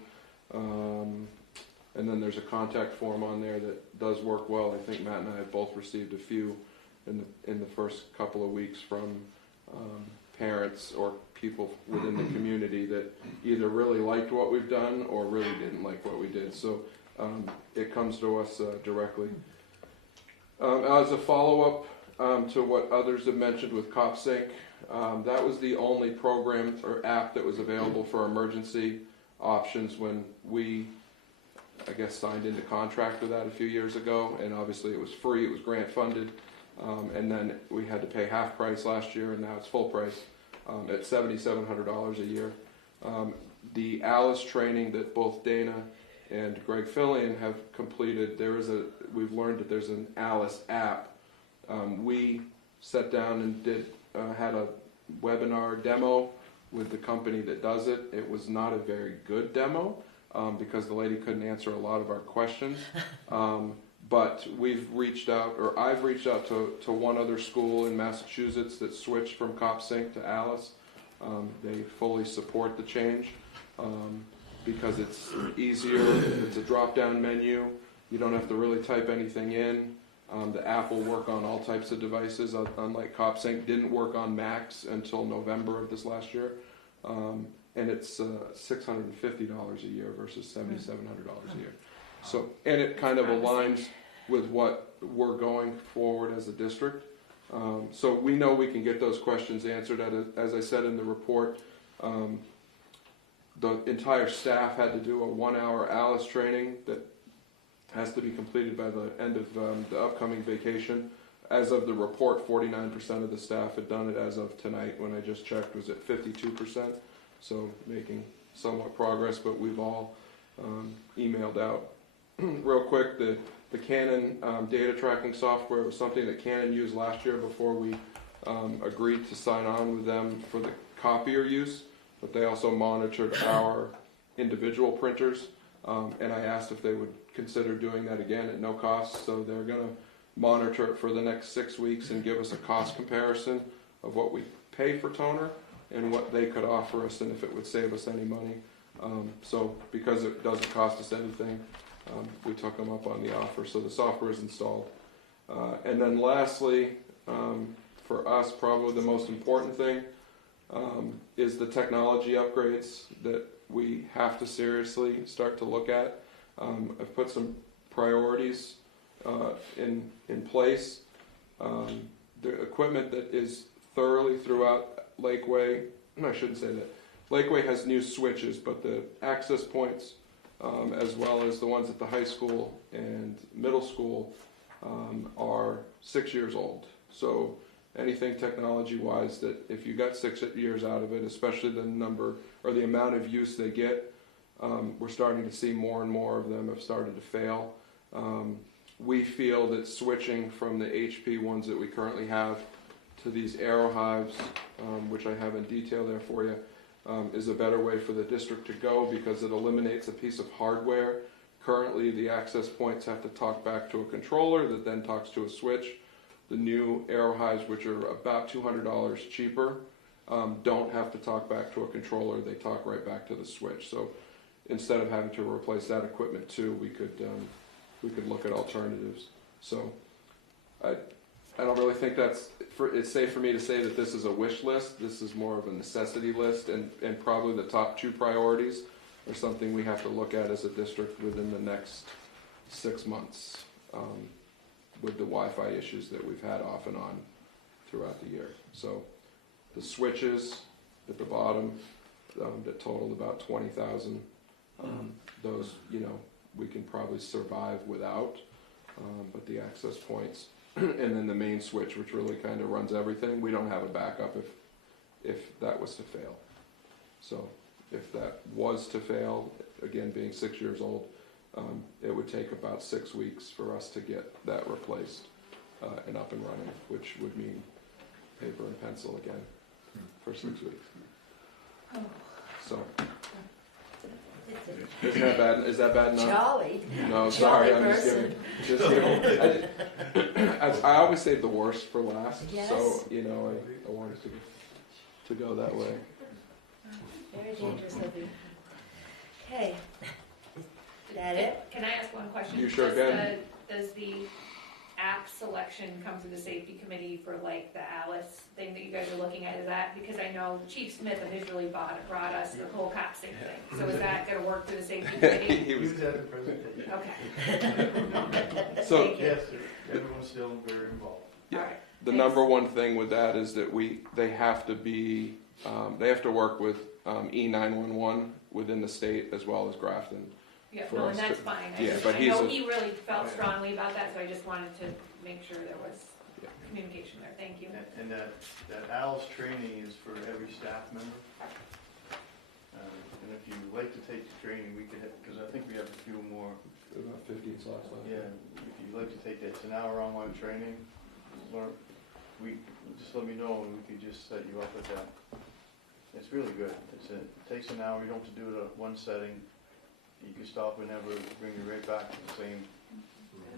And then there's a contact form on there that does work well. I think Matt and I have both received a few in the first couple of weeks from parents or people within the community that either really liked what we've done or really didn't like what we did. So it comes to us directly. As a follow-up to what others have mentioned with CopSync, that was the only program or app that was available for emergency options when we, I guess, signed into contract with that a few years ago. And obviously it was free, it was grant funded. And then we had to pay half price last year, and now it's full price at $7,700 a year. The ALICE training that both Dana and Greg Fillion have completed, we've learned that there's an ALICE app. We sat down and had a webinar demo with the company that does it. It was not a very good demo because the lady couldn't answer a lot of our questions. But I've reached out to one other school in Massachusetts that switched from CopSync to ALICE. They fully support the change because it's easier. It's a drop-down menu. You don't have to really type anything in. The app will work on all types of devices, unlike CopSync. Didn't work on Macs until November of this last year. And it's $650 a year versus $7,700 a year. So, and it kind of aligns with what we're going forward as a district. So we know we can get those questions answered. As I said in the report, the entire staff had to do a 1-hour ALICE training that has to be completed by the end of the upcoming vacation. As of the report, 49% of the staff had done it. As of tonight, when I just checked, was at 52%. So making somewhat progress, but we've all emailed out. Real quick, the Canon data tracking software was something that Canon used last year before we agreed to sign on with them for the copier use, but they also monitored our individual printers, and I asked if they would consider doing that again at no cost. So they're going to monitor it for the next 6 weeks and give us a cost comparison of what we pay for toner and what they could offer us and if it would save us any money. So because it doesn't cost us anything, we took them up on the offer. So the software is installed. And then lastly, for us, probably the most important thing is the technology upgrades that we have to seriously start to look at. I've put some priorities in place. The equipment that is thoroughly throughout Lakeway, no, I shouldn't say that. Lakeway has new switches, but the access points, as well as the ones at the high school and middle school, are 6 years old. So anything technology-wise that if you got 6 years out of it, especially the number or the amount of use they get, we're starting to see more and more of them have started to fail. We feel that switching from the HP ones that we currently have to these Aero Hives, which I have in detail there for you, is a better way for the district to go because it eliminates a piece of hardware. Currently, the access points have to talk back to a controller that then talks to a switch. The new Aero Hives, which are about $200 cheaper, don't have to talk back to a controller. They talk right back to the switch. So instead of having to replace that equipment too, we could look at alternatives. So I don't really think it's safe for me to say that this is a wish list. This is more of a necessity list, and probably the top 2 priorities are something we have to look at as a district within the next 6 months with the Wi-Fi issues that we've had off and on throughout the year. So the switches at the bottom that totaled about 20,000, those, we can probably survive without, but the access points and then the main switch, which really kind of runs everything, we don't have a backup if that was to fail. So if that was to fail, again being 6 years old, it would take about 6 weeks for us to get that replaced and up and running, which would mean paper and pencil again for 6 weeks. So isn't that bad? Is that bad enough? Jolly. No, sorry, Jolly I'm just kidding. I always save the worst for last, Yes. so I wanted to go that way. Very dangerous of you. Okay. Is that it? Can I ask one question? You sure can. Does the app selection come to the safety committee for like the Alice thing that you guys are looking at? Is that, because I know Chief Smith initially brought us the whole capsing thing. So is that going to work through the safety committee? He was at the presentation. Okay. So yes, everyone's still very involved. Yeah. All right. The number one thing with that is that they have to work with E911 within the state as well as Grafton. Yeah, for no, us and that's to- fine. Yeah, I know he really felt strongly about that, so I just wanted to make sure there was communication there. Thank you. And that ALS training is for every staff member. And if you would like to take the training, we could, because I think we have a few more. About 15 slots left. Yeah, if you'd like to take that, it's an hour online training. Just let me know and we could just set you up with that. It's really good. It takes an hour. You don't have to do it at one setting. You can stop whenever, bring you right back to the same.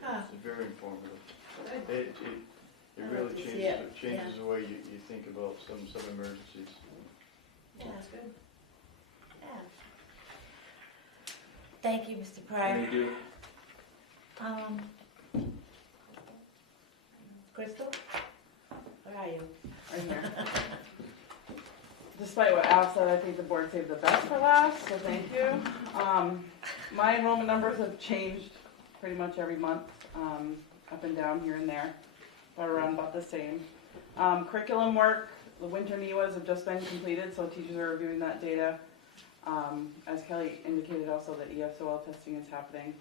It's very informative. It really changes the way you think about some emergencies. Yeah. That's good. Yeah. Thank you, Mr. Pryor. Thank you. Crystal? Where are you? Right here. Despite what Al said, I think the board saved the best for last, so thank you. My enrollment numbers have changed pretty much every month, up and down here and there, but around about the same. Curriculum work, the winter NEWAs have just been completed, so teachers are reviewing that data. As Kelly indicated also, that ESOL testing is happening.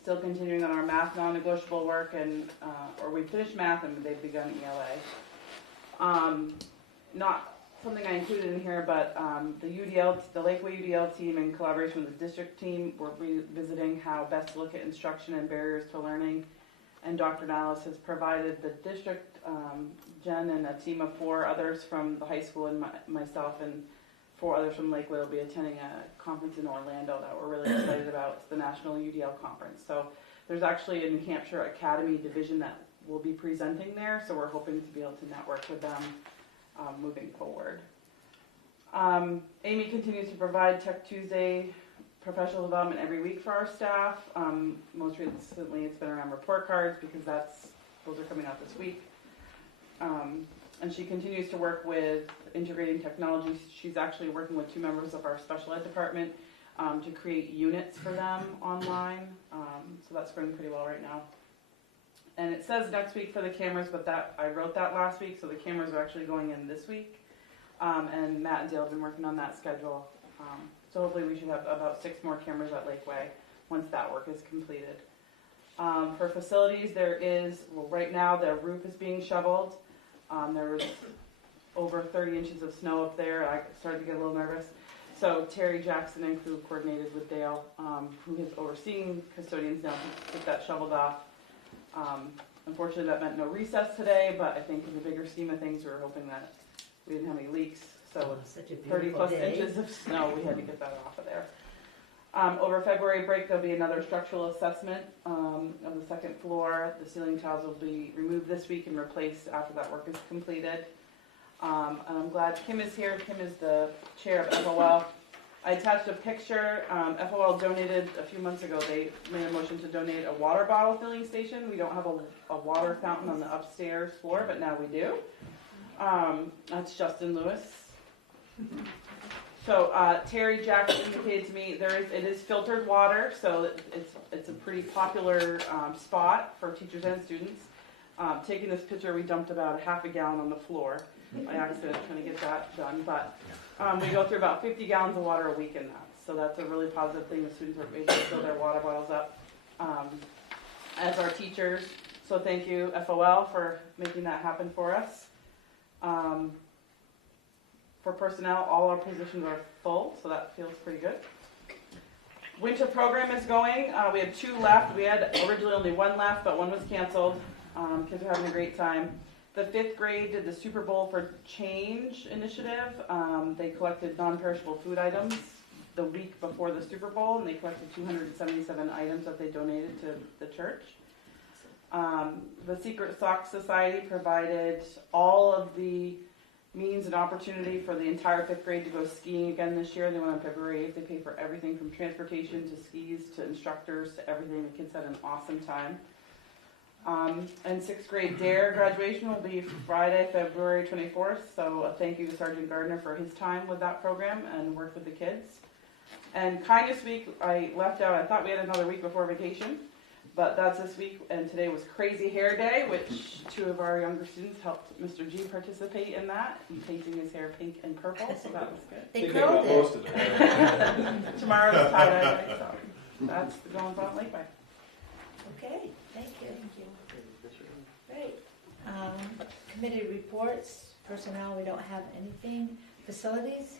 Still continuing on our math non-negotiable work, and or we finished math and they've begun ELA. Not something I included in here, but the Lakeway UDL team, in collaboration with the district team, we're revisiting how best to look at instruction and barriers to learning. And Dr. Nallis has provided the district, Jen and a team of 4 others from the high school and myself and 4 others from Lakewood will be attending a conference in Orlando that we're really excited about. It's the National UDL Conference. So there's actually a New Hampshire Academy division that will be presenting there, so we're hoping to be able to network with them moving forward. Amy continues to provide Tech Tuesday professional development every week for our staff. Most recently it's been around report cards because those are coming out this week. And she continues to work with integrating technologies. She's actually working with 2 members of our special ed department to create units for them online. So that's going pretty well right now. And it says next week for the cameras, but I wrote that last week, so the cameras are actually going in this week. And Matt and Dale have been working on that schedule. So hopefully we should have about 6 more cameras at Lakeway once that work is completed. For facilities, right now the roof is being shoveled. There was over 30 inches of snow up there. I started to get a little nervous. So Terry Jackson and crew coordinated with Dale, who is overseeing custodians now, to get that shoveled off. Unfortunately, that meant no recess today, but I think in the bigger scheme of things, we were hoping that we didn't have any leaks. So 30 plus inches of snow, we had to get that off of there. Over February break, there'll be another structural assessment of the 2nd floor. The ceiling tiles will be removed this week and replaced after that work is completed. And I'm glad Kim is here. Kim is the chair of FOL. I attached a picture. FOL donated a few months ago. They made a motion to donate a water bottle filling station. We don't have a water fountain on the upstairs floor, but now we do. That's Justin Lewis. So Terry Jackson indicated to me it is filtered water, so it's a pretty popular spot for teachers and students. Taking this picture, we dumped about a half a gallon on the floor by accident trying to get that done, but we go through about 50 gallons of water a week in that, so that's a really positive thing. The students are able to fill their water bottles up as our teachers, so thank you FOL for making that happen for us. For personnel, all our positions are full, so that feels pretty good. Winter program is going. We have 2 left. We had originally only 1 left, but 1 was canceled. Kids are having a great time. The 5th grade did the Super Bowl for Change initiative. They collected non-perishable food items the week before the Super Bowl, and they collected 277 items that they donated to the church. The Secret Sock Society provided all of the means and opportunity for the entire 5th grade to go skiing again this year. They went on February 8th. They paid for everything from transportation to skis to instructors to everything. The kids had an awesome time. And 6th grade DARE graduation will be Friday, February 24th. So a thank you to Sergeant Gardner for his time with that program and work with the kids. And Kindness Week, I left out. I thought we had another week before vacation, but that's this week. And today was Crazy Hair Day, which 2 of our younger students helped Mr. G participate in that. He's painting his hair pink and purple, so that was good. They curled it. Tomorrow's tie-dye, so that's the going on Lakeway. Okay, thank you. Great. Committee reports, personnel, we don't have anything. Facilities?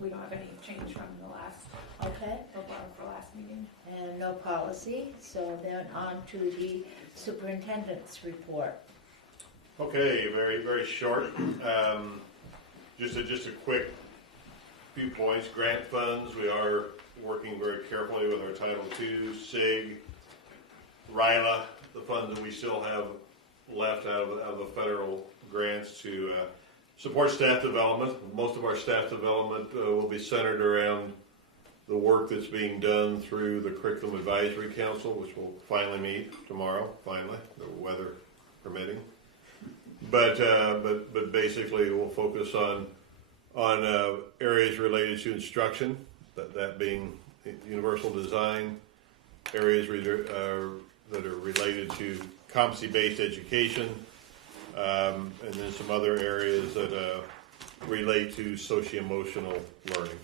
We don't have any change from the last, Okay. for last meeting. And no policy, so then on to the superintendent's report. Okay, very, very short. Just a quick few points. Grant funds, we are working very carefully with our Title II, SIG, RILA, the funds that we still have left out of the federal grants to support staff development. Most of our staff development will be centered around the work that's being done through the Curriculum Advisory Council, which will finally meet tomorrow, the weather permitting. But basically we'll focus on areas related to instruction, that being universal design, areas that are related to competency-based education, and then some other areas that relate to socio-emotional learning.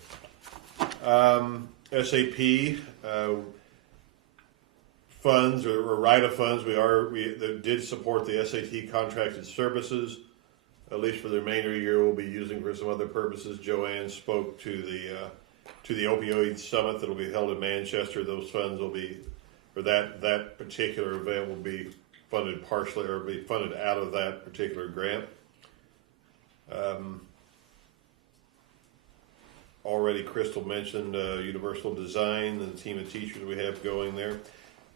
SAP funds or RIDA funds, we did support the SAT contracted services, at least for the remainder of the year. We'll be using for some other purposes. Joanne spoke to the opioid summit that will be held in Manchester. Those funds will be, or that particular event will be funded partially or be funded out of that particular grant. already Crystal mentioned Universal Design and the team of teachers we have going there.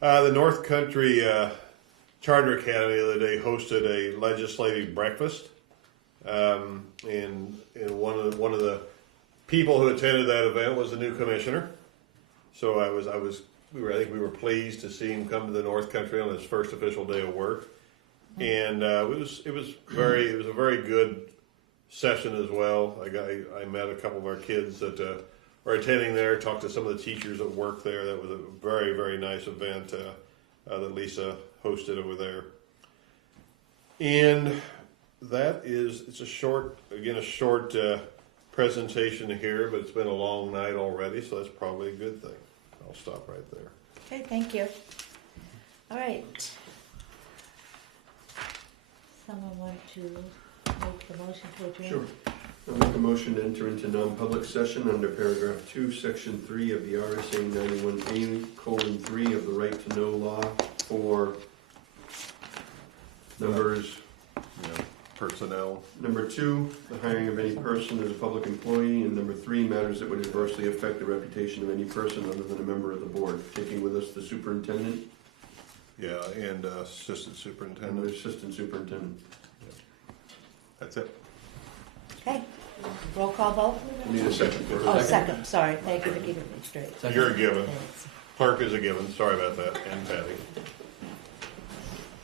The North Country Charter Academy the other day hosted a legislative breakfast, and one of the people who attended that event was the new commissioner. So I think we were pleased to see him come to the North Country on his first official day of work, and it was a very good session as well. I met a couple of our kids that are attending there, talked to some of the teachers that work there. That was a very, very nice event that Lisa hosted over there. And that is, it's a short presentation here, but it's been a long night already, so that's probably a good thing. I'll stop right there. Okay, thank you. All right. Someone want to make the motion to adjourn? Sure. I'll make a motion to enter into non-public session under paragraph 2, section 3 of the RSA 91A:3 of the right to know law for numbers. Yeah, personnel. Number 2, the hiring of any person as a public employee, and number 3, matters that would adversely affect the reputation of any person other than a member of the board. Taking with us the superintendent. Yeah, and assistant And superintendent. the assistant superintendent. That's it. Okay, roll call vote? I need a second first. Oh, second, sorry, thank you for keeping me straight. You're a given. Thanks. Clerk is a given. Sorry about that. And Patty.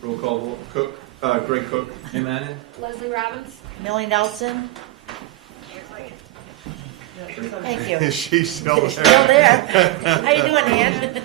Roll call vote. Cook. Greg Cook. Amen. Leslie Robbins? Millie Nelson? Thank you. Is she still there? Still there. How you doing, Ann?